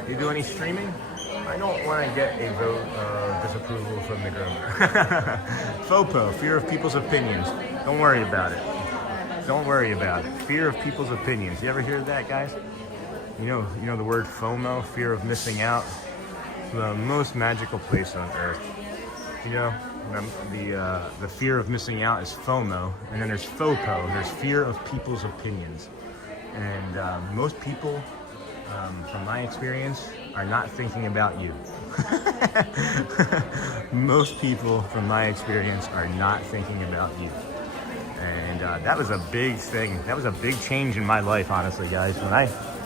You do any streaming? I don't want to get a vote of disapproval from the groomer. FOPO, fear of people's opinions. Don't worry about it. Don't worry about it. Fear of people's opinions. You ever hear that, guys? You know the word FOMO, fear of missing out? The most magical place on earth. You know, the fear of missing out is FOMO, and then there's FOPO. There's fear of people's opinions. And most people, from my experience, are not thinking about you. Most people, from my experience, are not thinking about you. And that was a big thing. That was a big change in my life, honestly, guys.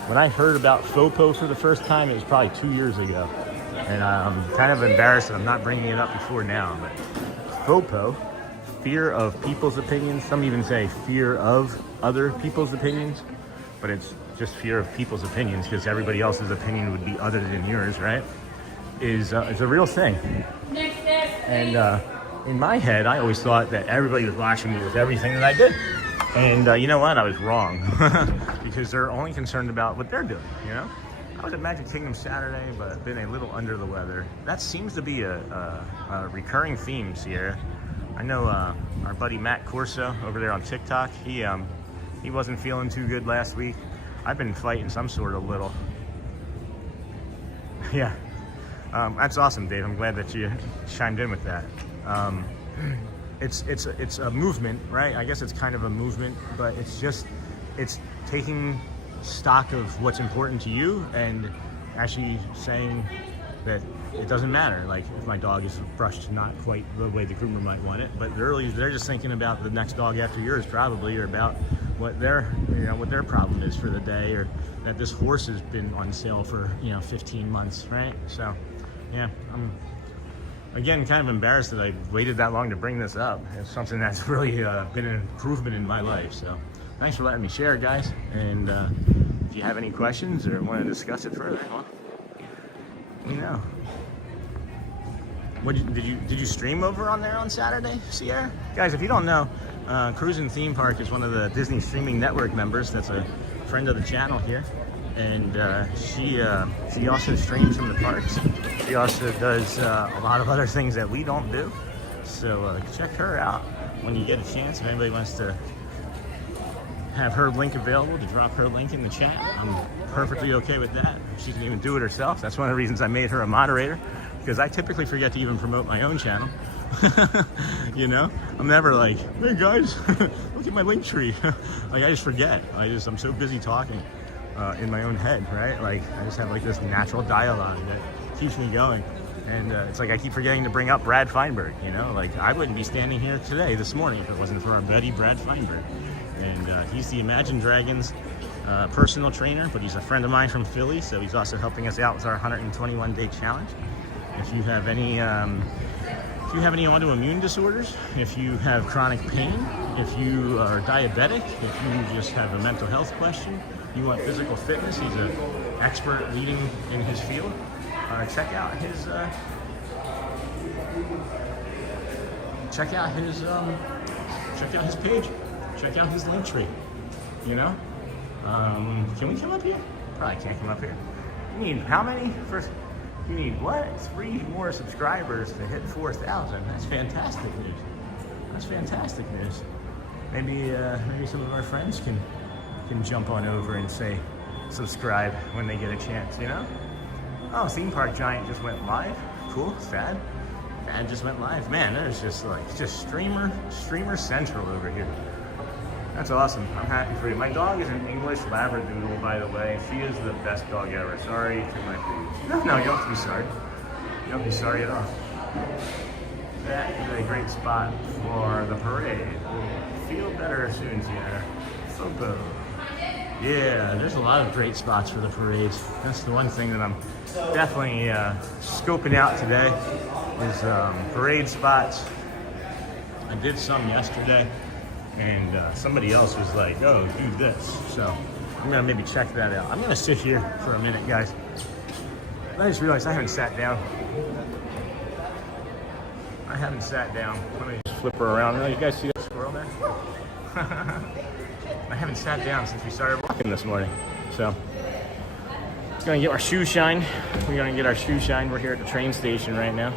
When I heard about FOPO for the first time, it was probably 2 years ago. And I'm kind of embarrassed that I'm not bringing it up before now. But FOPO, fear of people's opinions. Some even say fear of other people's opinions. But it's just fear of people's opinions, because everybody else's opinion would be other than yours, right? Is a real thing. And in my head, I always thought that everybody was watching me with everything that I did. And you know what? I was wrong. Because they're only concerned about what they're doing, you know? I was at Magic Kingdom Saturday, but I've been a little under the weather. That seems to be a recurring theme, Sierra. I know our buddy Matt Corso over there on TikTok, he wasn't feeling too good last week. I've been fighting some sort of little. Yeah. That's awesome, Dave. I'm glad that you chimed in with that. It's a movement, right? I guess it's kind of a movement, but it's taking stock of what's important to you and actually saying that it doesn't matter. Like, if my dog is brushed not quite the way the groomer might want it, but they're just thinking about the next dog after yours, probably, or about what their problem is for the day, or that this horse has been on sale for 15 months, right? So yeah, I'm again kind of embarrassed that I waited that long to bring this up. It's something that's really been an improvement in my life. So thanks for letting me share, guys. And if you have any questions or want to discuss it further, well, did you stream over on there on Saturday, Sierra? Guys, if you don't know, Cruisin' Theme Park is one of the Disney Streaming Network members. That's a friend of the channel here, and she also streams from the parks. She also does a lot of other things that we don't do. So check her out when you get a chance. If anybody wants to have her link available, to drop her link in the chat, I'm perfectly okay with that. She can even do it herself. That's one of the reasons I made her a moderator, because I typically forget to even promote my own channel. I'm never like, hey guys, look at my link tree. Like, I just forget. I'm so busy talking in my own head, right? Like, I just have like this natural dialogue that keeps me going. And it's like I keep forgetting to bring up Brad Feinberg, you know? Like, I wouldn't be standing here today, this morning, if it wasn't for our buddy Brad Feinberg. And he's the Imagine Dragons personal trainer, but he's a friend of mine from Philly, so he's also helping us out with our 121-day challenge. If you have any autoimmune disorders, if you have chronic pain, if you are diabetic, if you just have a mental health question, you want physical fitness, he's an expert leading in his field. Check out his page. Check out his link tree. You know, can we come up here? Probably can't come up here. You need how many? First, you need what? 3 more subscribers to hit 4,000. That's fantastic news. That's fantastic news. Maybe some of our friends can jump on over and say subscribe when they get a chance. You know. Oh, Theme Park Giant just went live. Cool, sad. And just went live. Man, there's just streamer central over here. That's awesome. I'm happy for you. My dog is an English Labradoodle, by the way. She is the best dog ever. Sorry to my food. No, you don't have to be sorry. You don't have to be sorry at all. That is a great spot for the parade. We'll feel better soon, Sierra. Fopo. Yeah, there's a lot of great spots for the parades. That's the one thing that I'm definitely scoping out today is parade spots. I did some yesterday, and somebody else was like, oh, do this. So I'm gonna maybe check that out. I'm gonna sit here for a minute, guys. I just realized I haven't sat down. Let me just flip her around. You guys see that squirrel there? I haven't sat down since we started walking this morning. So, it's gonna get our shoe shine. We're gonna get our shoe shine. We're here at the train station right now.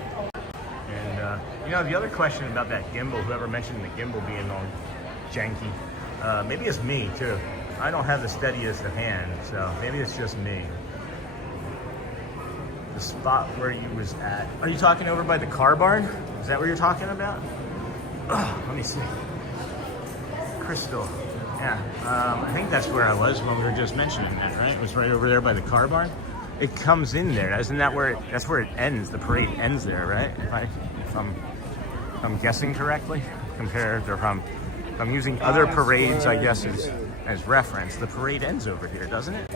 And, you know, the other question about that gimbal, whoever mentioned the gimbal being all janky, maybe it's me too. I don't have the steadiest of hands, so maybe it's just me. The spot where you was at. Are you talking over by the car barn? Is that what you're talking about? Oh, let me see. Crystal. Yeah, I think that's where I was when we were just mentioning that, right? It was right over there by the car barn. It comes in there. Isn't that where that's where it ends? The parade ends there, right? If I'm guessing correctly, compared to if I'm using other parades, I guess, as reference. The parade ends over here, doesn't it?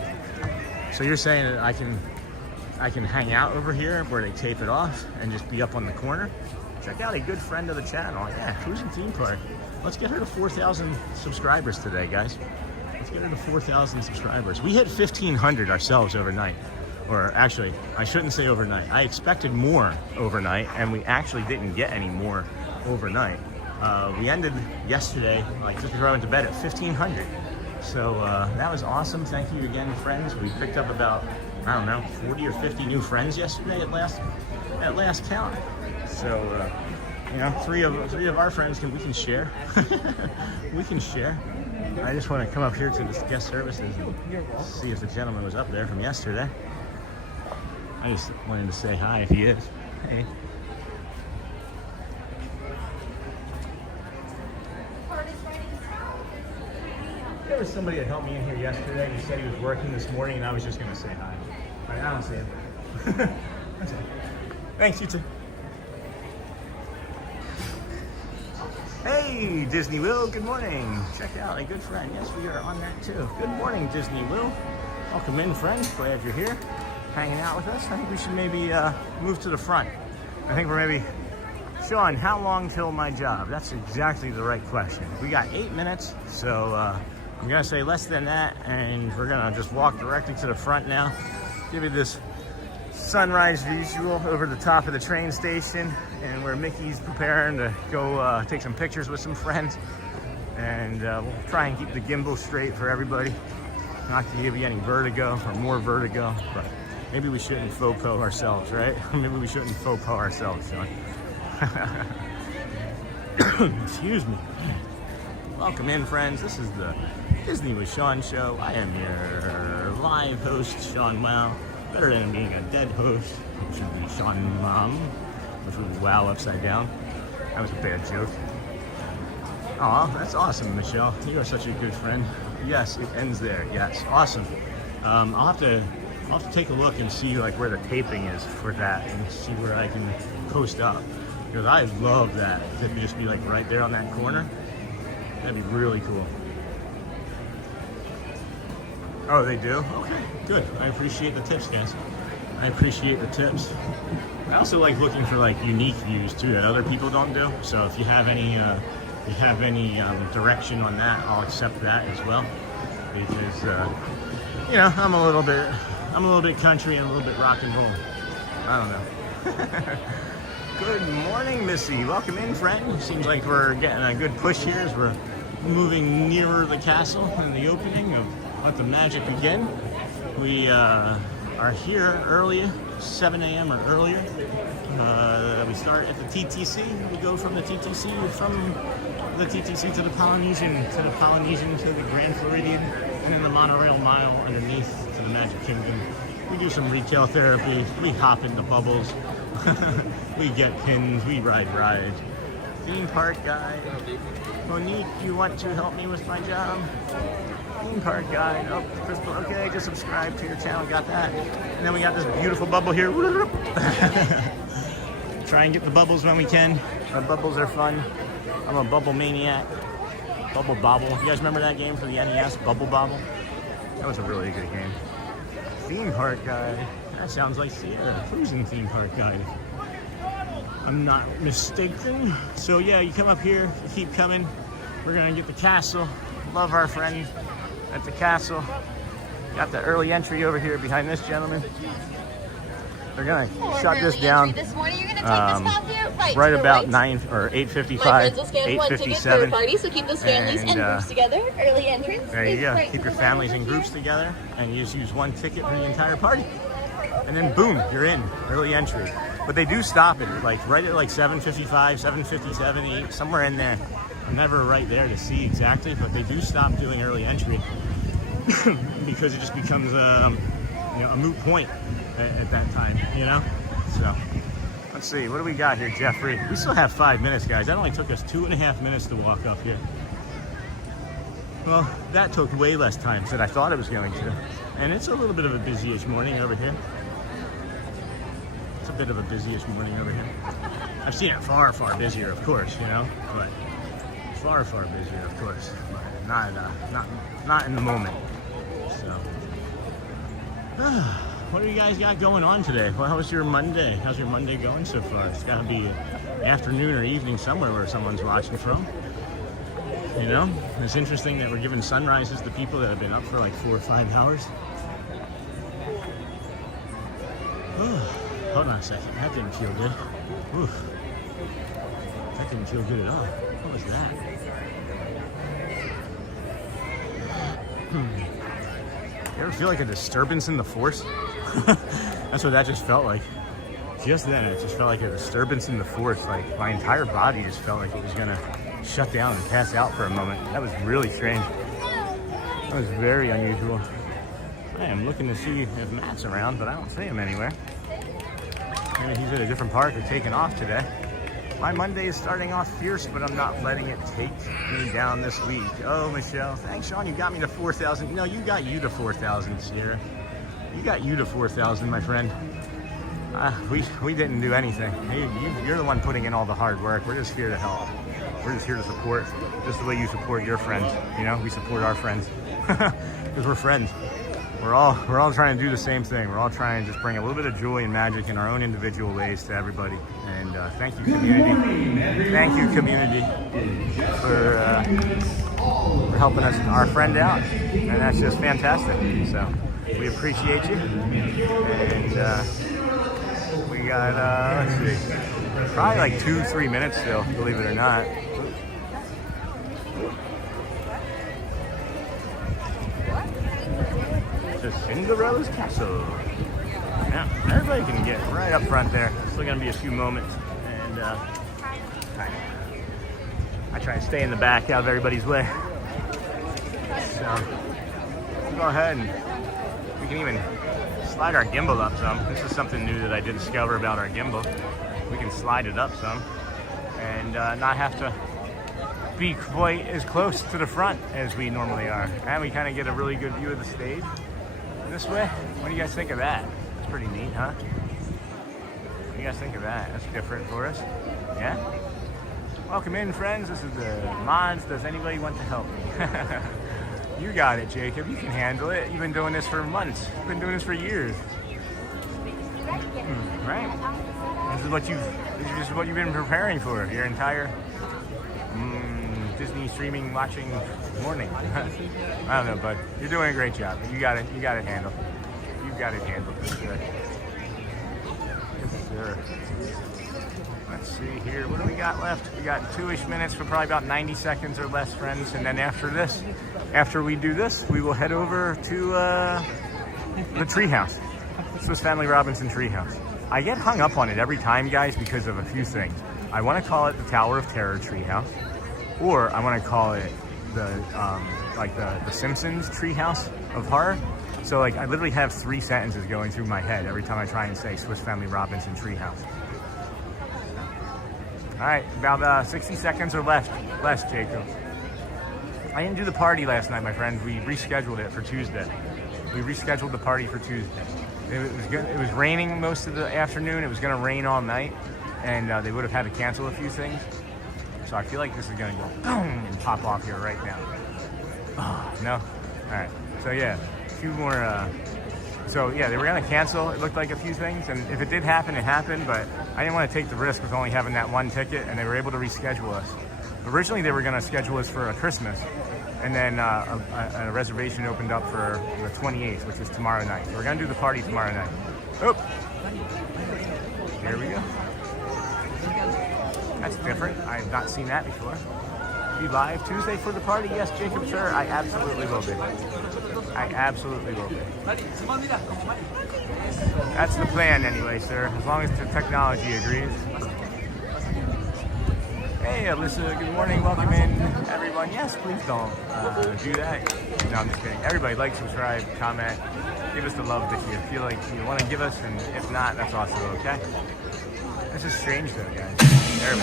So you're saying that I can hang out over here where they tape it off and just be up on the corner? Check out a good friend of the channel. Yeah, Cruising Theme Park. Let's get her to 4,000 subscribers today, guys. Let's get her to 4,000 subscribers. We hit 1,500 ourselves overnight. Or actually, I shouldn't say overnight. I expected more overnight, and we actually didn't get any more overnight. We ended yesterday, like just before I went to bed, at 1,500. So that was awesome. Thank you again, friends. We picked up about, I don't know, 40 or 50 new friends yesterday at last count. So, you know, three of our friends we can share. We can share. I just want to come up here to this guest services and see if the gentleman was up there from yesterday. I just wanted to say hi if he is. Hey. There was somebody that helped me in here yesterday. He said he was working this morning, and I was just going to say hi. All right, I don't see him. That's it. Thanks, you too. Hey, Disney Will, good morning. Check out a good friend. Yes, we are on that too. Good morning, Disney Will. Welcome in, friends. Glad you're here, hanging out with us. I think we should maybe move to the front. I think we're maybe... Sean, how long till my job? That's exactly the right question. We got 8 minutes, so I'm gonna say less than that, and we're gonna just walk directly to the front now. Give you this sunrise visual over the top of the train station, and where Mickey's preparing to go take some pictures with some friends. And we'll try and keep the gimbal straight for everybody, not to give you any vertigo or more vertigo, but maybe we shouldn't faux-pas ourselves, right? Maybe we shouldn't faux-pas ourselves, Sean. Excuse me. Welcome in, friends. This is the Disney with Sean show. I am your live host, Sean Wow. Better than being a dead host, which would be Sean Mom, which would be Wow upside down. That was a bad joke. Aw, that's awesome, Michelle. You are such a good friend. Yes, it ends there. Yes, awesome. I'll have to I'll have to take a look and see like where the taping is for that and see where I can post up. Because I love that. It could just be like right there on that corner. That'd be really cool. Oh, they do? Okay, good. I appreciate the tips, guys. I appreciate the tips. I also like looking for like unique views too that other people don't do. So if you have any direction on that, I'll accept that as well. Because you know, I'm a little bit country and a little bit rock and roll. I don't know. Good morning, Missy. Welcome in, friend. Seems like we're getting a good push here as we're moving nearer the castle and the opening of Let the Magic Begin. We are here early, 7 a.m. or earlier. We start at the TTC. We go from the TTC to the Polynesian, to the Grand Floridian, and then the monorail mile underneath to the Magic Kingdom. We do some retail therapy. We hop into bubbles. We get pins. We ride rides. Theme park guide. Monique, you want to help me with my job? Theme park guide. Oh, Crystal. Okay, just subscribe to your channel. Got that. And then we got this beautiful bubble here. Try and get the bubbles when we can. The bubbles are fun. I'm a bubble maniac. Bubble Bobble. You guys remember that game for the NES? Bubble Bobble? That was a really good game. Theme park guide. That sounds like Sierra. Cruising theme park guide. I'm not mistaken. So yeah, you come up here, you keep coming. We're gonna get the castle. Love our friends at the castle. Got the early entry over here behind this gentleman. They're gonna shut this down this morning. You're gonna take this path here, right about right. 9 or 8:55, 8:57. Party, so keep those families and groups together. Early entrance. There you go. Right Keep your families and groups together, and you just use one ticket for the entire party. And then boom, you're in. Early entry. But they do stop it like right at like 7:55, 7:57, 8, somewhere in there. I'm never right there to see exactly, but they do stop doing early entry because it just becomes a moot point at that time, you know? So let's see, what do we got here, Jeffrey? We still have 5 minutes, guys. That only took us 2.5 minutes to walk up here. Well, that took way less time than I thought it was going to. And it's a little bit of a busy-ish morning over here. It's a bit of a busy-ish morning over here. I've seen it far, far busier, of course, you know, but far, far busier, of course. But not in the moment. So, what do you guys got going on today? Well, how was your Monday? How's your Monday going so far? It's got to be afternoon or evening somewhere where someone's watching from. You know, it's interesting that we're giving sunrises to people that have been up for like 4 or 5 hours. Hold on a second. That didn't feel good. Oof. That didn't feel good at all. What was that? You ever feel like a disturbance in the force? That's what that just felt like. Just then, it just felt like a disturbance in the force. Like my entire body just felt like it was gonna shut down and pass out for a moment. That was really strange. That was very unusual. I am looking to see if Matt's around, but I don't see him anywhere. Maybe he's at a different park or taking off today. My Monday is starting off fierce, but I'm not letting it take me down this week. Oh, Michelle. Thanks, Sean. You got me to 4,000. No, you got you to 4,000, Sierra. You got you to 4,000, my friend. We didn't do anything. You're the one putting in all the hard work. We're just here to help. We're just here to support, just the way you support your friends. You know, we support our friends because we're friends. We're all trying to do the same thing. We're all trying to just bring a little bit of joy and magic in our own individual ways to everybody. And thank you, community. Thank you, community, for helping us, our friend out. And that's just fantastic. So we appreciate you. And we got, let's see, probably like 2-3 minutes still, believe it or not. Cinderella's Castle. Yeah, everybody can get right up front there. It's still gonna be a few moments, and I try and stay in the back out of everybody's way. So we'll go ahead and we can even slide our gimbal up some. This is something new that I did discover about our gimbal. We can slide it up some and not have to be quite as close to the front as we normally are, and we kind of get a really good view of the stage. And this way. What do you guys think of that? That's pretty neat, huh? What do you guys think of that? That's different for us. Yeah? Welcome in, friends. This is the mods. Does anybody want to help me? You got it, Jacob. You can handle it. You've been doing this for months. You've been doing this for years. Right? This is what you've been preparing for your entire Disney streaming watching morning. I don't know, but you're doing a great job. You got it handled. You got it handled. Yes, sir. Yes, sir. Let's see here. What do we got left? We got 2-ish minutes for probably about 90 seconds or less, friends. And then after we do this, we will head over to the treehouse. Swiss Family Robinson treehouse. I get hung up on it every time, guys, because of a few things. I want to call it the Tower of Terror treehouse, or I want to call it the Simpsons treehouse of horror. So like I literally have 3 sentences going through my head every time I try and say Swiss Family Robinson treehouse. All right, about 60 seconds or less, Jacob. I didn't do the party last night, my friend. We rescheduled it for Tuesday. We rescheduled the party for Tuesday. It was raining most of the afternoon. It was going to rain all night, and they would have had to cancel a few things. So I feel like this is going to go boom and pop off here right now. Oh, no? All right. So yeah, a few more. So yeah, they were going to cancel. It looked like a few things, and if it did happen, it happened. But I didn't want to take the risk with only having that one ticket, and they were able to reschedule us. Originally, they were going to schedule us for a Christmas. And then a reservation opened up for the 28th, which is tomorrow night. So we're going to do the party tomorrow night. Oh, here we go. That's different. I have not seen that before. Be live Tuesday for the party? Yes, Jacob, sir. I absolutely will be. I absolutely will be. That's the plan anyway, sir. As long as the technology agrees. Hey, Alyssa, good morning. Welcome in, everyone. Yes, please don't do that. No, I'm just kidding. Everybody, like, subscribe, comment. Give us the love that you feel like you want to give us, and if not, that's also okay. This is strange, though, guys. There we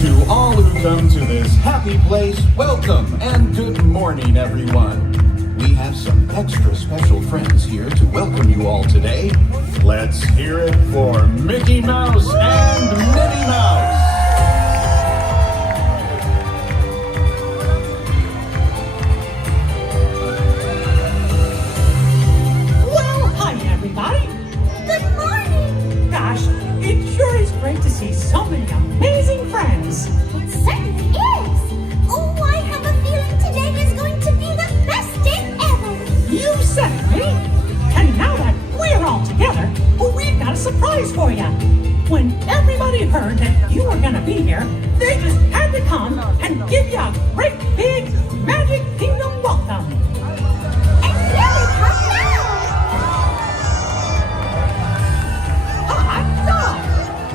To all who come to this happy place, welcome and good morning, everyone. We have some extra special friends here to welcome you all today. Let's hear it for Mickey Mouse and Minnie Mouse. Well, hi everybody. Good morning! Gosh, it sure is great to see so many amazing friends. It certainly is! Oh, I have a feeling today is going to be the best day ever! You said it, right? And now that we're all together, we've got a surprise for you. When everybody heard that you were going to be here, they just had to come and give you a great big Magic Kingdom welcome. And here we come now! Hot dog!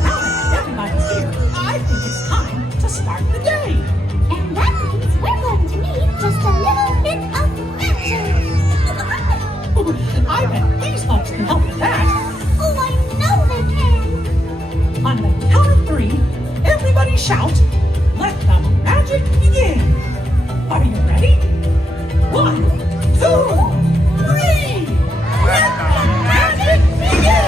Now that everybody's here, I think it's time to start the day. And that means we're going to need just a little bit of magic! I bet these folks can help with that. Oh, I know they can! On the count of 3, everybody shout, "Let the magic begin!" Are you ready? 1, 2, 3! Let the magic begin!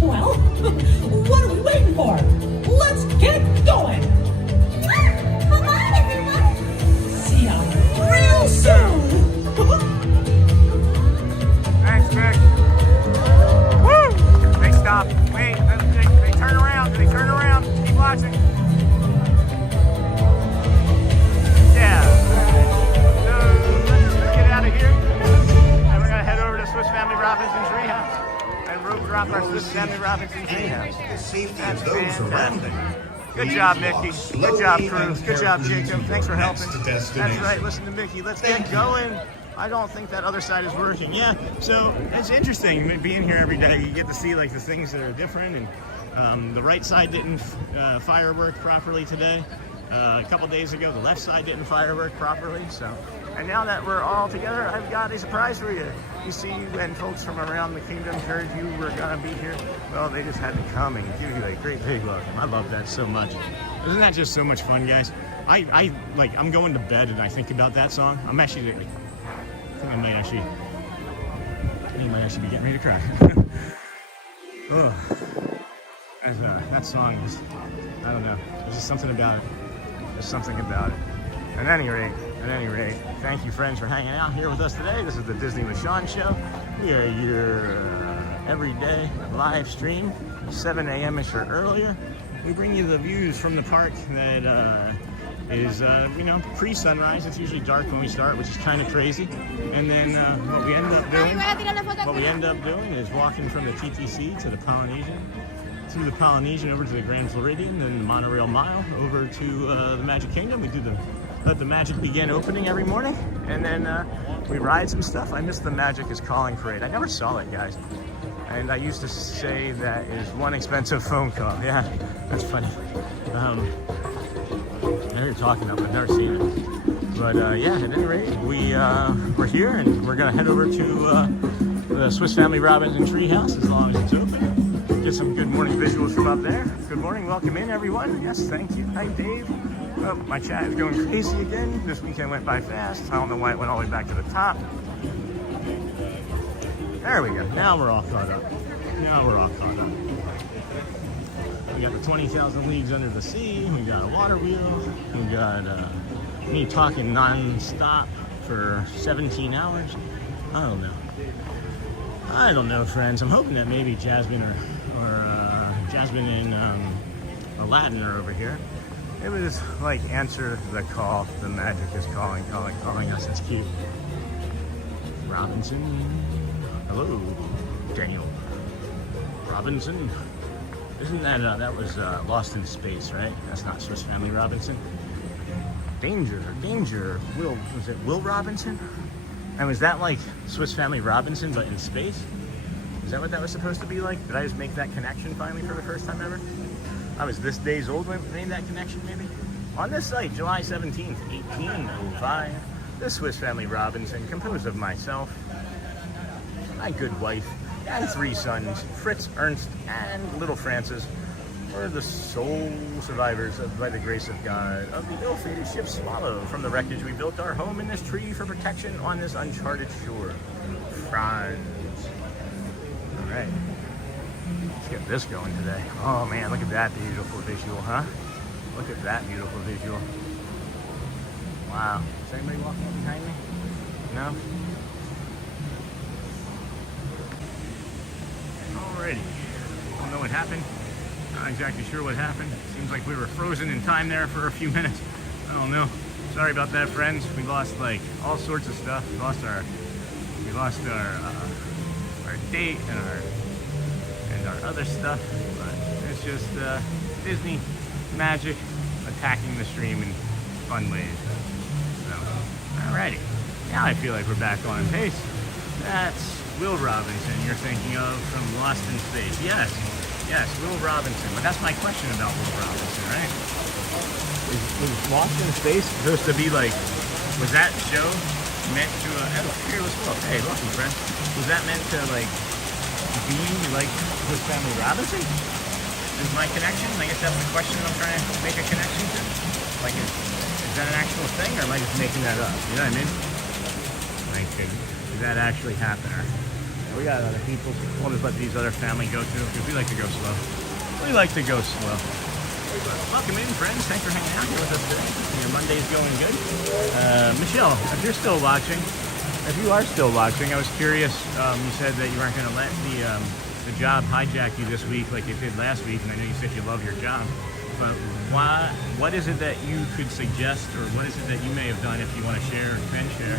Well, what are we waiting for? Let's get going! Come on, everyone! See ya real soon! Thanks, Vic. Woo! They stop. Wait, they turn around. They turn around. Keep watching. Yeah. So let's get out of here. And we're going to head over to Swiss Family Robinson treehouse and rope drop our Swiss Family Robinson treehouse. As safety That's as those around fantastic. them. Good job, Mickey. Good job, crew. Good job, Jacob. Thanks for helping. That's right. Listen to Mickey. Let's get going. I don't think that other side is working. Yeah, so it's interesting being here every day. You get to see like the things that are different, and the right side didn't firework properly today. A couple days ago, the left side didn't firework properly. So, and now that we're all together, I've got a surprise for you. You see, when folks from around the kingdom heard you were gonna be here, well, they just had to come and give you a great big welcome. I love that so much. Isn't that just so much fun, guys? I'm going to bed and I think about that song. I'm actually like, I think I might actually be getting ready to cry. Oh, that song is, I don't know. There's just something about it. There's something about it. At any rate, thank you, friends, for hanging out here with us today. This is the Disney with Sean show. We are your everyday live stream, 7 a.m.-ish or earlier. We bring you the views from the park that is, pre-sunrise. It's usually dark when we start, which is kind of crazy. And then what we end up doing is walking from the TTC to the Polynesian, through the Polynesian over to the Grand Floridian, then the Monorail Mile over to the Magic Kingdom. We do let the Magic Begin opening every morning, and then we ride some stuff. I missed the Magic is Calling parade. I never saw it, guys. And I used to say that is one expensive phone call. Yeah, that's funny. I know you're talking about it, I've never seen it. But yeah, at any rate, we're here, and we're gonna head over to the Swiss Family Robinson Treehouse as long as it's open. Get some good morning visuals from up there. Good morning, welcome in everyone. Yes, thank you. Hi, Dave. Oh, my chat is going crazy again. This weekend went by fast. I don't know why it went all the way back to the top. There we go. Now we're all caught up. We got the 20,000 Leagues Under the Sea. We got a water wheel. We got me talking non-stop for 17 hours. I don't know, friends. I'm hoping that maybe Jasmine or Jasmine and Aladdin are over here. It was like answer the call. The Magic is calling us. It's cute. Robinson. Hello, Daniel. Robinson. Isn't that that was Lost in Space, right? That's not Swiss Family Robinson. Danger. Was it Will Robinson? And was that like Swiss Family Robinson but in space? Is that what that was supposed to be like? Did I just make that connection finally for the first time ever? I was this days old when I made that connection, maybe? On this site, July 17th, 1805, the Swiss Family Robinson, composed of myself, my good wife, and 3 sons, Fritz, Ernst, and little Francis, were the sole survivors of, by the grace of God, of the ill-fated ship Swallow. From the wreckage, we built our home in this tree for protection on this uncharted shore. Franz. All right. Let's get this going today. Oh man, look at that beautiful visual, huh? Look at that beautiful visual. Wow. Is anybody walking up behind me? No? Alrighty. Don't know what happened. Not exactly sure what happened. Seems like we were frozen in time there for a few minutes. I don't know. Sorry about that, friends. We lost like all sorts of stuff. We lost our date and our other stuff. But it's just Disney magic attacking the stream in fun ways. So, alrighty. Now I feel like we're back on pace. That's Will Robinson you're thinking of from Lost in Space. Yes, Will Robinson. But that's my question about Will Robinson, right? Was Lost in Space supposed to be like, was that show meant to, oh, Fearless Will. Hey, welcome, friend. Was that meant to like be like Swiss Family Robinson? Is my connection? I guess that's the question I'm trying to make a connection to. Like, is that an actual thing, or am I just making that up? You know what I mean? Like, did that actually happen? Or we got other people. We'll just let these other family go too, because we like to go slow. Welcome in, friends. Thanks for hanging out here with us today. Your Monday's going good. Michelle, if you're still watching, if you are still watching, I was curious. You said that you weren't going to let the job hijack you this week like it did last week, and I know you said you love your job. But what is it that you could suggest, or what is it that you may have done, if you want to share or can share,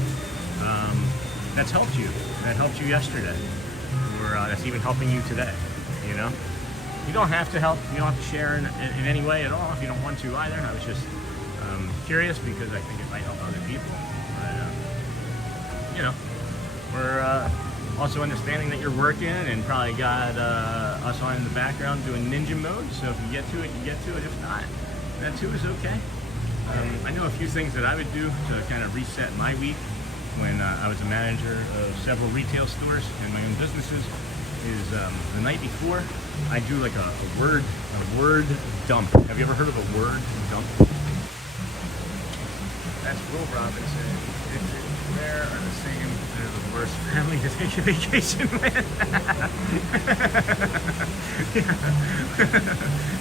that's helped you? That helped you yesterday, or that's even helping you today? You know, You don't have to help. You don't have to share in any way at all if you don't want to either. I was just curious because I think it might help other people. But, you know, we're also understanding that you're working and probably got us on in the background doing ninja mode. So if you get to it, you get to it. If not, that too is okay. I know a few things that I would do to kind of reset my week when I was a manager of several retail stores and my own businesses is the night before I do like a word dump. Have you ever heard of a word dump? That's Will Robinson. Where are the same? They're the worst family to take a vacation with.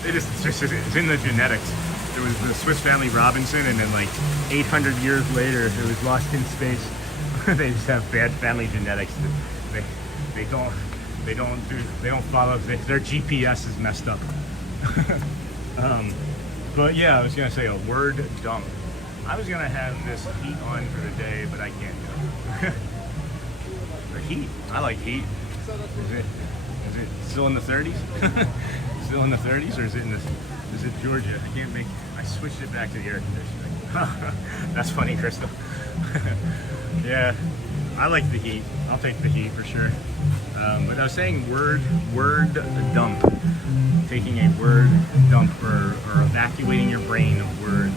It's in the genetics. There was the Swiss Family Robinson, and then like 800 years later, it was lost in space. They just have bad family genetics. They don't follow. Their GPS is messed up. But yeah, I was gonna say a word dump. I was gonna have this heat on for the day, but I can't do it. The heat. I like heat. Is it still in the 30s? Still in the 30s, or is it Georgia? I can't make. I switched it back to the air conditioning. That's funny, Crystal. Yeah, I like the heat. I'll take the heat for sure. But I was saying word dump. Taking a word dump or evacuating your brain of words.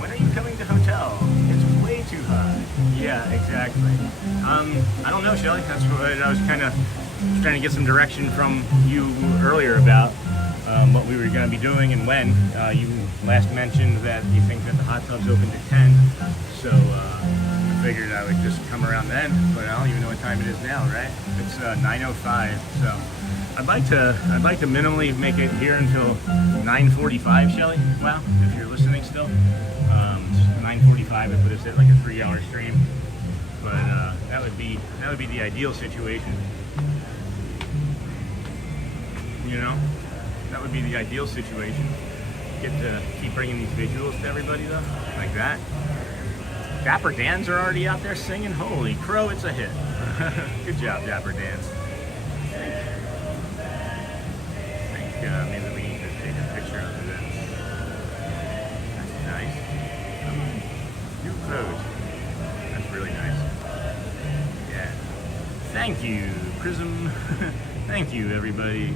When are you coming to hotel? It's way too high. Yeah, exactly. I don't know, Shelly. That's what I was kind of trying to get some direction from you earlier about what we were going to be doing and when. You last mentioned that you think that the hot tub's open to 10, so I figured I would just come around then, but I don't even know what time it is now, right? It's 9:05, so I'd like to minimally make it here until 9:45, Shelly. Well, if you're listening still, 9:45 would put us at like a 3-hour stream, but that would be the ideal situation. You know, that would be the ideal situation. Get to keep bringing these visuals to everybody though, like that. Dapper Dans are already out there singing. Holy crow, it's a hit. Good job, Dapper Dans. I think maybe we need to take a picture of this. That's nice. New clothes. That's really nice. Yeah. Thank you, Prism. Thank you, everybody.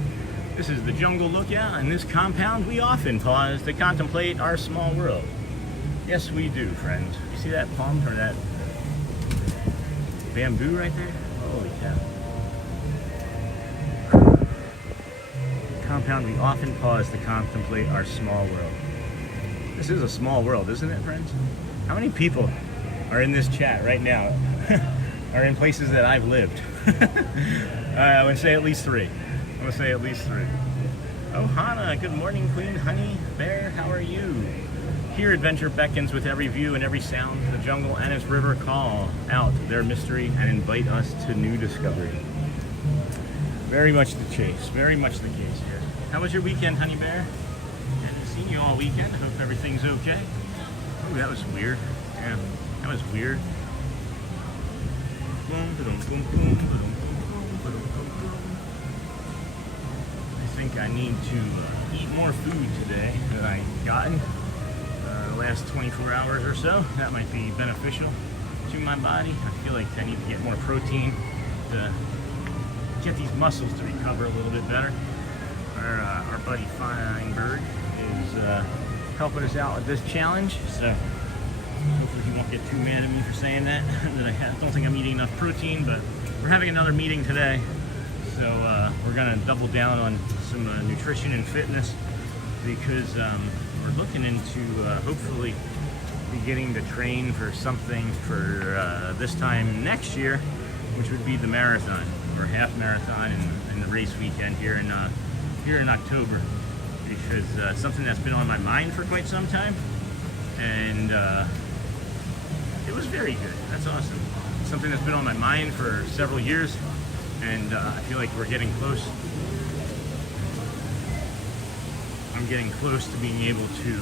This is the Jungle Lookout. In this compound, we often pause to contemplate our small world. Yes, we do, friends. You see that palm or that bamboo right there? Holy cow. Compound, we often pause to contemplate our small world. This is a small world, isn't it, friends? How many people are in this chat right now? Are in places that I've lived? I would say at least 3. I'm gonna say at least 3. Oh, Hannah, good morning, Queen Honey Bear, how are you? Here, adventure beckons with every view and every sound. The jungle and its river call out their mystery and invite us to new discovery. Very much the chase, very much the case here. How was your weekend, Honey Bear? Haven't seen you all weekend. I hope everything's okay. Oh, that was weird. Yeah, that was weird. I think I need to eat more food today than I've gotten the last 24 hours or so. That might be beneficial to my body. I feel like I need to get more protein to get these muscles to recover a little bit better. Our buddy Feinberg is helping us out with this challenge, so hopefully he won't get too mad at me for saying that. I don't think I'm eating enough protein, but we're having another meeting today, so we're gonna double down on some nutrition and fitness because we're looking into hopefully beginning to train for something for this time next year, which would be the marathon or half marathon and the race weekend here in October, because something that's been on my mind for quite some time, and it was very good. That's awesome. Something that's been on my mind for several years, and I feel like we're getting close. I'm getting close to being able to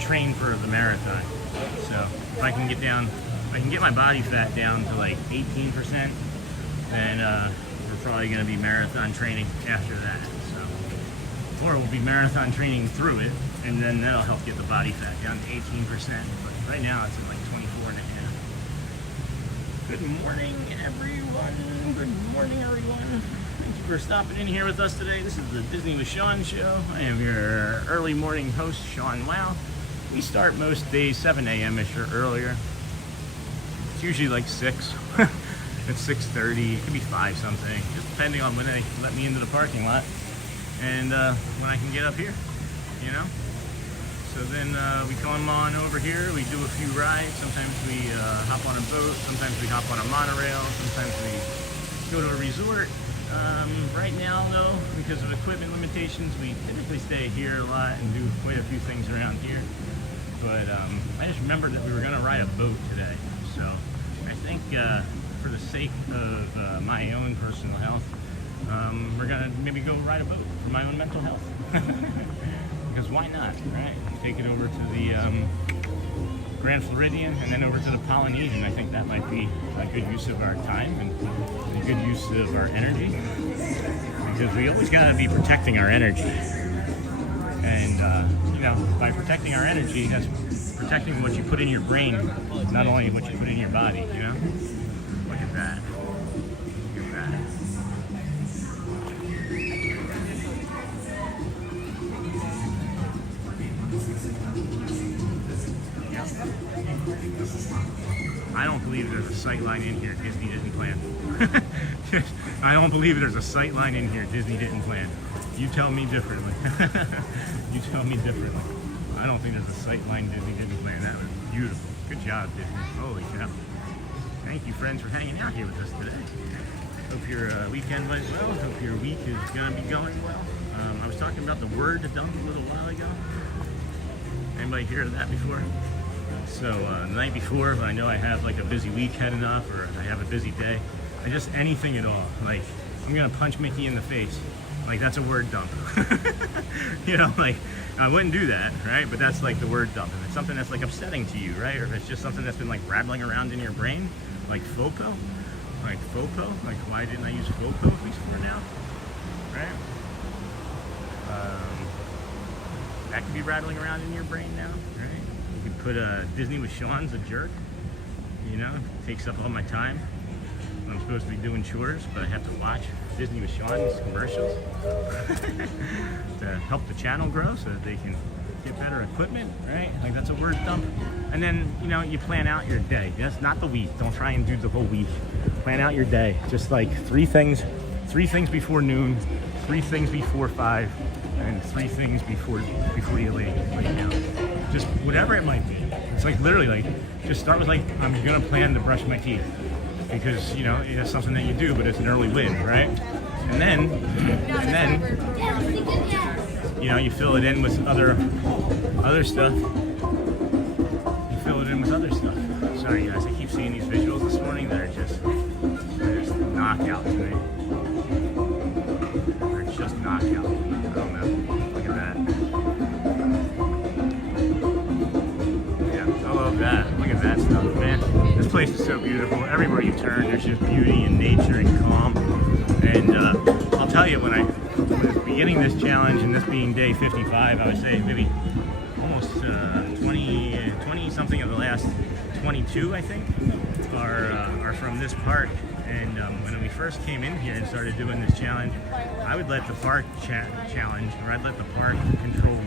train for the marathon. So if I can get my body fat down to like 18%, then we're probably going to be marathon training after that. So, or we'll be marathon training through it, and then that'll help get the body fat down to 18%. But right now it's at like 24.5. Good morning, everyone. Good morning, everyone. Thank you for stopping in here with us today. This is the Disney with Sean show. I am your early morning host, Sean Wow. We start most days 7 a.m.-ish or earlier. It's usually like 6. It's 6:30. It could be 5 something, just depending on when they let me into the parking lot and when I can get up here, you know. So then we come on over here. We do a few rides. Sometimes we hop on a boat. Sometimes we hop on a monorail. Sometimes we go to a resort. Right now, though, because of equipment limitations, we typically stay here a lot and do quite a few things around here. But I just remembered that we were going to ride a boat today. So I think for the sake of my own personal health, we're going to maybe go ride a boat for my own mental health. Because why not, right? Take it over to the Grand Floridian and then over to the Polynesian. I think that might be a good use of our time and a good use of our energy. Because we always got to be protecting our energy. And, you know, by protecting our energy, that's protecting what you put in your brain, not only what you put in your body, you know? Look at that. Look at that. I don't believe there's a sight line in here Disney didn't plan. I don't believe there's a sight line in here Disney didn't plan. You tell me differently. You tell me differently. I don't think there's a sight line Disney didn't plan. That was beautiful. Good job, Disney. Holy cow. Thank you, friends, for hanging out here with us today. Hope your weekend went well. Hope your week is going to be going well. I was talking about the word dump a little while ago. Anybody hear of that before? So the night before, if I know I have like a busy week heading up or I have a busy day, I just anything at all. Like, I'm going to punch Mickey in the face. Like, that's a word dump. You know, like, I wouldn't do that, right? But that's like the word dump. If it's something that's like upsetting to you, right? Or if it's just something that's been like rattling around in your brain, like FOPO. Like FOPO. Like, why didn't I use FOPO at least for now? Right? That could be rattling around in your brain now, right? You could put Disney with Sean's a jerk. You know, takes up all my time. I'm supposed to be doing chores, but I have to watch Disney with Sean's commercials to help the channel grow so that they can get better equipment, right? Like, that's a word dump. And then, you know, you plan out your day. That's not the week. Don't try and do the whole week. Plan out your day. Just like 3 things before noon, 3 things before 5, and 3 things before you lay down. Just whatever it might be. It's like literally like, just start with like, I'm gonna plan to brush my teeth. Because, you know, it's something that you do, but it's an early win, right? And then, you know, you fill it in with other stuff. You fill it in with other stuff. Sorry, guys, I keep seeing these visuals this morning that are just knockout to me. They're just knockout. I don't know. Look at that. Yeah, I love that. Look at that stuff, man. This place is so beautiful. Everywhere you turn, there's just beauty and nature and calm. And I'll tell you, when I was beginning this challenge, and this being day 55, I would say maybe almost 20 something of the last 22, I think, are from this park. And when we first came in here and started doing this challenge, I would let the park challenge, or I'd let the park control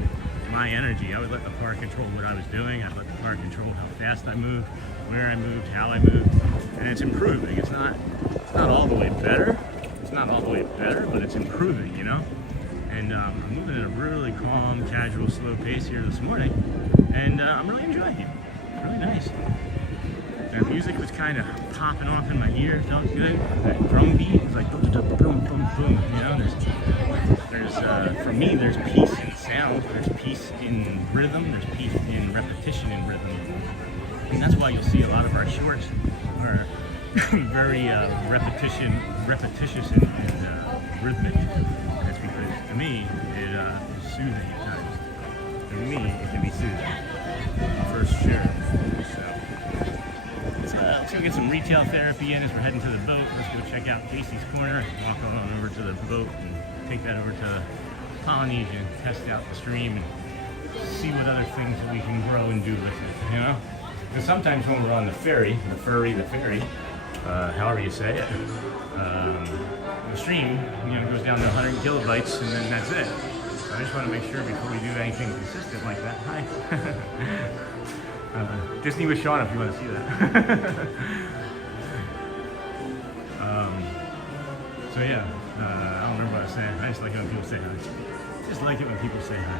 my energy. I would let the park control what I was doing. I'd let the park control how fast I moved, where I moved, how I moved, and it's improving. It's not all the way better. It's not all the way better, but it's improving, you know. And I'm moving at a really calm, casual, slow pace here this morning, and I'm really enjoying it. Really nice. The music was kind of popping off in my ear. It felt good. That drum beat was like boom, boom, boom, boom, boom. You know, there's for me, there's peace in sound. There's peace in rhythm. There's peace in repetition in rhythm. And that's why you'll see a lot of our shorts are very repetitious and rhythmic. That's because to me it is soothing at times. To me, it can be soothing for sure. So let's go get some retail therapy in as we're heading to the boat. Let's go check out Casey's Corner, walk on over to the boat and take that over to Polynesia, test out the stream, and see what other things we can grow and do with it, you know? Because sometimes when we're on the ferry, however you say it, the stream, goes down to 100 kilobytes and then that's it. So I just want to make sure before we do anything consistent like that. Hi. Disney with Sean if you want to see that. So yeah, I don't remember what I was saying. I just like it when people say hi. Just like it when people say hi.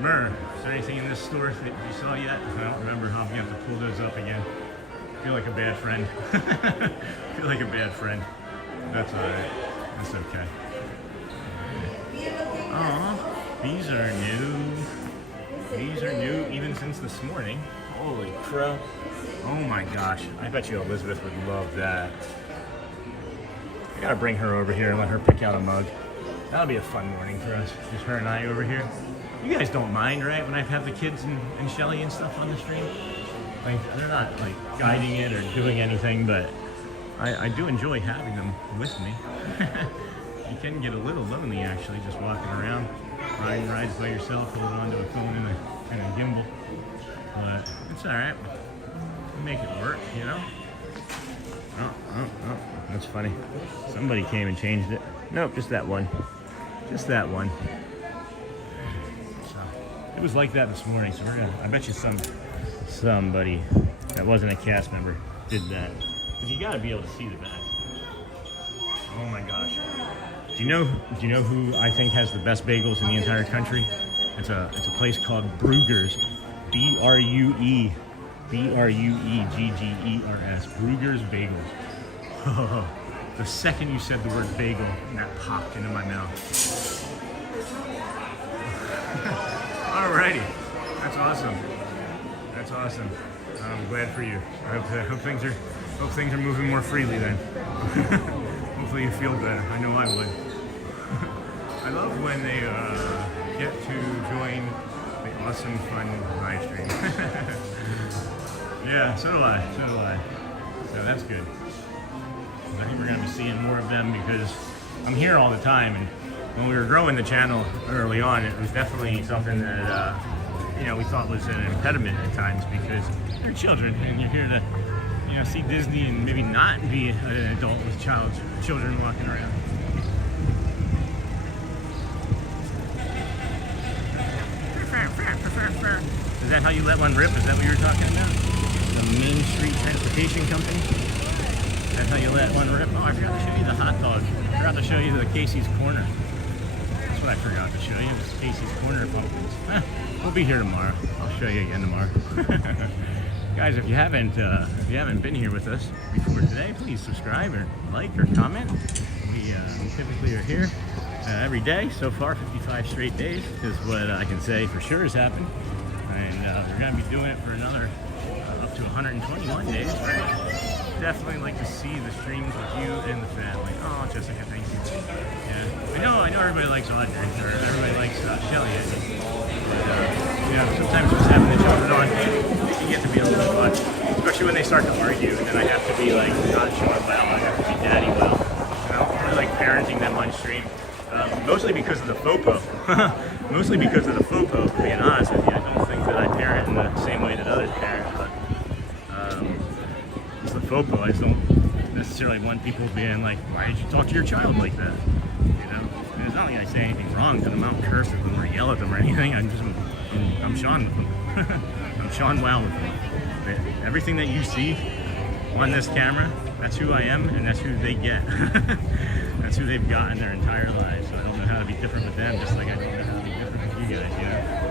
Mer, is there anything in this store that you saw yet? I don't remember. I'll have to pull those up again. I feel like a bad friend. I feel like a bad friend. That's alright. That's okay. Aw, these are new. These are new even since this morning. Holy crap. Oh my gosh. I bet you Elizabeth would love that. I gotta bring her over here and let her pick out a mug. That'll be a fun morning for us. Just her and I over here. You guys don't mind, right, when I have the kids and Shelly and stuff on the stream? Like, they're not, like, guiding it or doing anything, but I do enjoy having them with me. You can get a little lonely, actually, just walking around, riding rides by yourself, holding onto a phone and a gimbal. But it's all right. We make it work, you know? Oh, that's funny. Somebody came and changed it. Nope, just that one. Just that one. So, it was like that this morning, so I bet you somebody that wasn't a cast member did that. Because you gotta be able to see the back. Oh my gosh. Do you know who I think has the best bagels in the entire country? It's a place called Bruegger's. Bruegger's. Bruegger's Bagels. Oh, the second you said the word bagel, that popped into my mouth. Alrighty. That's awesome. That's awesome. I'm glad for you. I hope things are moving more freely then. Hopefully you feel better. I know I would. I love when they get to join the awesome fun live stream. Yeah, so do I. So that's good. I think we're going to be seeing more of them because I'm here all the time, and when we were growing the channel early on, it was definitely something that we thought was an impediment at times because they're children and you're here to see Disney and maybe not be an adult with children walking around. Is that how you let one rip? Is that what you were talking about? The Main Street Transportation Company? That's how you let one rip? Oh, I forgot to show you the hot dog. I forgot to show you the Casey's Corner. That's what I forgot to show you. It's Casey's Corner pumpkins. We'll be here tomorrow. I'll show you again tomorrow. Guys, if you haven't been here with us before today, please subscribe or like or comment. We typically are here every day. So far, 55 straight days is what I can say for sure has happened. And we're going to be doing it for another up to 121 days, right? Definitely like to see the streams with you and the family. Oh, Jessica, thank you. Yeah, I know everybody likes Audrey, or everybody likes Shelly. Sometimes just having the children on, it can get to be a little much, especially when they start to argue, and then I have to be like not showing well, I have to be daddy well. I like parenting them on stream, mostly because of the FOPO. Mostly because of the FOPO, to be honest with you. I don't think that I parent in the same way that others parent, but it's the FOPO. I just don't necessarily want people being like, why did you talk to your child like that? And it's not like I say anything wrong to them. I don't curse at them or yell at them or anything. I'm Sean with them. I'm Sean Wow with them. Everything that you see on this camera, that's who I am and that's who they get. That's who they've gotten their entire lives. So I don't know how to be different with them, just like I don't know how to be different with you guys,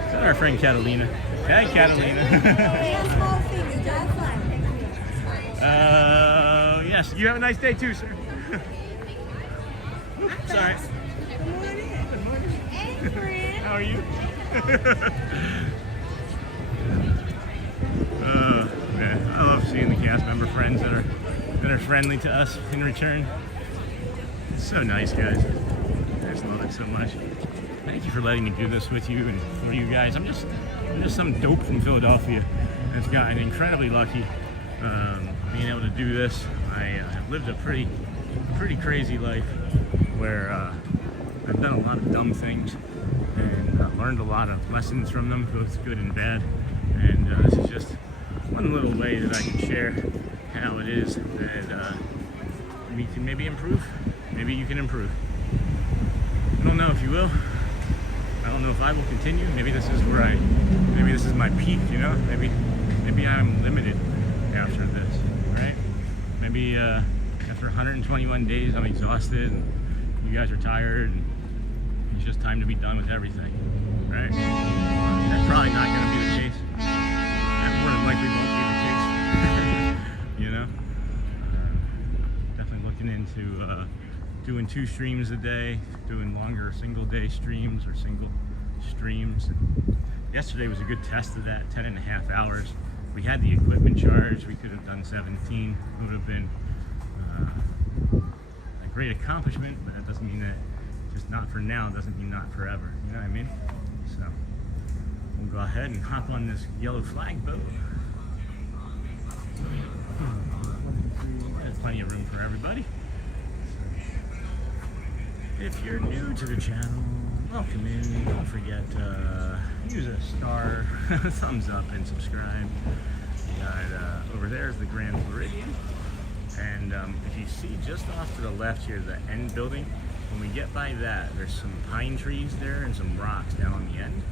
Is that our friend Catalina? Hey, Catalina. Yes, you have a nice day too, sir. Sorry. Good morning. Hey, friend. How are you? Man, I love seeing the cast member friends that are friendly to us in return. It's so nice, guys. I just love it so much. Thank you for letting me do this with you and for you guys. I'm just some dope from Philadelphia that's gotten incredibly lucky being able to do this. I have lived a pretty crazy life where I've done a lot of dumb things and learned a lot of lessons from them, both good and bad. And this is just one little way that I can share how it is that we can maybe improve. Maybe you can improve. I don't know if you will. I don't know if I will continue. Maybe this is maybe this is my peak, you know? Maybe I'm limited after this, right? Maybe after 121 days I'm exhausted and you guys are tired and it's just time to be done with everything, right? That's probably not going to be the case. That more than likely won't be the case, you know? Definitely looking into doing 2 streams a day, doing longer single day streams or single streams. And yesterday was a good test of that, 10.5 hours. We had the equipment charged, we could have done 17. It would have been a great accomplishment, but that doesn't mean that just not for now, doesn't mean not forever. You know what I mean? So we'll go ahead and hop on this yellow flag boat. There's plenty of room for everybody. If you're new to the channel, welcome in. Don't forget to use a star, thumbs up, and subscribe. We got, over there is the Grand Floridian. And if you see just off to the left here, the end building, when we get by that, there's some pine trees there and some rocks down on the end.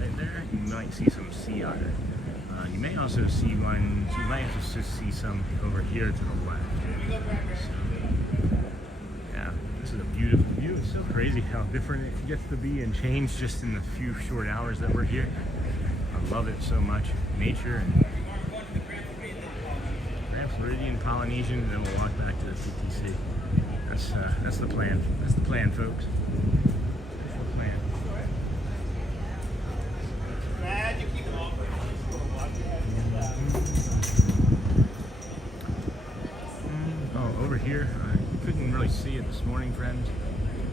Right there, you might see some sea otter. You may also see one, you might also see some over here to the left. So, yeah, this is a beautiful view. It's so crazy how different it gets to be and change just in the few short hours that we're here. I love it so much. Nature and Grand Floridian, Polynesian, and then we'll walk back to the CTC. That's the plan. That's the plan, folks. That's the plan. Oh, over here, I couldn't really see it this morning, friends.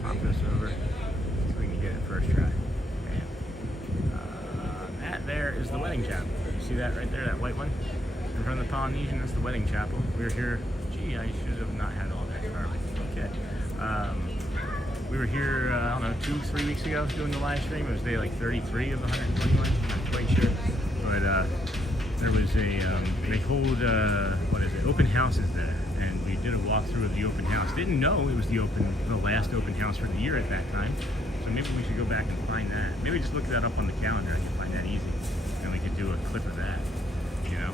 Pop this over so we can get it first try. And, that there is the wedding chapel. You see that right there, that white one? In front of the Polynesian, that's the wedding chapel. We were here, gee, I should have not had all that garbage. Okay. We were here, I don't know, 2-3 weeks ago doing the live stream. It was day like 33 of 121, I'm not quite sure. But there was a, they hold, open houses there. And we did a walkthrough of the open house. Didn't know it was the last open house for the year at that time. So maybe we should go back and find that. Maybe just look that up on the calendar and you'll find that easy. And we could do a clip of that, you know?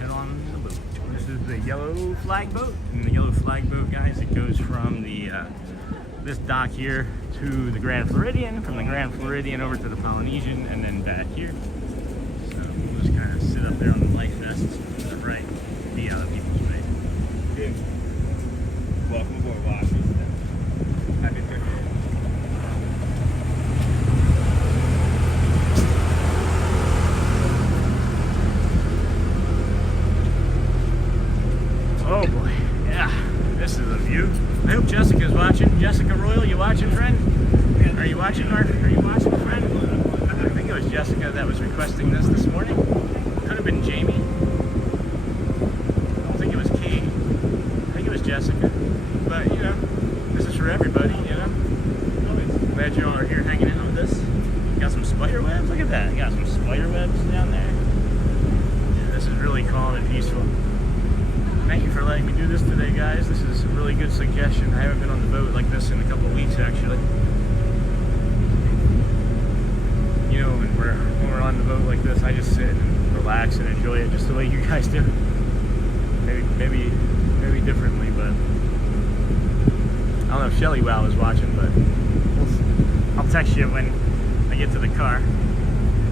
Head on the boat. This is the yellow flag boat. And the yellow flag boat, guys, it goes from the this dock here to the Grand Floridian, from the Grand Floridian over to the Polynesian, and then back here. So we'll just kind of sit up there on the life vests. Right, be other people's way. Good. Welcome aboard, Washington. Happy birthday. Oh boy, yeah, this is a view. I hope Jessica's watching. Jessica Royal, you watching, friend? Are you watching, Mark? Are you watching, friend? I think it was Jessica that was requesting this morning. Could have been Jamie. I don't think it was Kate. I think it was Jessica. But, you know, this is for everybody, you know? Glad you all are here hanging out with us. Got some spider webs. Look at that. Got some spider webs down there. Yeah, this is really calm and peaceful. Thank you for letting me do this today, guys. This is a really good suggestion. I haven't been on the boat like this in a couple of weeks, actually. You know, when we're on the boat like this, I just sit and relax and enjoy it just the way you guys do. Maybe differently, but I don't know if Shelly Wow is watching, but I'll text you when I get to the car.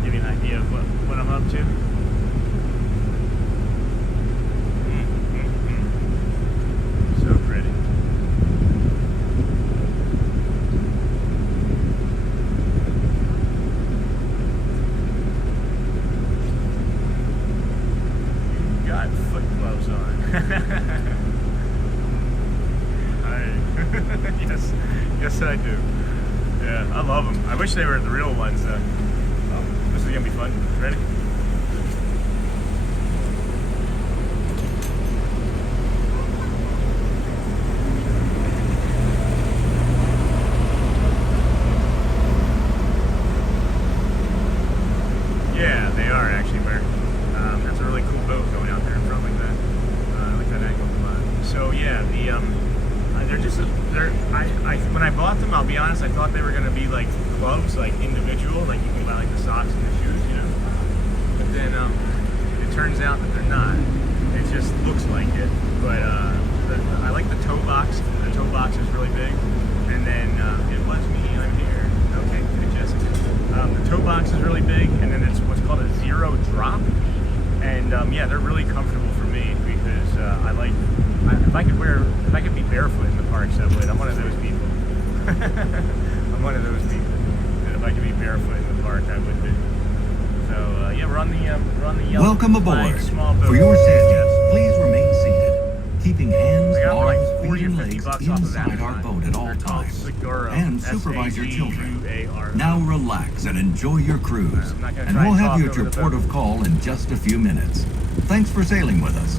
Give you an idea of what I'm up to. Yes, I do. Yeah, I love them. I wish they were the real ones. John's, this is gonna be fun. Ready? Yeah, they are actually, Mark. That's a really cool boat going out there in front like that. I like that angle. So yeah, they're just when I bought them, I'll be honest, I thought they were gonna be like gloves, like individual, like you can buy like the socks and the shoes, you know. But then it turns out that they're not. It just looks like it. But I like the toe box. The toe box is really big. And then it was me. I'm here. Okay, good, Jessica. The toe box is really big, and then it's what's called a zero drop. And yeah, they're really comfortable for me because I like. If I could be barefoot in the parks, I would. I'm one of those people. I'm one of those people. And if I could be barefoot in the park, I would be. So yeah, we're on the yellow Welcome flag aboard. small boat. For your safety, Yes. please remain seated, keeping hands, I got them arms, like 40 feet, or and 50 legs bucks off of inside our Amazon. boat at all They're called times. Siguro, And supervise your children. Saguro. Now relax and enjoy your cruise. I'm not gonna And try we'll and have talk you at over your the port boat. of call in just a few minutes. Thanks for sailing with us.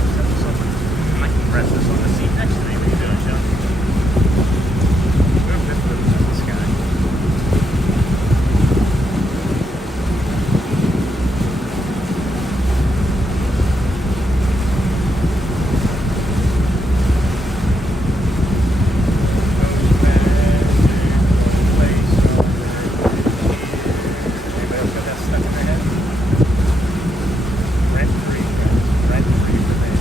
I can rest this on the seat next to me. What are you doing, John? Move this boat to the sky. Anybody else got that stuck in their head? Rent free, guys. Rent free for me.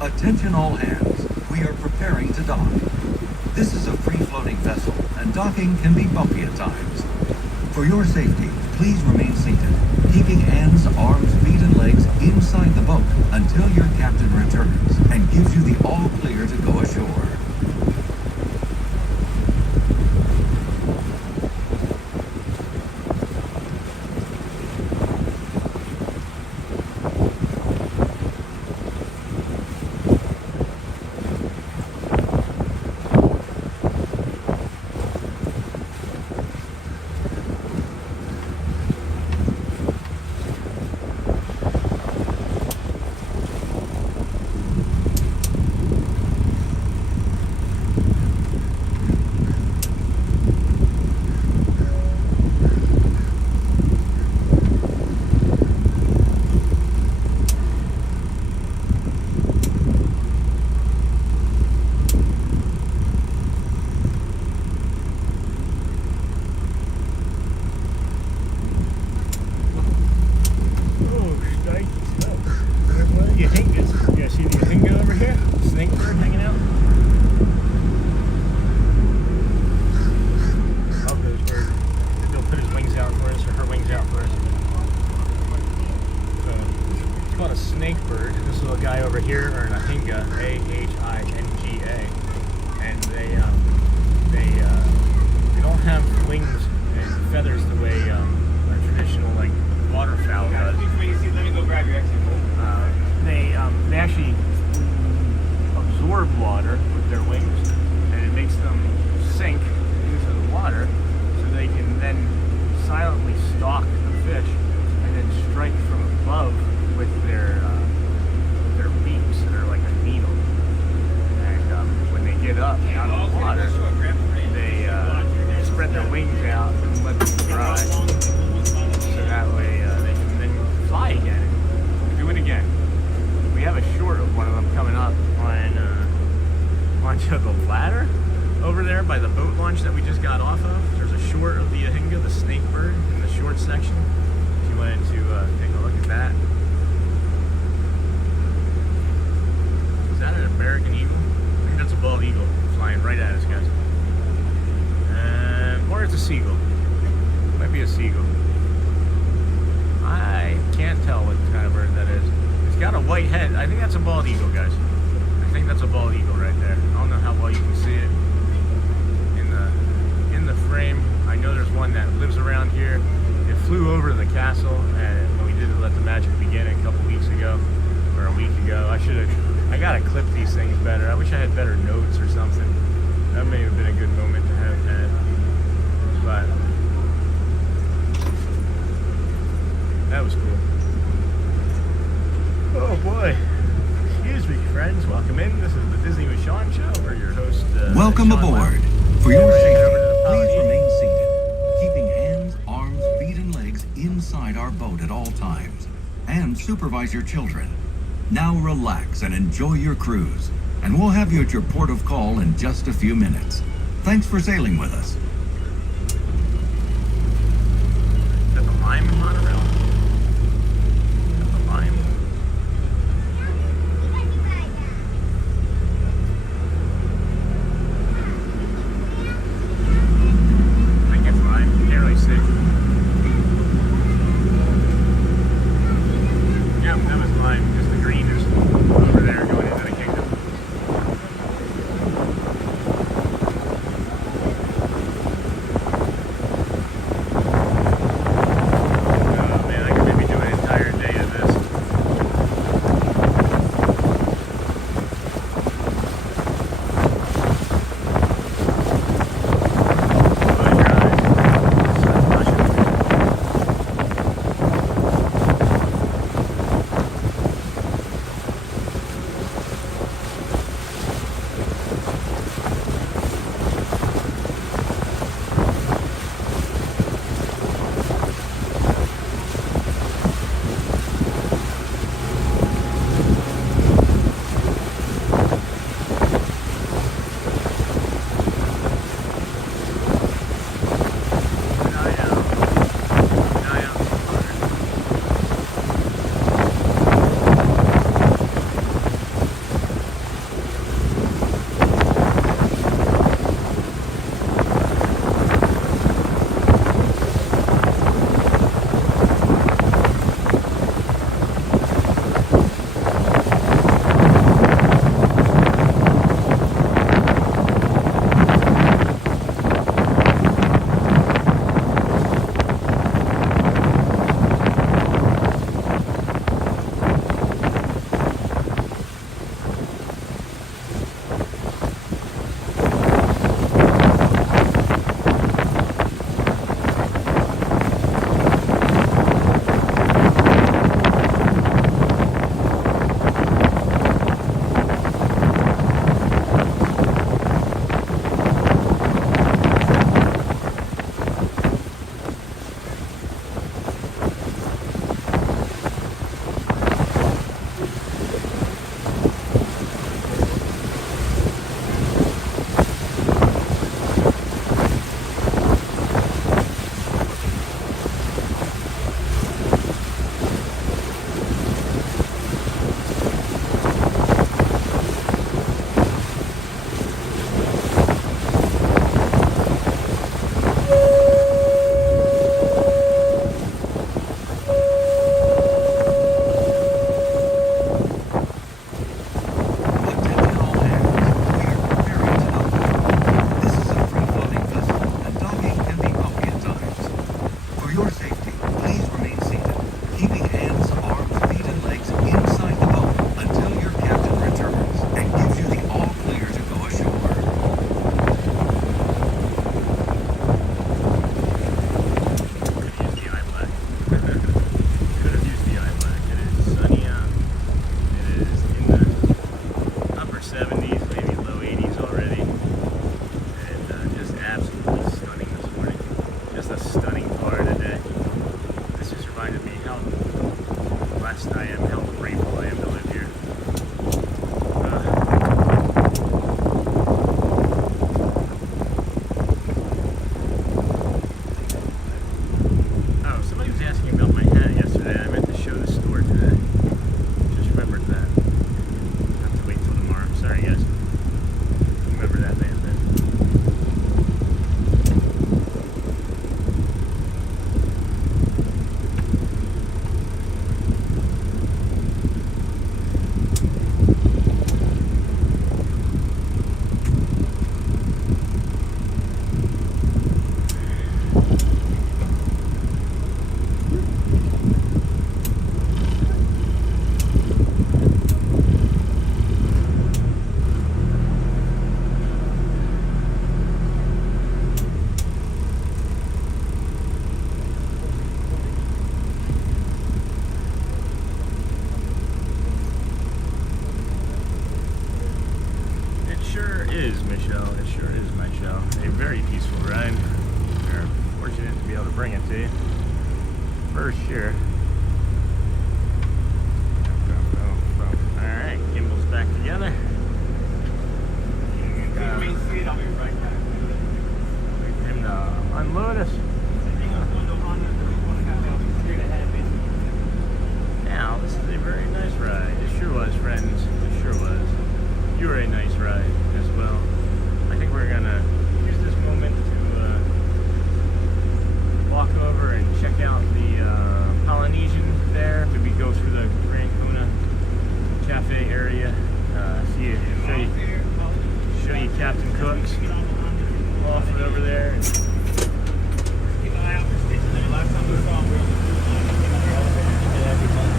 Attention all hands. We are preparing to dock. This is a free-floating vessel, and docking can be bumpy at times. For your safety, please remain seated, keeping hands, arms, feet, and legs inside the boat until your captain returns and gives you the all clear to go ashore. Oh, strike stuff. What are you hingas? Yeah, see the hinga over here? Snake bird hanging out? Love those birds. He'll put his wings out for us, or her wings out for us. So, it's called a snake bird. This little guy over here, or a hinga, A-H-I-N-G-A. And they don't have wings and feathers the way a traditional like waterfowl does. that we just got off of. There's a short of the Ahinga, the snake bird, in the short section. If you wanted to take a look at that. Is that an American eagle? I think that's a bald eagle flying right at us, guys. Or it's a seagull. Might be a seagull. I can't tell what kind of bird that is. It's got a white head. I think that's a bald eagle, guys. I think that's a bald eagle right there. I don't know how well you can see it in the frame. I know there's one that lives around here. It flew over to the castle, and when we did Let the Magic Begin a couple weeks ago, or a week ago. I gotta clip these things better. I wish I had better notes or something. That may have been a good moment to have had. But that was cool. Oh boy. Excuse me, friends. Welcome in. This is the Disney with Sean show. We're your host. Welcome Sean aboard. Lau. For your safety, Over to the please Polynesian. remain seated, keeping hands, arms, feet, and legs inside our boat at all times. And supervise your children. Now relax and enjoy your cruise. And we'll have you at your port of call in just a few minutes. Thanks for sailing with us. Is that the Lime monorail? Is that the Lime? I think it's Lime. Can't really see. Yeah, that was Lime. Just the green is over there going into the kingdom. Oh man, I could maybe do an entire day of this. Close your eyes. Start watching me. Attention all hands. We are preparing to dock. This is a free-floating vessel, and docking can be bumpy at times. For your safety, please remain seated, keeping hands, arms, feet, and legs inside the boat until your captain returns and gives you the all clear to go ashore. Could use the eye black. Could have used the eye black. It is sunny out. It is in the upper 70s, maybe low 80s already. And just absolutely stunning this morning. Just a stunning Florida day. This just reminded me how blessed I am, how grateful I am to live here. So a very peaceful ride. We're fortunate to be able to bring it to you, for sure. Alright, gimbals back together. Main Street, I'll be right back. Wait for him to unload us. Now, this is a very nice ride. It sure was, friends. It sure was. You were a nice ride as well. I think we're gonna use this moment to walk over and check out the Polynesian there. Maybe go through the Grand Kona Cafe area. Show you Captain Cook's. Off it over there. Keep an eye out for Stitches. The last time we saw him, we were on the cruise line. Every month.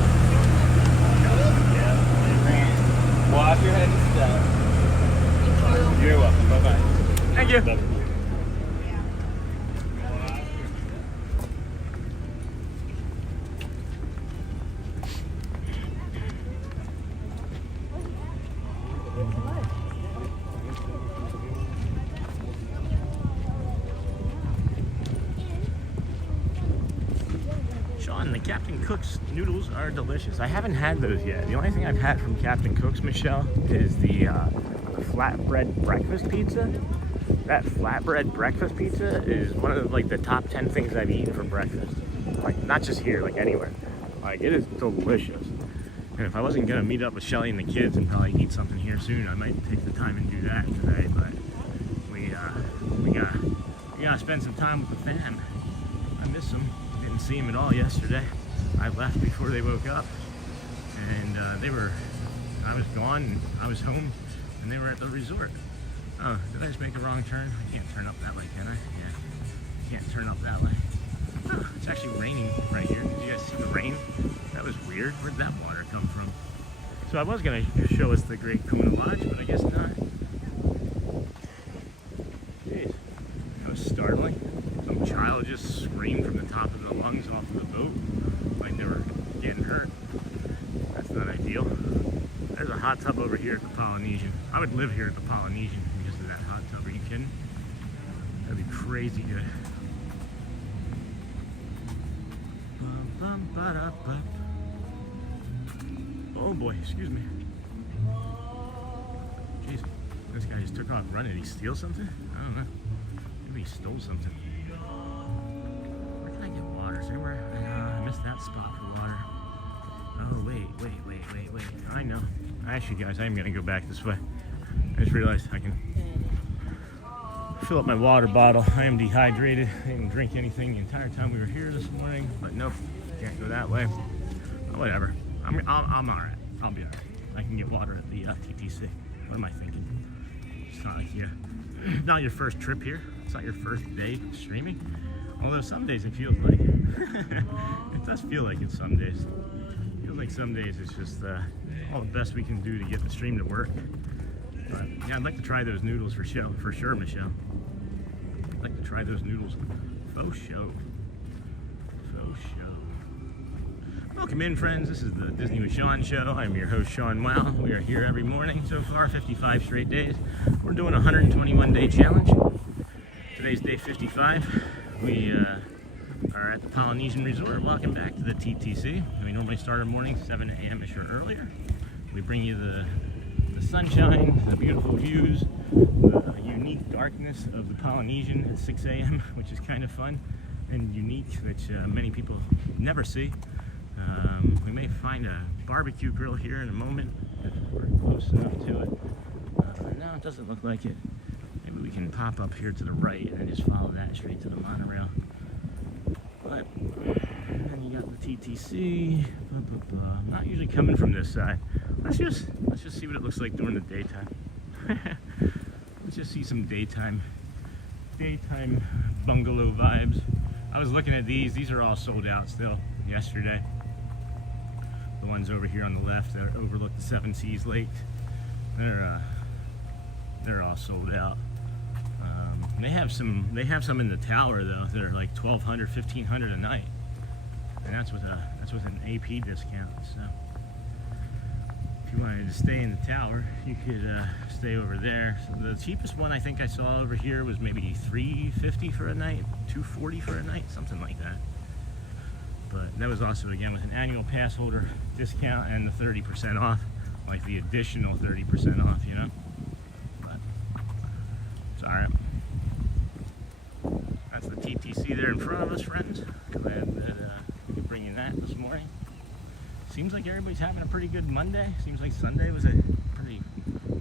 Yeah. Wash your head and stuff. You're welcome. Bye-bye. Thank you. Bye-bye. Sean, the Captain Cook's noodles are delicious. I haven't had those yet. The only thing I've had from Captain Cook's, Michelle, is the flatbread breakfast pizza. That flatbread breakfast pizza is one of the top 10 things I've eaten for breakfast. Like, not just here, like anywhere. Like, it is delicious. And if I wasn't gonna meet up with Shelly and the kids and probably eat something here soon, I might take the time and do that today. But we gotta spend some time with the fam. I miss them. Didn't see them at all yesterday. I left before they woke up, and I was gone, and I was home, and they were at the resort. Oh, did I just make a wrong turn? I can't turn up that way, can I? Yeah, can't turn up that way. Oh, it's actually raining right here. Did you guys see the rain? That was weird. Where'd that water come from? So I was gonna show us the Great Kona Lodge, but I guess not. Jeez, that was startling. Some child just screamed from the top of their lungs off of the boat, like they were getting hurt. That's not ideal. There's a hot tub over here at the Polynesian. I would live here at the Polynesian because of that hot tub. Are you kidding? That'd be crazy good. Oh boy, excuse me. Jeez, this guy just took off running. Did he steal something? I don't know. Maybe he stole something. Where can I get water? Is there anywhere? I missed that spot for water. Oh, wait. I know. Actually, guys, I am going to go back this way. I just realized I can fill up my water bottle. I am dehydrated. I didn't drink anything the entire time we were here this morning, but nope, can't go that way. Oh, whatever. I'm all right. I'll be all right. I can get water at the TTC. What am I thinking? It's not like not your first trip here. It's not your first day streaming. Although some days it feels like it. It does feel like it some days. It feels like some days it's just all the best we can do to get the stream to work. But yeah, I'd like to try those noodles for sure, Michelle. I'd like to try those noodles. Faux show. Welcome in, friends. This is the Disney with Sean show. I'm your host, Sean Wow. We are here every morning so far, 55 straight days. We're doing a 121-day challenge. Today's day 55. We are at the Polynesian Resort. Welcome back to the TTC. We normally start our morning 7 a.m.-ish or earlier. We bring you the sunshine, the beautiful views, the unique darkness of the Polynesian at 6 a.m., which is kind of fun and unique, which many people never see. We may find a barbecue grill here in a moment if we're close enough to it. No, it doesn't look like it. Maybe we can pop up here to the right and then just follow that straight to the monorail. But then you got the TTC. I'm not usually coming from this side. Let's just see what it looks like during the daytime. Let's just see some daytime bungalow vibes. I was looking at these. These are all sold out still. Yesterday. The ones over here on the left that overlook the Seven Seas Lake, they're all sold out. They have some in the tower though that are like $1,200, $1,500 a night, and that's with an AP discount. So if you wanted to stay in the tower, you could stay over there. So the cheapest one I think I saw over here was maybe $350 for a night, $240 for a night, something like that. But that was also, again, with an annual pass holder discount and the 30% off, like the additional 30% off, you know. But it's all right. That's the TTC there in front of us, friends. Glad that we could bring you that this morning. Seems like everybody's having a pretty good Monday. Seems like Sunday was a pretty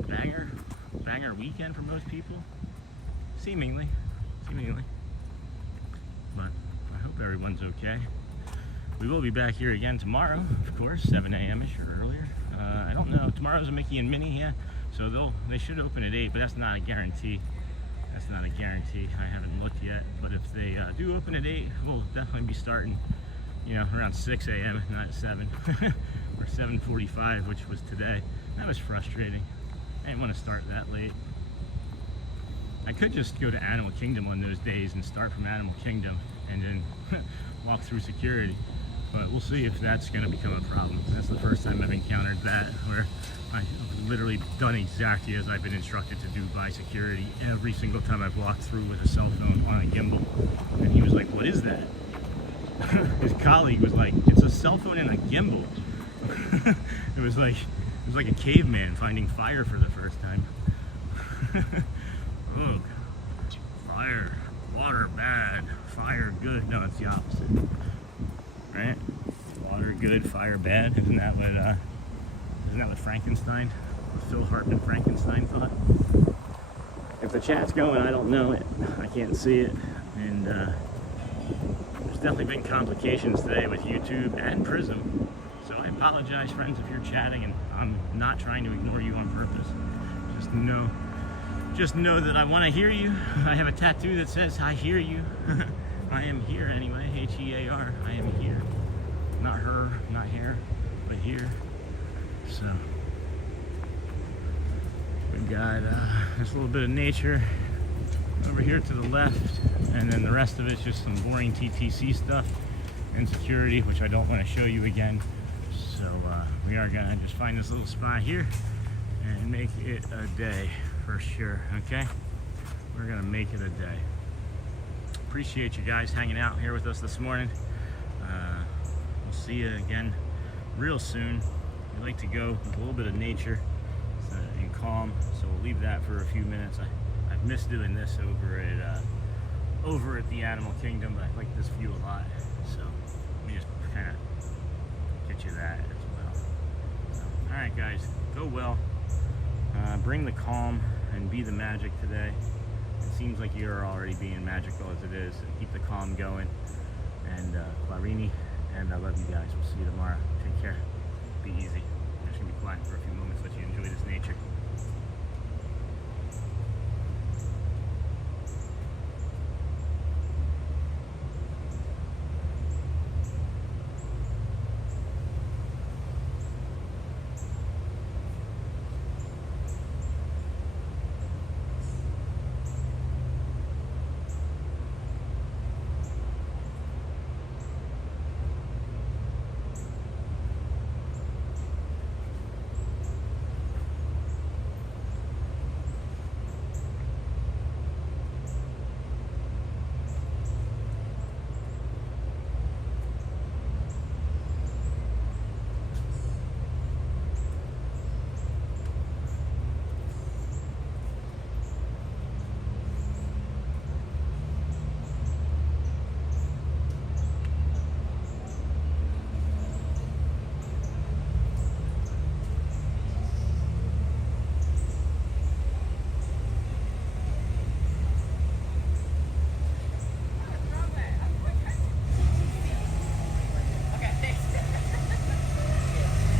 banger weekend for most people. Seemingly. But I hope everyone's okay. We will be back here again tomorrow, of course, 7 a.m.-ish or earlier. I don't know. Tomorrow's a Mickey and Minnie, yeah. So they should open at 8, but that's not a guarantee. That's not a guarantee. I haven't looked yet. But if they do open at 8, we'll definitely be starting, you know, around 6 a.m., not at 7. Or 7:45, which was today. That was frustrating. I didn't want to start that late. I could just go to Animal Kingdom on those days and start from Animal Kingdom and then walk through security. But we'll see if that's going to become a problem. That's the first time I've encountered that, where I've literally done exactly as I've been instructed to do by security every single time I've walked through with a cell phone on a gimbal. And he was like, "What is that?" His colleague was like, "It's a cell phone and a gimbal." It was like a caveman finding fire for the first time. Oh, fire, water bad, fire good. No, it's the opposite, right? Water good, fire bad. Isn't that what Frankenstein, Phil Hartman Frankenstein thought? If the chat's going, I don't know it. I can't see it, and there's definitely been complications today with YouTube and Prism. So I apologize, friends, if you're chatting, and I'm not trying to ignore you on purpose. Just know that I want to hear you. I have a tattoo that says, "I hear you." I am here anyway, H-E-A-R. I am here. Not her, not here, but here. So we've got this little bit of nature over here to the left, and then the rest of it's just some boring TTC stuff and security, which I don't want to show you again. So we are gonna just find this little spot here and make it a day for sure. Okay, we're gonna make it a day. Appreciate you guys hanging out here with us this morning. We'll see you again real soon. We like to go with a little bit of nature and calm, so we'll leave that for a few minutes. I've missed doing this over at the Animal Kingdom, but I like this view a lot. So let me just kind of get you that as well. So, all right, guys, go well. Bring the calm and be the magic today. It seems like you're already being magical as it is. Keep the calm going. And Clarini, and I love you guys. We'll see you tomorrow. Take care.